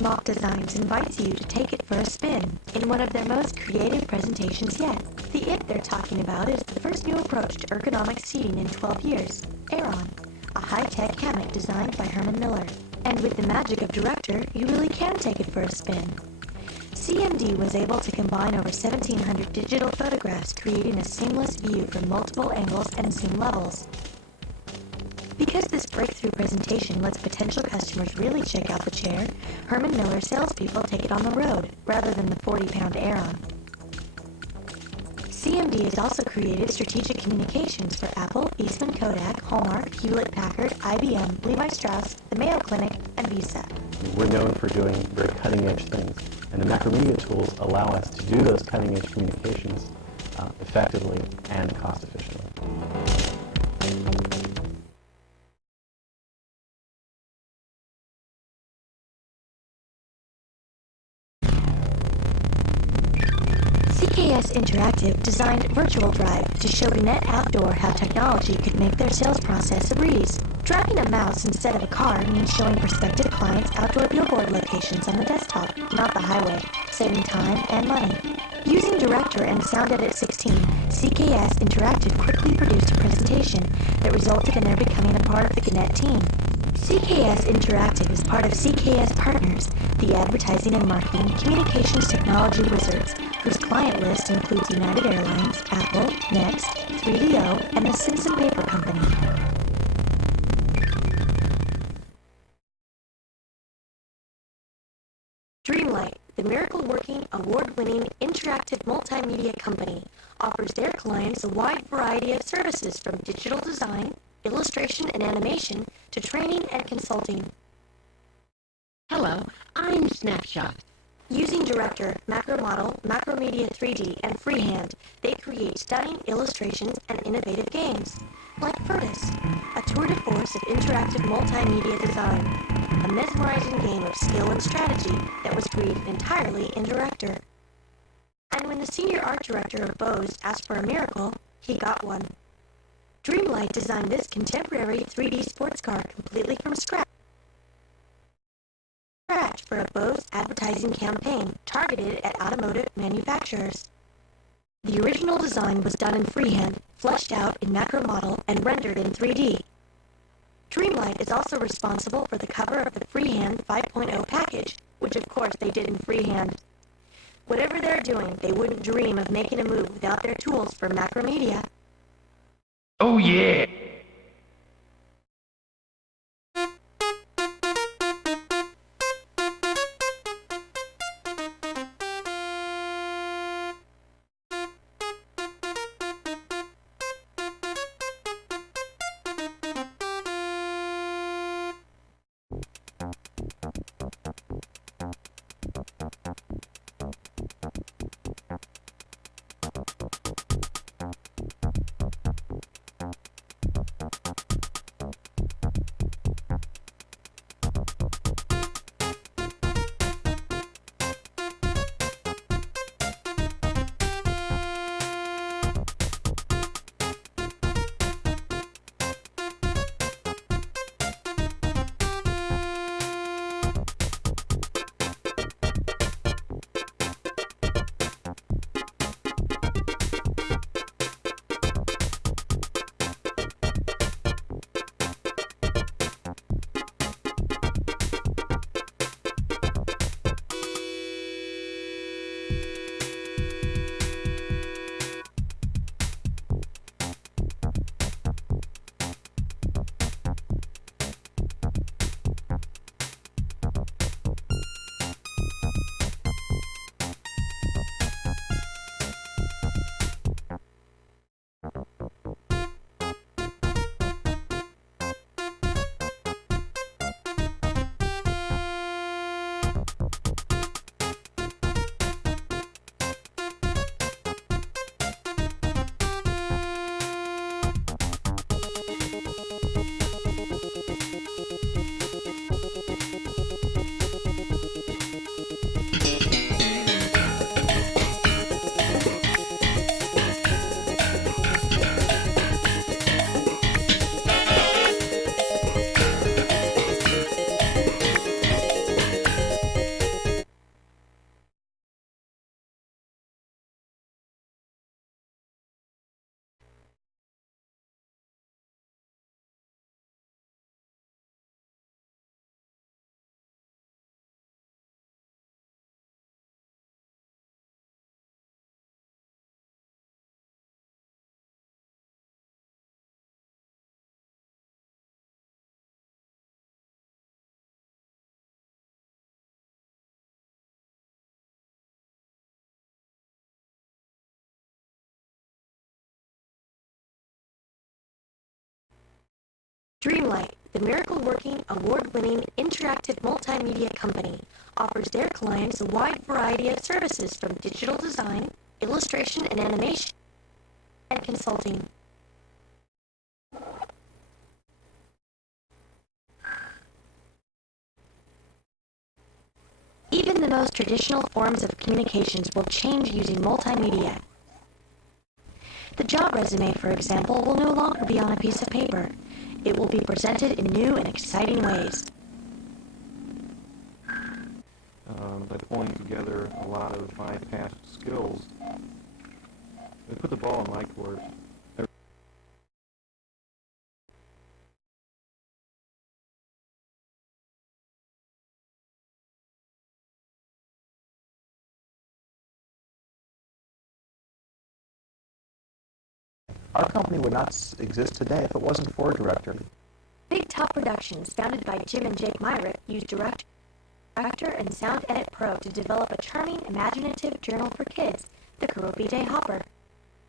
Mock Designs invites you to take it for a spin in one of their most creative presentations yet. The it they're talking about is the first new approach to ergonomic seating in 12 years, Aeron, a high-tech hammock designed by Herman Miller. And with the magic of Director, you really can take it for a spin. CMD was able to combine over 1,700 digital photographs, creating a seamless view from multiple angles and zoom levels. Because this breakthrough presentation lets potential customers really check out the chair, Herman Miller salespeople take it on the road, rather than the 40-pound Aeron. CMD has also created strategic communications for Apple, Eastman Kodak, Hallmark, Hewlett-Packard, IBM, Levi Strauss, the Mayo Clinic, and Visa. We're known for doing very cutting-edge things, and the Macromedia tools allow us to do those cutting-edge communications effectively and cost-efficiently. CKS Interactive designed Virtual Drive to show Gannett Outdoor how technology could make their sales process a breeze. Driving a mouse instead of a car means showing prospective clients outdoor billboard locations on the desktop, not the highway, saving time and money. Using Director and Sound Edit 16, CKS Interactive quickly produced a presentation that resulted in their becoming a part of the Gannett team. CKS Interactive is part of CKS Partners, the advertising and marketing communications technology wizards, whose client list includes United Airlines, Apple, Next, 3DO, and the Simpson Paper Company. Dreamlight, the miracle-working, award-winning, interactive multimedia company, offers their clients a wide variety of services from digital design, illustration and animation, to training and consulting. Hello, I'm Snapshot. Using Director, Macro Model, Macromedia 3D, and Freehand, they create stunning illustrations and innovative games. Like Furtus, a tour de force of interactive multimedia design, a mesmerizing game of skill and strategy that was created entirely in Director. And when the senior art director of Bose asked for a miracle, he got one. Dreamlight designed this contemporary 3D sports car completely from scratch for a Bose advertising campaign targeted at automotive manufacturers. The original design was done in freehand, fleshed out in Macro Model, and rendered in 3D. Dreamlight is also responsible for the cover of the Freehand 5.0 package, which of course they did in freehand. Whatever they're doing, they wouldn't dream of making a move without their tools for Macromedia. Oh yeah! Dreamlight, the miracle-working, award-winning, interactive multimedia company, offers their clients a wide variety of services from digital design, illustration and animation, and consulting. Even the most traditional forms of communications will change using multimedia. The job resume, for example, will no longer be on a piece of paper. It will be presented in new and exciting ways. By pulling together a lot of my past skills, they put the ball in my court. Our company would not exist today if it wasn't for a director. Big Top Productions, founded by Jim and Jake Myrick, used Director and Sound Edit Pro to develop a charming, imaginative journal for kids, the Kuropi Day Hopper.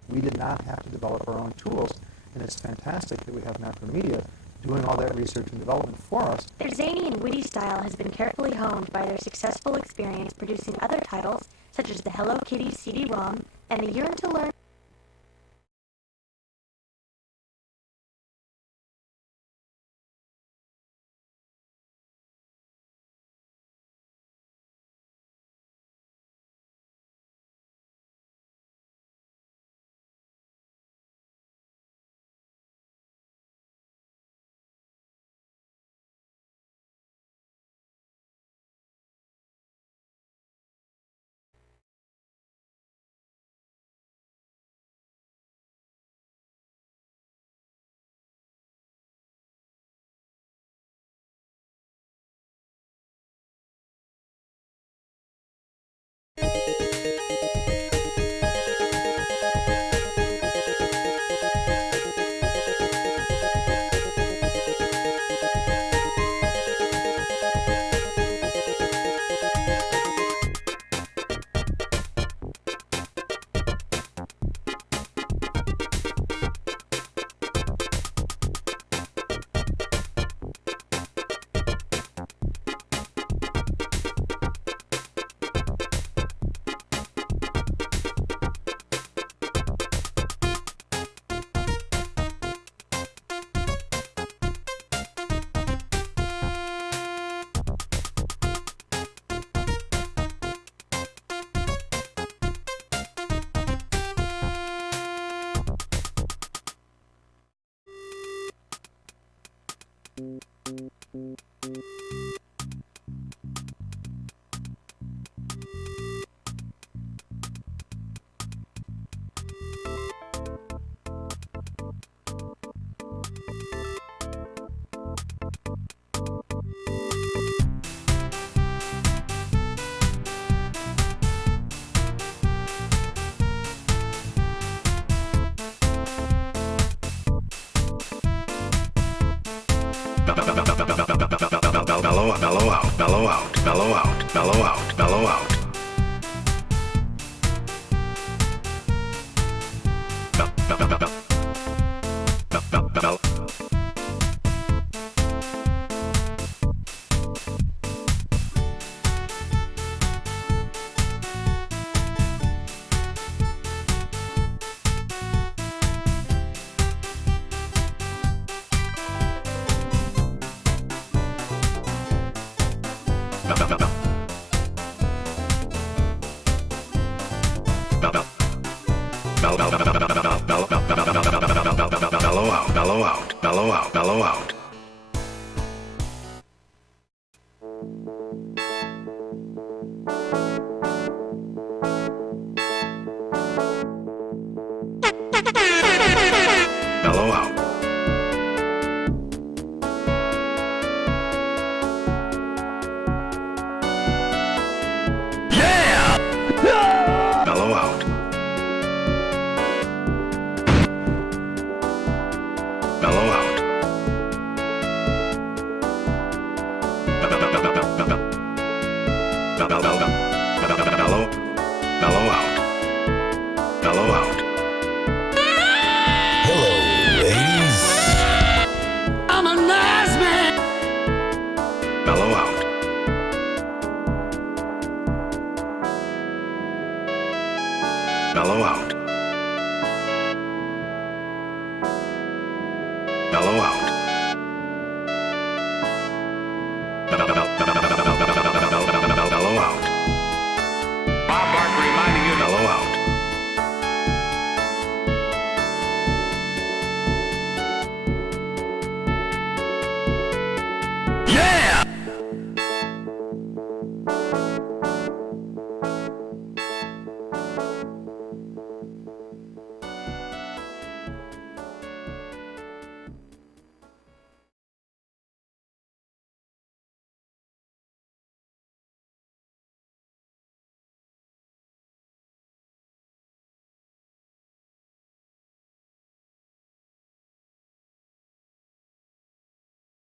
We did not have to develop our own tools, and it's fantastic that we have Macromedia doing all that research and development for us. Their zany and witty style has been carefully honed by their successful experience producing other titles, such as the Hello Kitty CD-ROM and the Yearn to Learn mellow out. Mellow out. Mellow